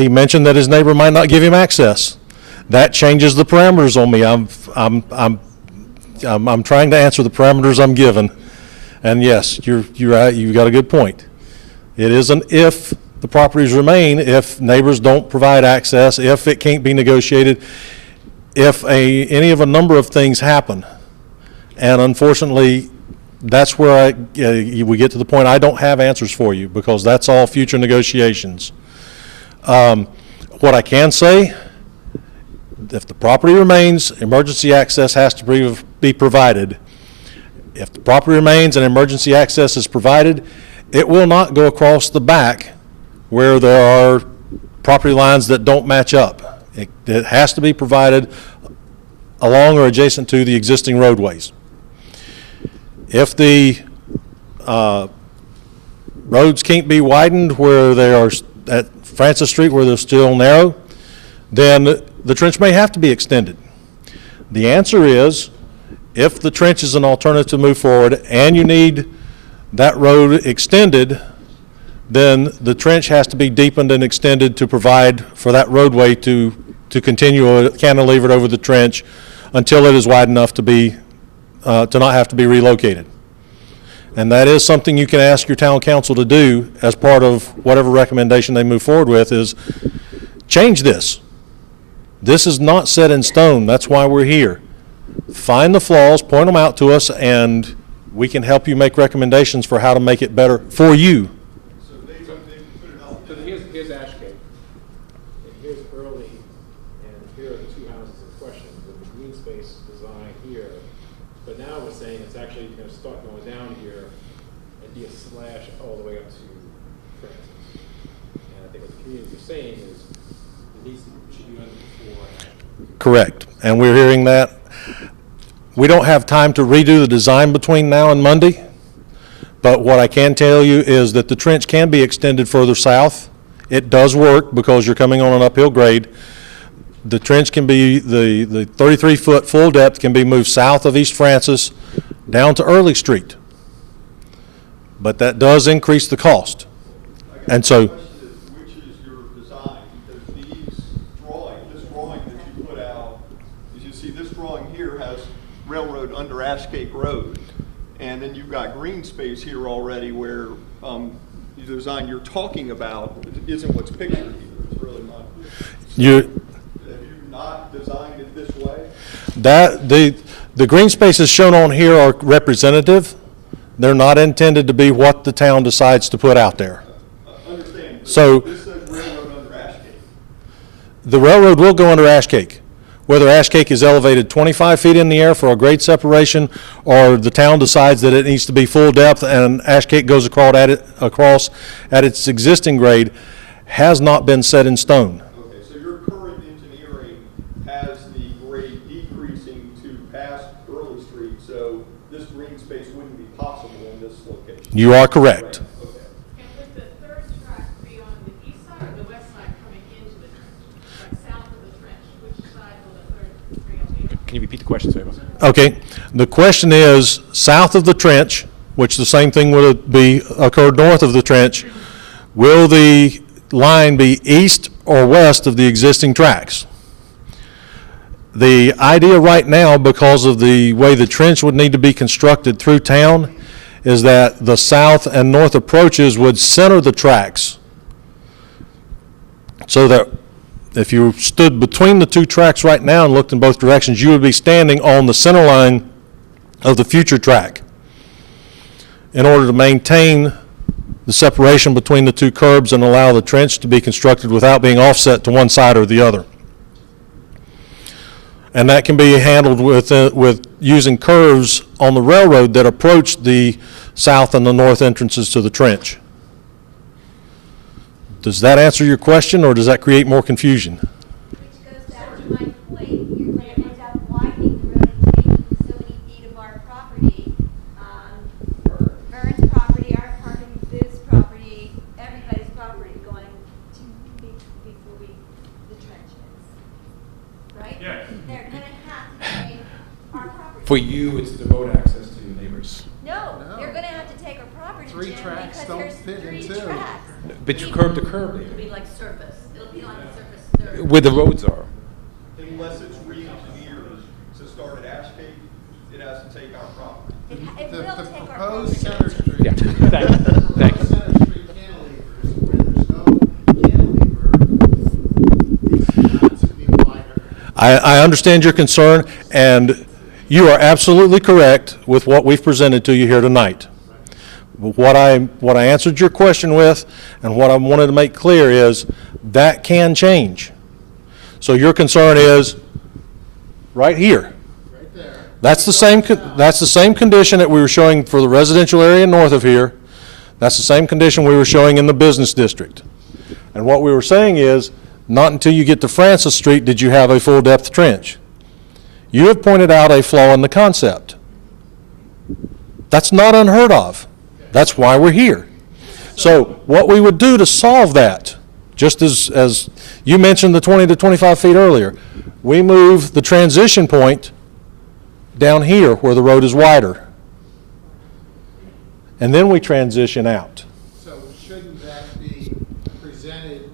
mentioned that his neighbor might not give him access. That changes the parameters on me. I'm trying to answer the parameters I'm given. And yes, you've got a good point. It is an if the properties remain, if neighbors don't provide access, if it can't be negotiated, if any of a number of things happen. And unfortunately, that's where we get to the point I don't have answers for you, because that's all future negotiations. What I can say, if the property remains, emergency access has to be provided. If the property remains and emergency access is provided, it will not go across the back where there are property lines that don't match up. It has to be provided along or adjacent to the existing roadways. If the roads can't be widened where they are at Francis Street, where they're still narrow, then the trench may have to be extended. The answer is, if the trench is an alternative to move forward and you need that road extended, then the trench has to be deepened and extended to provide for that roadway to continue cantilevered over the trench until it is wide enough to be to not have to be relocated. And that is something you can ask your town council to do as part of whatever recommendation they move forward with, is change this. This is not set in stone. That's why we're here. Find the flaws, point them out to us, and we can help you make recommendations for how to make it better for you. So here's Ash Cake, and here's Early, and here are the 2 houses in question, with the green space design here. But now was saying, it's actually going to start going down here and be a slash all the way up to Francis. And I think what the community is saying is it needs to, should be under before. Correct. And we're hearing that. We don't have time to redo the design between now and Monday, but what I can tell you is that the trench can be extended further south. It does work because you're coming on an uphill grade. The trench can be, the 33-foot full depth can be moved south of East Francis down to Early Street. But that does increase the cost. And so, Which is your design? Because this drawing that you put out, as you see, this drawing here has railroad under Ashcake Road. And then you've got green space here already where the design you're talking about isn't what's pictured here. It's really not. Have you not designed it this way? that the green spaces shown on here are representative. They're not intended to be what the town decides to put out there. Understand. So This says railroad under Ashcake. the railroad will go under Ashcake. Whether Ashcake is elevated 25 feet in the air for a grade separation, or the town decides that it needs to be full depth and Ashcake goes across at its existing grade, has not been set in stone. Okay, so your current engineering has the grade decreasing to past Early Street, so this green space wouldn't be possible in this location. You are correct. Okay. And would the third track be on the east side or the west side coming into the trench? Like south of the trench, which side will the third rail be on? Can you repeat the question, Sarah? Okay, the question is, south of the trench, which the same thing would be occurred north of the trench, will the line be east or west of the existing tracks? The idea right now, because of the way the trench would need to be constructed through town, is that the south and north approaches would center the tracks, so that if you stood between the two tracks right now and looked in both directions, you would be standing on the center line of the future track in order to maintain the separation between the two curbs and allow the trench to be constructed without being offset to one side or the other. And that can be handled with using curves on the railroad that approach the south and the north entrances to the trench. Does that answer your question, or does that create more confusion? Which goes back to my point, you're going to end up widening the road and taking so many feet of our property, Vern's property, our property, Booth's property, everybody's property going to before the trenches, right? Yeah. They're going to have to take our property. For you, it's the road access to your neighbors. No, they're going to have to take our property, Three Jim, tracks because don't there's fit in 3 two. tracks. But you curb to curb It'll there, be like surface, it'll be like surface third. where the roads are. Unless it's re-engineered to start at Ashcake, it has to take our property. It The will take our proposed property. Center Street. Yeah, thank you, thank you. Center Street cantilevers, where there's no cantilever, needs to be wider. I understand your concern, and you are absolutely correct with what we've presented to you here tonight. What I answered your question with, and what I wanted to make clear is, that can change. So your concern is right here. Right there. That's the same condition that we were showing for the residential area north of here. That's the same condition we were showing in the business district. And what we were saying is, not until you get to Francis Street did you have a full depth trench. You have pointed out a flaw in the concept. That's not unheard of. That's why we're here. So what we would do to solve that, just as you mentioned the 20 to 25 feet earlier, we move the transition point down here where the road is wider. And then we transition out. So shouldn't that be presented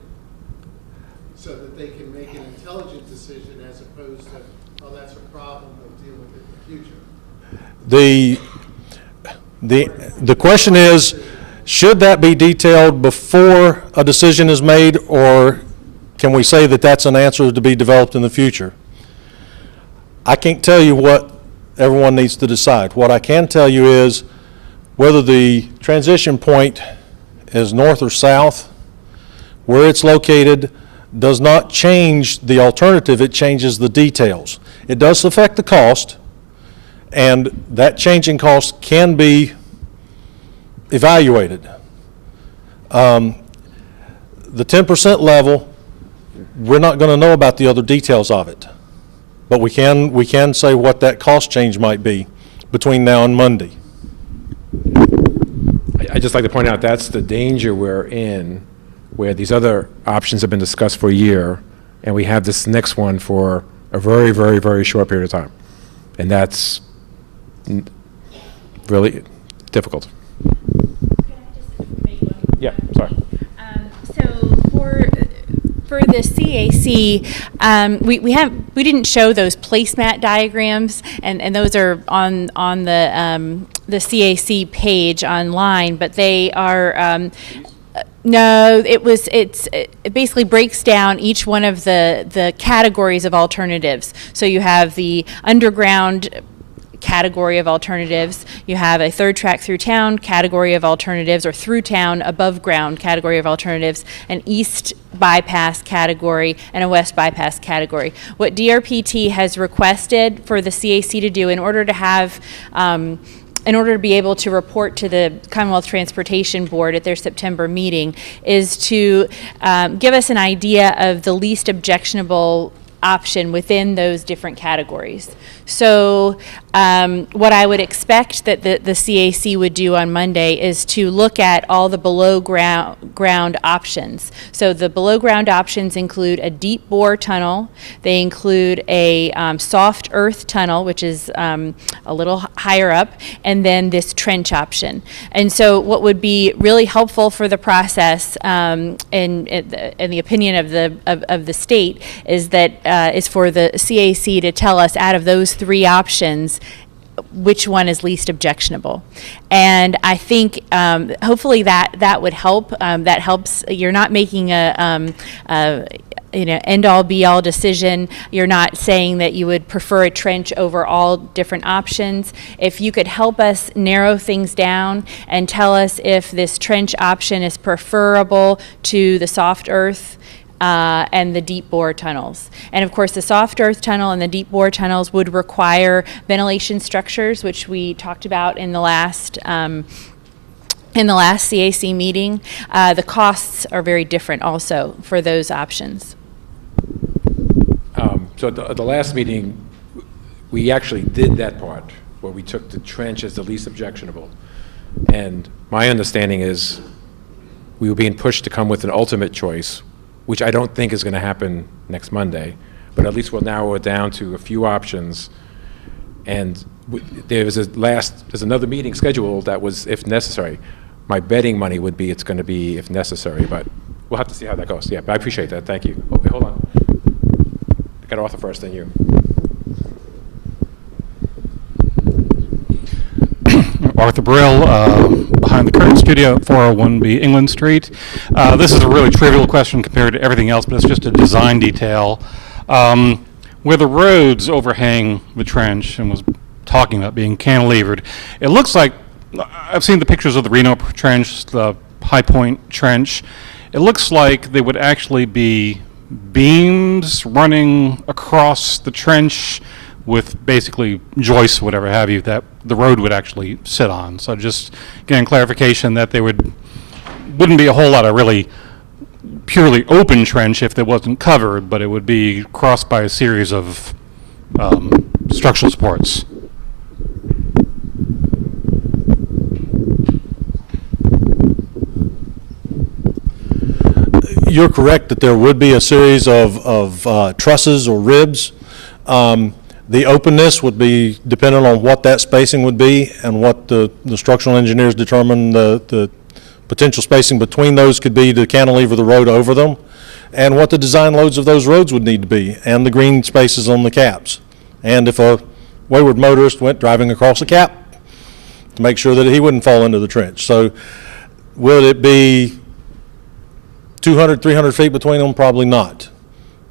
so that they can make an intelligent decision as opposed to, oh, that's a problem, we'll deal with it in the future? The question is, should that be detailed before a decision is made, or can we say that that's an answer to be developed in the future? I can't tell you what everyone needs to decide. What I can tell you is whether the transition point is north or south, where it's located does not change the alternative, it changes the details. It does affect the cost, And that change in cost can be evaluated. The 10% level, we're not going to know about the other details of it, but we can say what that cost change might be between now and Monday. I'd just like to point out that's the danger we're in, where these other options have been discussed for a year, and we have this next one for a very, very, very short period of time. And that's really difficult. Yeah, sorry. So for the CAC, we didn't show those placemat diagrams, and those are on the CAC page online, but they are. No, it basically breaks down each one of the categories of alternatives. So you have the underground category of alternatives, you have a third track through town category of alternatives, or through town above ground category of alternatives, an east bypass category, and a west bypass category. What DRPT has requested for the CAC to do in order to have in order to be able to report to the Commonwealth Transportation Board at their September meeting is to give us an idea of the least objectionable option within those different categories. So what I would expect that the CAC would do on Monday is to look at all the below ground options. So the below ground options include a deep bore tunnel, they include a soft earth tunnel, which is a little higher up, and then this trench option. And so what would be really helpful for the process, in the opinion of the state, is that is for the CAC to tell us out of those three options which one is least objectionable. And I think hopefully that would help. That helps. You're not making a end-all be-all decision. You're not saying that you would prefer a trench over all different options. If you could help us narrow things down and tell us if this trench option is preferable to the soft earth and the deep bore tunnels. And of course, the soft earth tunnel and the deep bore tunnels would require ventilation structures, which we talked about in the last CAC meeting. The costs are very different also for those options. So at the last meeting, we actually did that part where we took the trench as the least objectionable. And my understanding is we were being pushed to come with an ultimate choice, which I don't think is going to happen next Monday, but at least we'll narrow it down to a few options. And there's another meeting scheduled that was if necessary. My betting money would be it's going to be if necessary, but we'll have to see how that goes. Yeah, but I appreciate that. Thank you. Okay, hold on. I got Arthur first, then you. Arthur Brill, behind the curtain studio at 401B England Street. This is a really trivial question compared to everything else, but it's just a design detail. Where the roads overhang the trench and was talking about being cantilevered, it looks like, I've seen the pictures of the Reno Trench, the High Point Trench. It looks like they would actually be beams running across the trench with basically joists, whatever have you, that the road would actually sit on. So just getting clarification that there wouldn't be a whole lot of really purely open trench if it wasn't covered, but it would be crossed by a series of structural supports. You're correct that there would be a series of trusses or ribs. The openness would be dependent on what that spacing would be and what the structural engineers determine the potential spacing between those could be to cantilever the road over them, and what the design loads of those roads would need to be, and the green spaces on the caps. And if a wayward motorist went driving across a cap, to make sure that he wouldn't fall into the trench. So would it be 200, 300 feet between them? Probably not.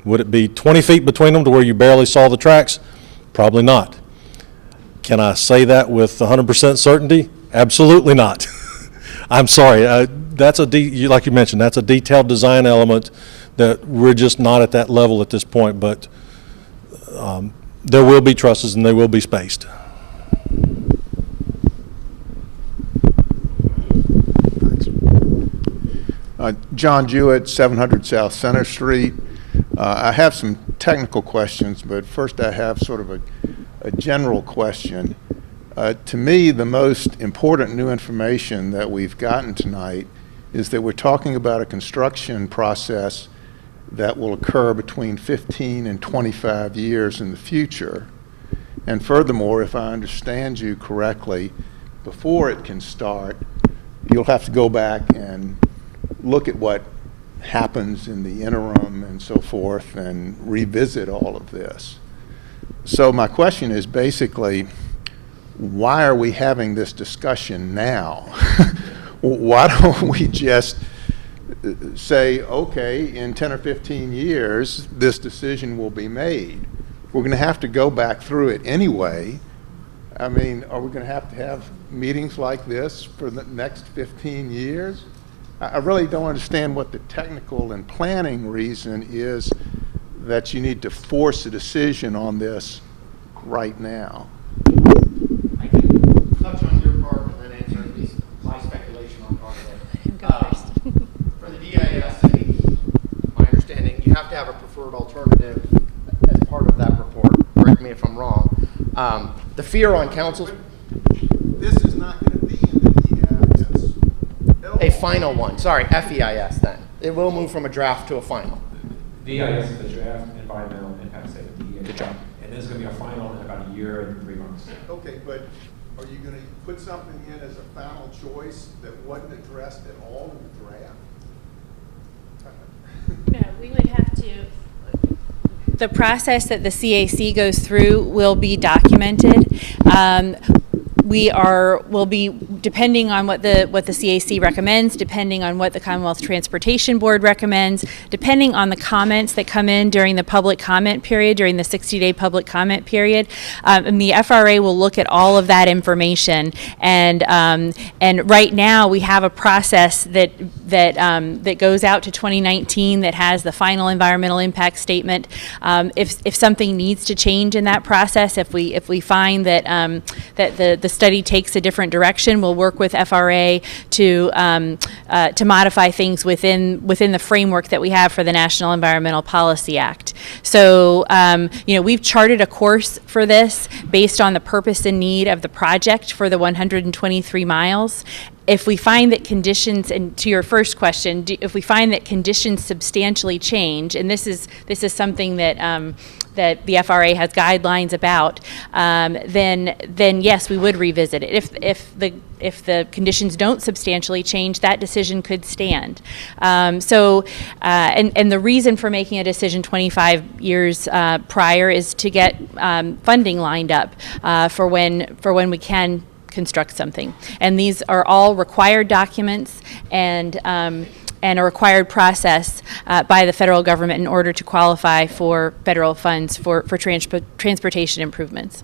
Would it be 20 feet between them to where you barely saw the tracks? Probably not. Can I say that with 100% certainty? Absolutely not. I'm sorry. That's like you mentioned, that's a detailed design element that we're just not at that level at this point, but there will be trusses and they will be spaced. John Jewett, 700 South Center Street. I have some technical questions, but first I have sort of a general question. To me, the most important new information that we've gotten tonight is that we're talking about a construction process that will occur between 15 and 25 years in the future. And furthermore, if I understand you correctly, before it can start, you'll have to go back and look at what happens in the interim and so forth and revisit all of this. So my question is basically, why are we having this discussion now? Why don't we just say, okay, in 10 or 15 years, this decision will be made? We're going to have to go back through it anyway. I mean, are we going to have meetings like this for the next 15 years? I really don't understand what the technical and planning reason is that you need to force a decision on this right now. I can touch on your part and then answer at least my speculation on part of it. For the DIS, I think, my understanding, you have to have a preferred alternative as part of that report. Correct me if I'm wrong. The fear on council. This is not going to be in the DIS. A final one. Sorry, FEIS then. It will move from a draft to a final. DIS is the draft environmental impact statement. Good job. And there's going to be a final in about a year and 3 months. Okay, but are you going to put something in as a final choice that wasn't addressed at all in the draft? No, we would have to. The process that the CAC goes through will be documented. Will be depending on what the CAC recommends, depending on what the Commonwealth Transportation Board recommends, depending on the comments that come in during the public comment period, during the 60-day public comment period, and the FRA will look at all of that information. And right now we have a process that goes out to 2019 that has the final environmental impact statement. If something needs to change in that process, if we find that that the study takes a different direction, we'll work with FRA to modify things within the framework that we have for the National Environmental Policy Act. So, we've charted a course for this based on the purpose and need of the project for the 123 miles. If we find that conditions, and to your first question, if we find that conditions substantially change, and this is something that that the FRA has guidelines about, then yes, we would revisit it. If the conditions don't substantially change, that decision could stand. And the reason for making a decision 25 years prior is to get funding lined up for when we can construct something. And these are all required documents and a required process by the federal government in order to qualify for federal funds for transportation improvements.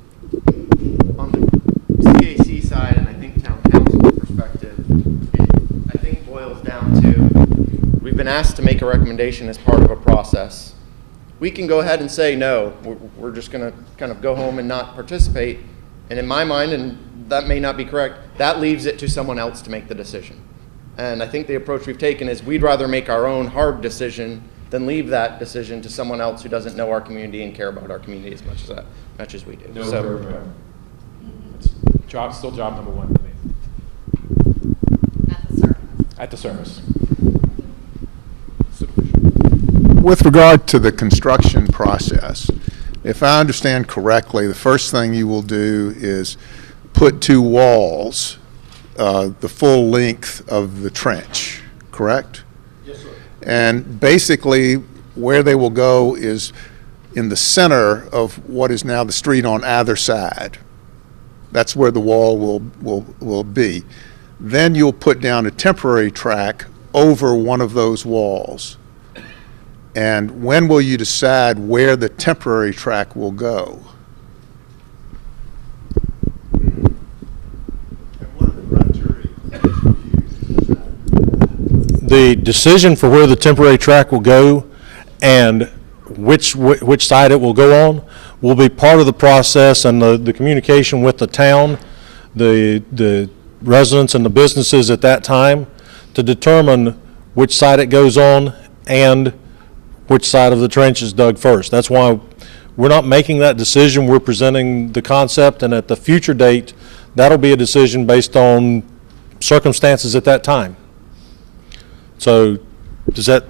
On the CAC side, and I think town council's perspective, it, I think, boils down to we've been asked to make a recommendation as part of a process. We can go ahead and say, no, we're just going to kind of go home and not participate. And in my mind, and that may not be correct, that leaves it to someone else to make the decision. And I think the approach we've taken is we'd rather make our own hard decision than leave that decision to someone else who doesn't know our community and care about our community as much as we do. No, So, it's still job number one for me. At the service. With regard to the construction process, if I understand correctly, the first thing you will do is put 2 walls, the full length of the trench, correct? yes, sir. And basically, where they will go is in the center of what is now the street on either side. That's where the wall will be. Then you'll put down a temporary track over one of those walls. And when will you decide where the temporary track will go? The decision for where the temporary track will go and which side it will go on will be part of the process and the communication with the town, the residents and the businesses at that time to determine which side it goes on and which side of the trench is dug first. That's why we're not making that decision. We're presenting the concept, and at the future date, that'll be a decision based on circumstances at that time. So does that?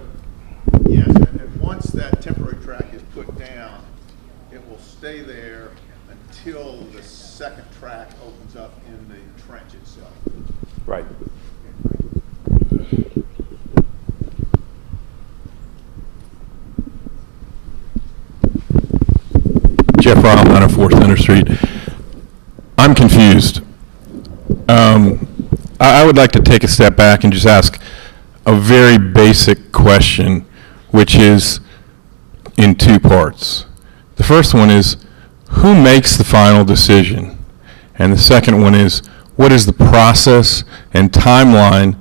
Yes, and once that temporary track is put down, it will stay there until the second track opens up in the trench itself. Right. Jeff Robb, 904 Center Street. I'm confused. I would like to take a step back and just ask a very basic question, which is in two parts. The first one is, who makes the final decision? And the second one is, what is the process and timeline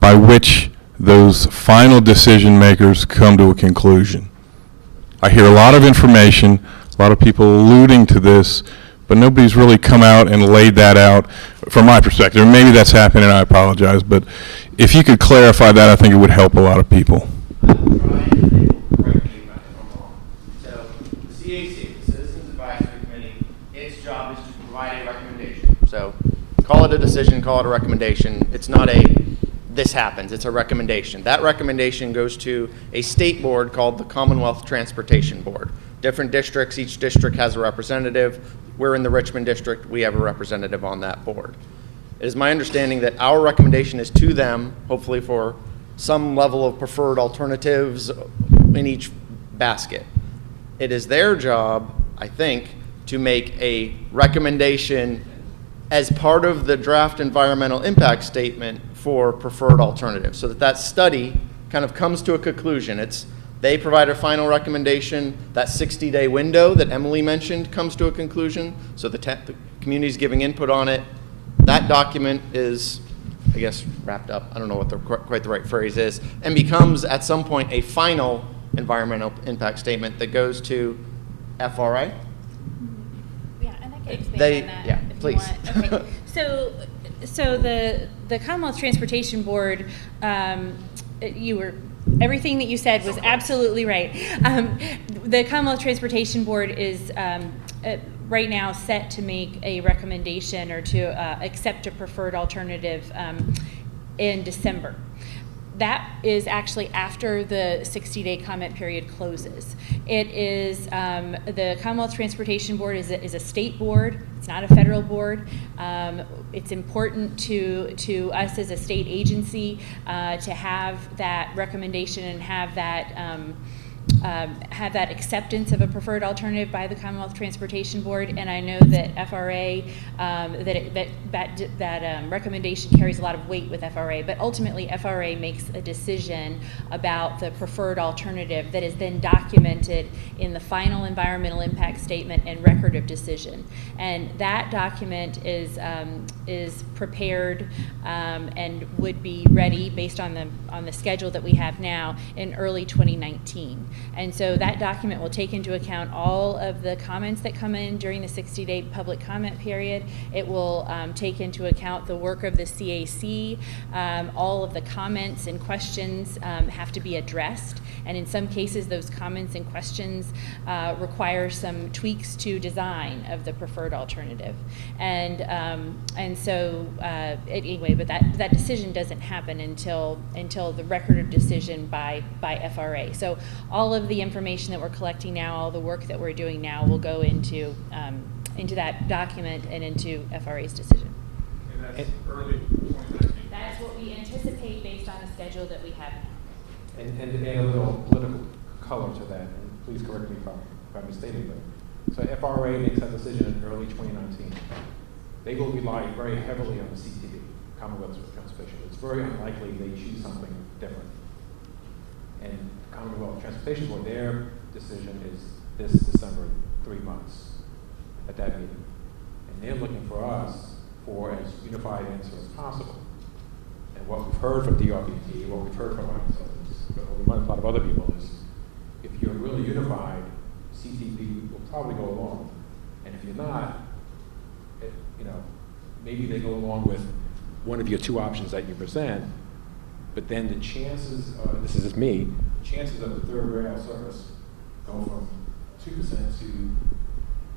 by which those final decision makers come to a conclusion? I hear a lot of information, a lot of people alluding to this, but nobody's really come out and laid that out from my perspective. Maybe that's happened and I apologize, but if you could clarify that, I think it would help a lot of people. So, the CAC, the Citizens Advisory Committee, its job is to provide a recommendation. So, call it a decision, call it a recommendation. It's not a this happens, it's a recommendation. That recommendation goes to a state board called the Commonwealth Transportation Board. Different districts, each district has a representative. We're in the Richmond district, we have a representative on that board. It is my understanding that our recommendation is to them, hopefully for some level of preferred alternatives in each basket. It is their job, I think, to make a recommendation as part of the draft environmental impact statement for preferred alternatives, so that that study kind of comes to a conclusion. They provide a final recommendation. That 60-day window that Emily mentioned comes to a conclusion, so the community's giving input on it. That document is, I guess, wrapped up. I don't know what quite the right phrase is, and becomes at some point a final environmental impact statement that goes to FRA. Yeah, and I can expand on that. Yeah, if please. You want. Okay. So the Commonwealth Transportation Board, everything that you said was absolutely right. The Commonwealth Transportation Board is right now set to make a recommendation or to accept a preferred alternative in December. That is actually after the 60-day comment period closes. It is, the Commonwealth Transportation Board is a state board. It's not a federal board. It's important to us as a state agency to have that recommendation and have that acceptance of a preferred alternative by the Commonwealth Transportation Board, and I know that FRA, that recommendation carries a lot of weight with FRA, but ultimately FRA makes a decision about the preferred alternative that is then documented in the final environmental impact statement and record of decision. And that document is prepared and would be ready based on the schedule that we have now in early 2019. And so that document will take into account all of the comments that come in during the 60-day public comment period. It will take into account the work of the CAC. All of the comments and questions have to be addressed. And in some cases, those comments and questions require some tweaks to design of the preferred alternative. And so anyway, but that decision doesn't happen until the record of decision by FRA. So all of the information that we're collecting now, all the work that we're doing now, will go into that document and into FRA's decision. And that's early 2019. That's what we anticipate based on the schedule that we have now. And to add a little political color to that, and please correct me if I'm misstating, but so FRA makes that decision in early 2019. They will rely very heavily on the CTB, Commonwealth Transportation. It's very unlikely they choose something different. And Commonwealth Transportation Board, their decision is this December, 3 months at that meeting. And they're looking for us for as unified answer as possible. And what we've heard from DRPT, what we've heard from ourselves, a lot of other people is, if you're really unified, CTB will probably go along. And if you're not, maybe they go along with one of your two options that you present, but then the chances, this is just me, chances of the third rail service go from 2% to,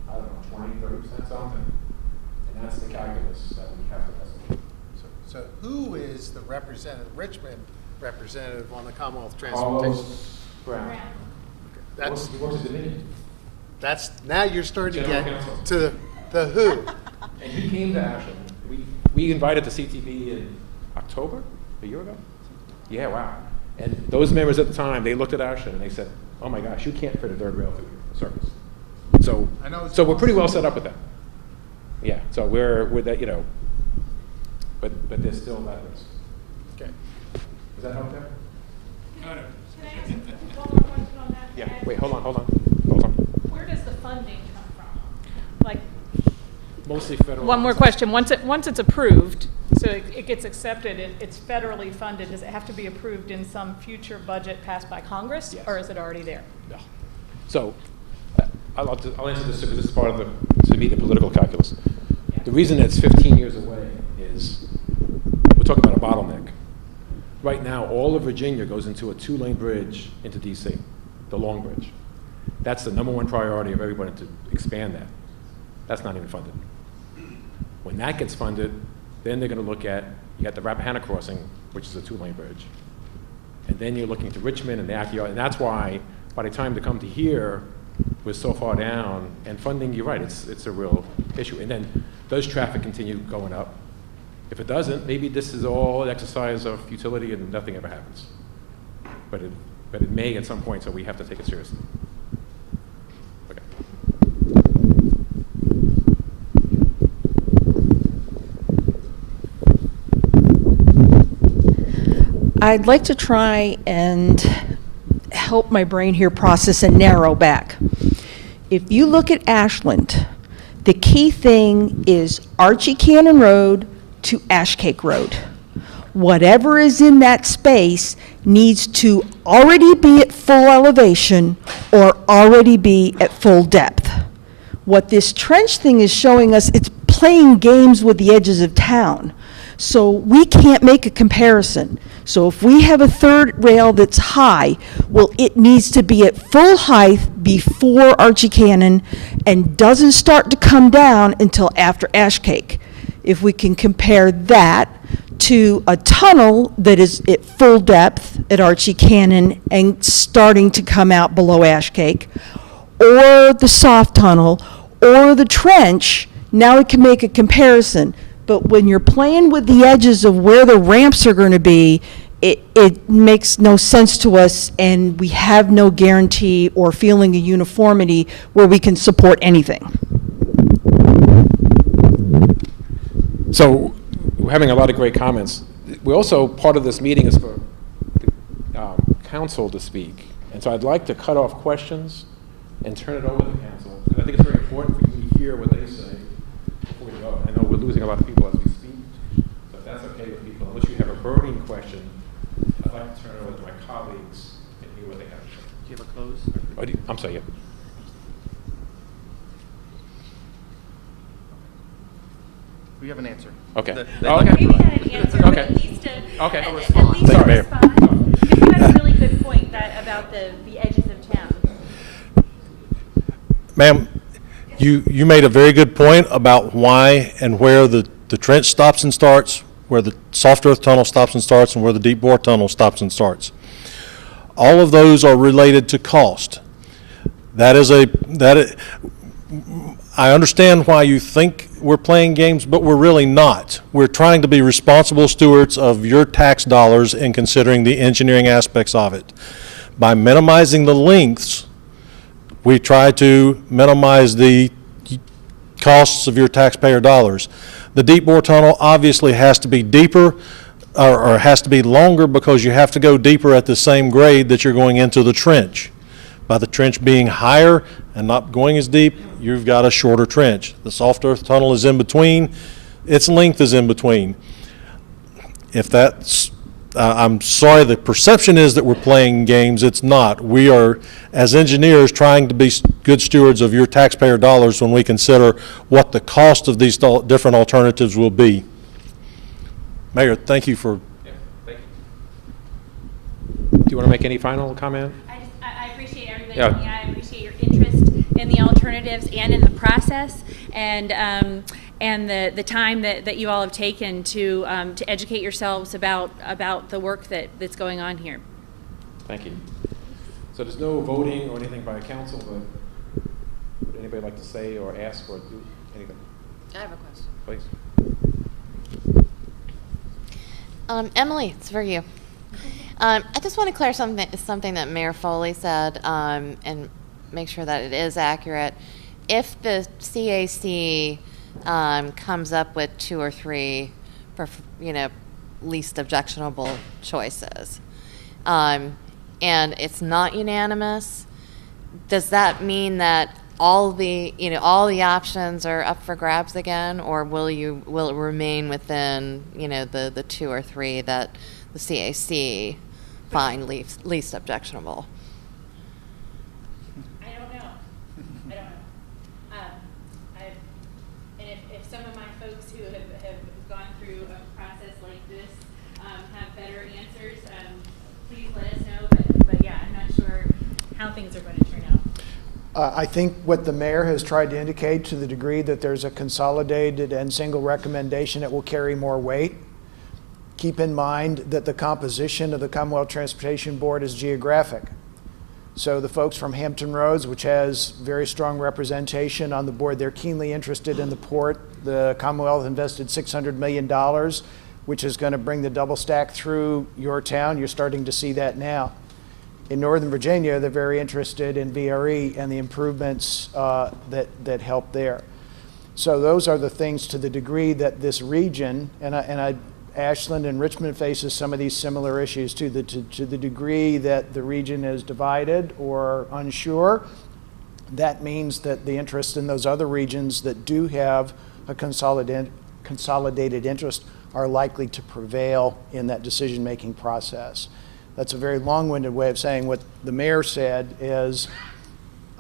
I don't know, 20, 30% something. And that's the calculus that we have to estimate. So who is the representative, Richmond representative on the Commonwealth Transportation? Brown. That's, He works at Dominion. that's, now you're starting to General get counsel. to the who. And he came to Ashland. We invited the CTV in October, a year ago? Yeah, wow. And those members at the time, they looked at Ashland and they said, oh my gosh, you can't fit a third rail through your service. So we're pretty well set up with that. Yeah, so we're that, you know, but there's still that risk. Okay. Does that help there? Can I ask one more question on that? Yeah, wait, hold on. Where does the funding come from? Like, Mostly federal. one more question. Once it's approved, so it gets accepted, it's federally funded, does it have to be approved in some future budget passed by Congress? Yes. Or is it already there? No. So I'll answer this because this is part of to me, the political calculus. Yeah. The reason it's 15 years away is we're talking about a bottleneck. Right now, all of Virginia goes into a 2-lane bridge into DC, the Long Bridge. That's the #1 priority of everybody to expand that. That's not even funded. When that gets funded, then they're going to look at, you got the Rappahannock Crossing, which is a 2-lane bridge. And then you're looking to Richmond and the Acura, and that's why by the time to come to here, we're so far down, and funding, you're right, it's a real issue. And then does traffic continue going up? If it doesn't, maybe this is all an exercise of futility and nothing ever happens. But it may at some point, so we have to take it seriously. Okay. I'd like to try and help my brain here process and narrow back. If you look at Ashland, the key thing is Archie Cannon Road to Ashcake Road. Whatever is in that space needs to already be at full elevation or already be at full depth. What this trench thing is showing us, it's playing games with the edges of town. So we can't make a comparison. So if we have a third rail that's high, well, it needs to be at full height before Archie Cannon and doesn't start to come down until after Ashcake. If we can compare that to a tunnel that is at full depth at Archie Cannon and starting to come out below Ashcake, or the soft tunnel, or the trench, now we can make a comparison. But when you're playing with the edges of where the ramps are going to be, it makes no sense to us, and we have no guarantee or feeling of uniformity where we can support anything. So we're having a lot of great comments. We also, part of this meeting is for the council to speak. And so I'd like to cut off questions and turn it over to the council, because I think it's very important for you to hear what they say before we go. I know we're losing a lot of people as we speak, so if that's okay with people, unless you have a burning question, I'd like to turn it over to my colleagues and hear what they have to say. Do you have a close? I'm sorry, yeah. We have an answer. Okay. They'd Oh, like okay. to Maybe provide. not an answer, but Okay. at least a, Okay, a at response. least Thank a you, Mayor. response. Because you had a really good point that about the edges of town. Ma'am, you made a very good point about why and where the trench stops and starts, where the soft earth tunnel stops and starts, and where the deep bore tunnel stops and starts. All of those are related to cost. I understand why you think we're playing games, but we're really not. We're trying to be responsible stewards of your tax dollars and considering the engineering aspects of it. By minimizing the lengths, we try to minimize the costs of your taxpayer dollars. The deep bore tunnel obviously has to be deeper or has to be longer because you have to go deeper at the same grade that you're going into the trench. By the trench being higher and not going as deep, you've got a shorter trench. The soft earth tunnel is in between. Its length is in between. If that's, I'm sorry, the perception is that we're playing games. It's not. We are, as engineers, trying to be good stewards of your taxpayer dollars when we consider what the cost of these different alternatives will be. Mayor, thank you for. Yeah, thank you. you want to make any final comment? I appreciate everybody. Yeah. I appreciate your interest in the alternatives and in the process, and the time that you all have taken to educate yourselves about the work that's going on here. Thank you. So there's no voting or anything by council, but would anybody like to say or ask or do anything? I have a question. Please. Emily, it's for you. I just want to clear something that Mayor Foley said and make sure that it is accurate. If the CAC comes up with 2 or 3, least objectionable choices, and it's not unanimous, does that mean that all the options are up for grabs again, or will it remain within the 2 or 3 that the CAC find least objectionable? I don't know. And if some of my folks who have gone through a process like this have better answers, please let us know. But yeah, I'm not sure how things are going to turn out. I think what the mayor has tried to indicate, to the degree that there's a consolidated and single recommendation, it will carry more weight. Keep in mind that the composition of the Commonwealth Transportation Board is geographic. So the folks from Hampton Roads, which has very strong representation on the board, they're keenly interested in the port. The Commonwealth invested $600 million, which is going to bring the double stack through your town. You're starting to see that now. In Northern Virginia, they're very interested in VRE and the improvements that help there. So those are the things, to the degree that this region, Ashland and Richmond faces some of these similar issues too. To the degree that the region is divided or unsure, that means that the interest in those other regions that do have a consolidated interest are likely to prevail in that decision-making process. That's a very long-winded way of saying what the mayor said is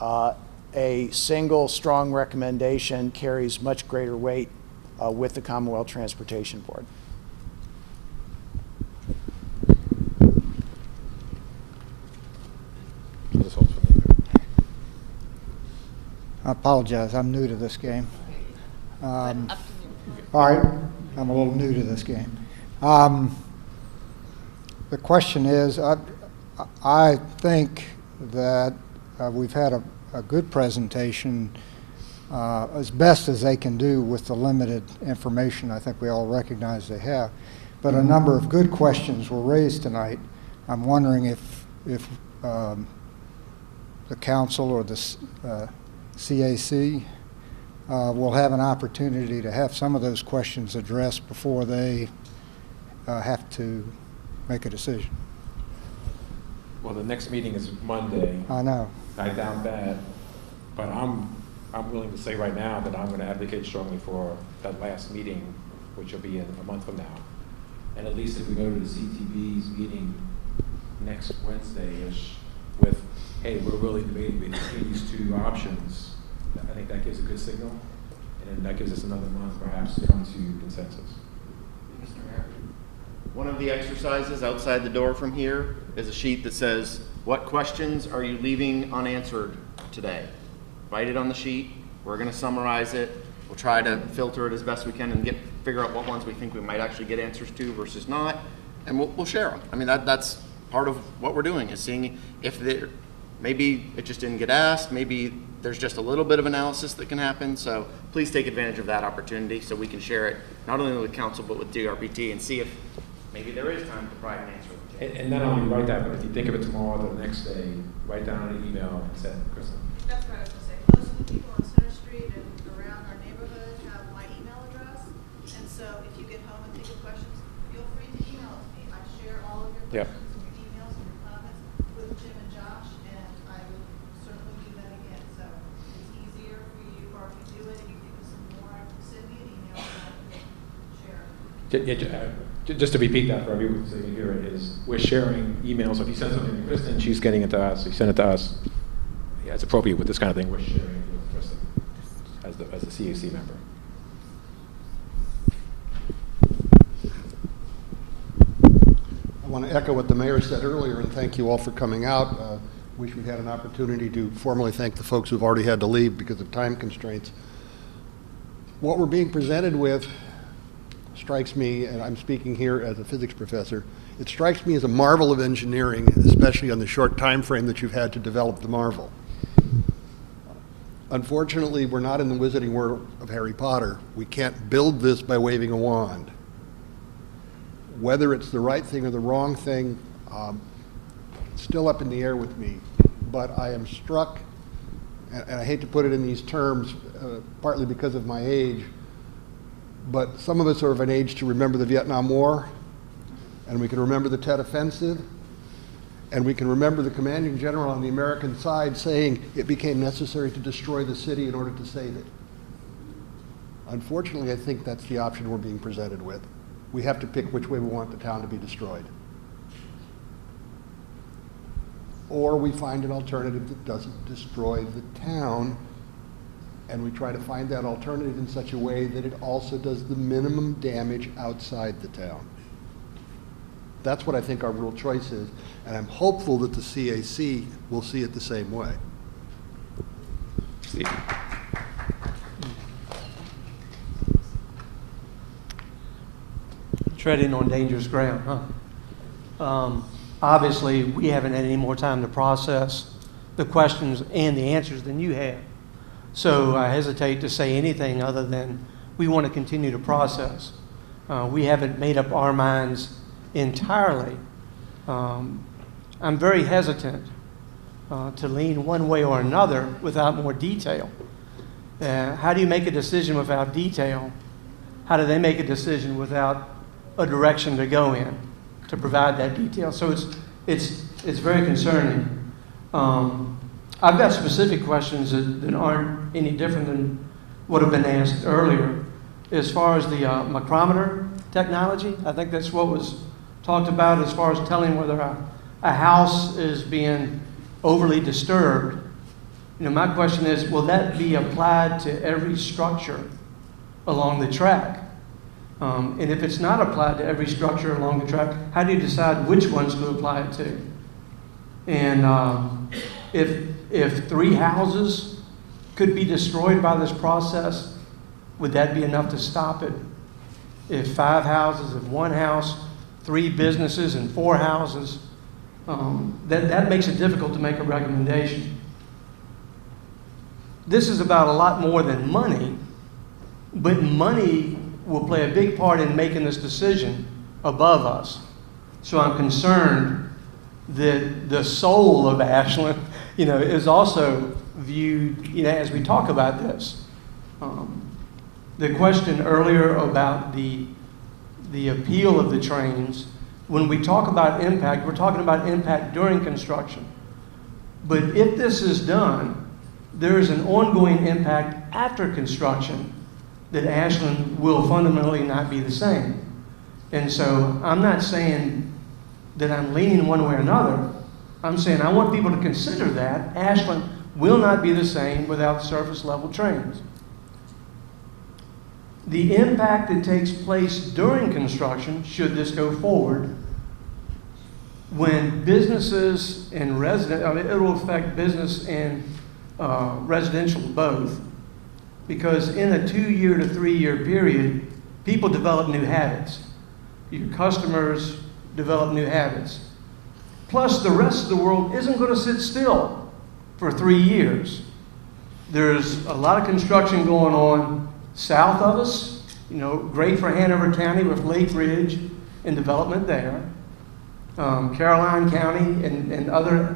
a single strong recommendation carries much greater weight with the Commonwealth Transportation Board. I apologize, I'm new to this game. All right, I'm a little new to this game. The question is, I think that we've had a good presentation, as best as they can do with the limited information I think we all recognize they have. But a number of good questions were raised tonight. I'm wondering if the council or the CAC will have an opportunity to have some of those questions addressed before they have to make a decision. Well, the next meeting is Monday. I know. I doubt that, but I'm willing to say right now that I'm going to advocate strongly for that last meeting, which will be in a month from now. And at least if we go to the CTB's meeting next Wednesday-ish with, hey, we're really debating between these 2 options, I think that gives a good signal, and then that gives us another month perhaps to come to consensus. Mr. Mayor, one of the exercises outside the door from here is a sheet that says, what questions are you leaving unanswered today? Write it on the sheet. We're going to summarize it. We'll try to filter it as best we can and figure out what ones we think we might actually get answers to versus not, and we'll share them. I mean, that's part of what we're doing, is seeing if maybe it just didn't get asked, maybe there's just a little bit of analysis that can happen. So please take advantage of that opportunity so we can share it not only with council but with DRPT and see if maybe there is time to provide an answer. And not only write that, but if you think of it tomorrow or the next day, write down an email and send it, Kristen. That's what I was going to say. Most of the people on Center Street and around our neighborhood have my email address. And so if you get home and think of questions, feel free to email it to me. I share all of your questions and your emails and your comments with Jim and Josh, and I would certainly do that again. So it's easier for you, or if you do it and you think of some more, send me an email and I can share it. Just to repeat that for everyone so you can hear it, is we're sharing emails. So if you send something to Kristen, she's getting it to us. You send it to us. Yeah, it's appropriate with this kind of thing. We're sharing it with Kristen as the CAC member. I want to echo what the mayor said earlier and thank you all for coming out. Wish we'd had an opportunity to formally thank the folks who've already had to leave because of time constraints. What we're being presented with strikes me, and I'm speaking here as a physics professor, it strikes me as a marvel of engineering, especially on the short time frame that you've had to develop the marvel. Unfortunately, we're not in the wizarding world of Harry Potter. We can't build this by waving a wand. Whether it's the right thing or the wrong thing, it's still up in the air with me. But I am struck, and I hate to put it in these terms, partly because of my age, but some of us are of an age to remember the Vietnam War, and we can remember the Tet Offensive, and we can remember the commanding general on the American side saying it became necessary to destroy the city in order to save it. Unfortunately, I think that's the option we're being presented with. We have to pick which way we want the town to be destroyed. Or we find an alternative that doesn't destroy the town, and we try to find that alternative in such a way that it also does the minimum damage outside the town. That's what I think our real choice is, and I'm hopeful that the CAC will see it the same way. Steve. Treading on dangerous ground, huh? Obviously, we haven't had any more time to process the questions and the answers than you have. So I hesitate to say anything other than we want to continue to process. We haven't made up our minds entirely. I'm very hesitant to lean one way or another without more detail. How do you make a decision without detail? How do they make a decision without a direction to go in to provide that detail? So it's very concerning. I've got specific questions that aren't any different than what have been asked earlier. As far as the micrometer technology, I think that's what was talked about as far as telling whether a house is being overly disturbed. You know, my question is, will that be applied to every structure along the track? And if it's not applied to every structure along the track, how do you decide which ones to apply it to? And if 3 houses could be destroyed by this process, would that be enough to stop it? If 5 houses, if 1 house, 3 businesses and 4 houses, that makes it difficult to make a recommendation. This is about a lot more than money, but money will play a big part in making this decision above us. So I'm concerned that the soul of Ashland, is also viewed, as we talk about this. The question earlier about the appeal of the trains, when we talk about impact, we're talking about impact during construction. But if this is done, there is an ongoing impact after construction that Ashland will fundamentally not be the same. And so I'm not saying that I'm leaning one way or another. I'm saying I want people to consider that Ashland will not be the same without surface level trains. The impact that takes place during construction, should this go forward, when businesses and it will affect business and residential both, because in a 2-year to 3-year period, people develop new habits. Your customers develop new habits. Plus, the rest of the world isn't going to sit still for 3 years. There's a lot of construction going on south of us, great for Hanover County with Lake Ridge and development there. Caroline County and other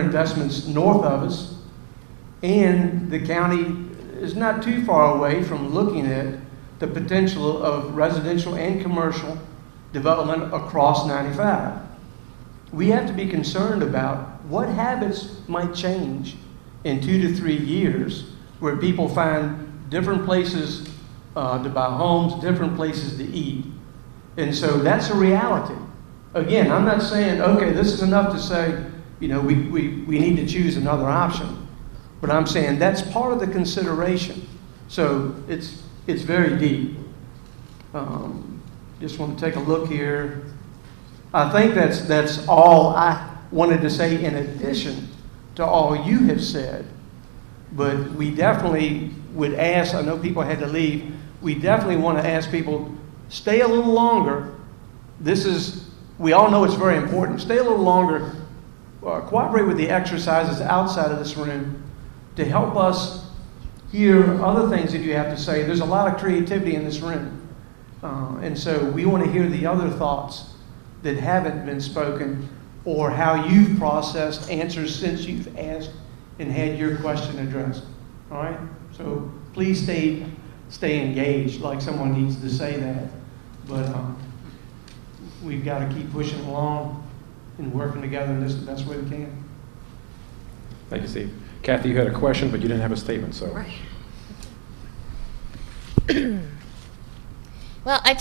investments north of us. And the county is not too far away from looking at the potential of residential and commercial development across 95. We have to be concerned about what habits might change in 2 to 3 years where people find different places to buy homes, different places to eat. And so that's a reality. Again, I'm not saying, okay, this is enough to say, we need to choose another option. But I'm saying that's part of the consideration. So it's very deep. Just want to take a look here. I think that's all I wanted to say in addition to all you have said. But we definitely would ask, I know people had to leave, we definitely want to ask people, stay a little longer. We all know it's very important. Stay a little longer. Cooperate with the exercises outside of this room to help us hear other things that you have to say. There's a lot of creativity in this room. And so we want to hear the other thoughts that haven't been spoken, or how you've processed answers since you've asked and had your question addressed. All right? So please stay engaged, like someone needs to say that. But we've got to keep pushing along and working together in this the best way we can. Thank you, Steve. Kathy, you had a question, but you didn't have a statement, so. Right. Well, I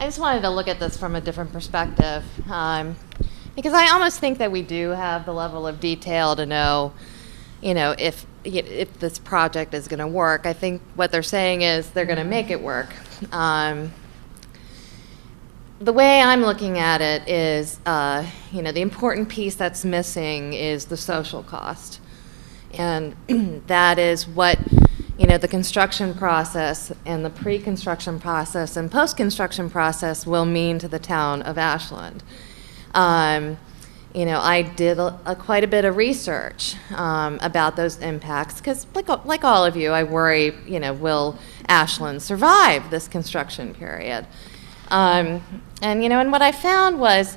just wanted to look at this from a different perspective, because I almost think that we do have the level of detail to know, if this project is going to work. I think what they're saying is they're going to make it work. The way I'm looking at it is, the important piece that's missing is the social cost. And that is what, the construction process and the pre-construction process and post-construction process will mean to the town of Ashland. I did quite a bit of research about those impacts because, like all of you, I worry, will Ashland survive this construction period? And what I found was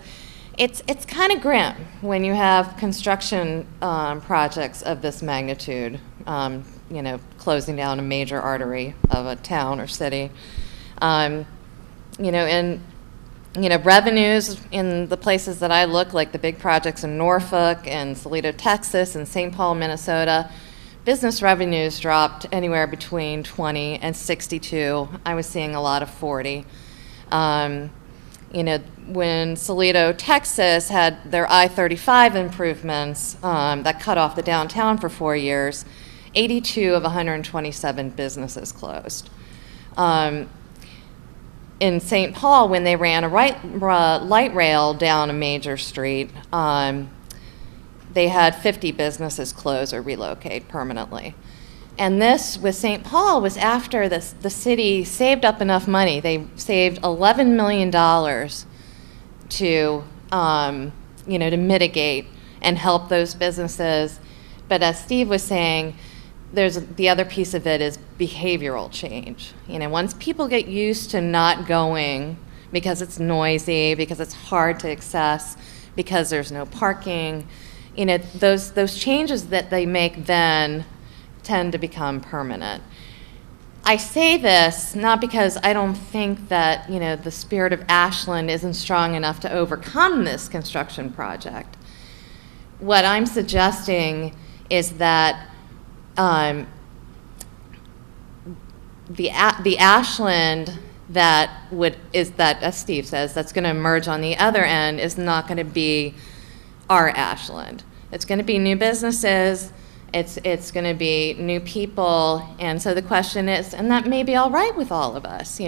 it's kind of grim when you have construction projects of this magnitude, closing down a major artery of a town or city. Revenues in the places that I look, like the big projects in Norfolk and Toledo, Texas, and St. Paul, Minnesota, business revenues dropped anywhere between 20 and 62. I was seeing a lot of 40. When Toledo, Texas had their I-35 improvements that cut off the downtown for 4 years, 82 of 127 businesses closed. In St. Paul, when they ran a light rail down a major street, they had 50 businesses close or relocate permanently. And this, with St. Paul, was after the city saved up enough money. They saved $11 million to mitigate and help those businesses. But as Steve was saying, the other piece of it is behavioral change. Once people get used to not going because it's noisy, because it's hard to access, because there's no parking, those changes that they make then tend to become permanent. I say this not because I don't think that, the spirit of Ashland isn't strong enough to overcome this construction project. What I'm suggesting is that the Ashland that as Steve says, that's going to emerge on the other end is not going to be our Ashland. It's going to be new businesses. It's going to be new people, and so the question is, and that may be all right with all of us.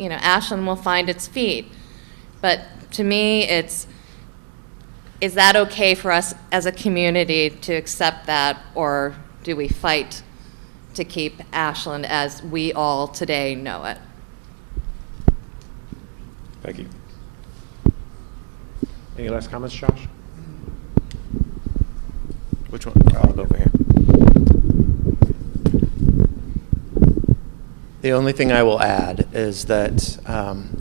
Ashland will find its feet, but to me, is that okay for us as a community to accept that, or do we fight to keep Ashland as we all today know it? Thank you. Any last comments, Josh? Which one? I'll go over here. The only thing I will add is that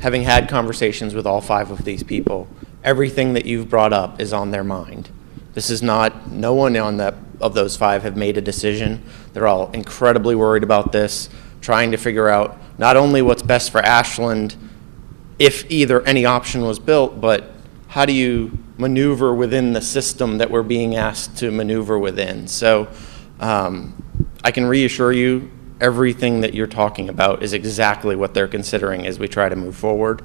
having had conversations with all 5 of these people, everything that you've brought up is on their mind. This is not, no one of those 5 have made a decision. They're all incredibly worried about this, trying to figure out not only what's best for Ashland if either any option was built, but how do you maneuver within the system that we're being asked to maneuver within. So I can reassure you, everything that you're talking about is exactly what they're considering as we try to move forward.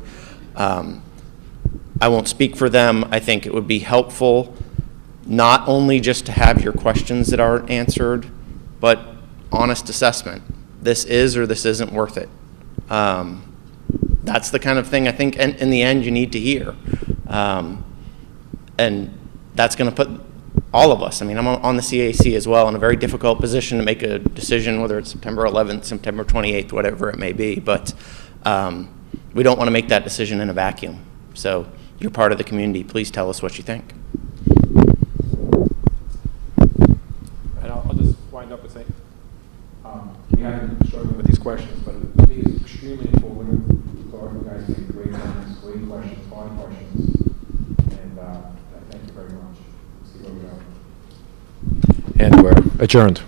I won't speak for them. I think it would be helpful not only just to have your questions that aren't answered, but honest assessment. This is or this isn't worth it. That's the kind of thing I think in the end you need to hear. And that's going to put all of us, I mean, I'm on the CAC as well, in a very difficult position to make a decision, whether it's September 11th, September 28th, whatever it may be. But we don't want to make that decision in a vacuum. So you're part of the community. Please tell us what you think. And I'll just wind up with saying, we have been struggling with these questions, but to me it's extremely informative. You guys made great comments, great questions, fine questions, and thank you very much. See where we are. And we're adjourned.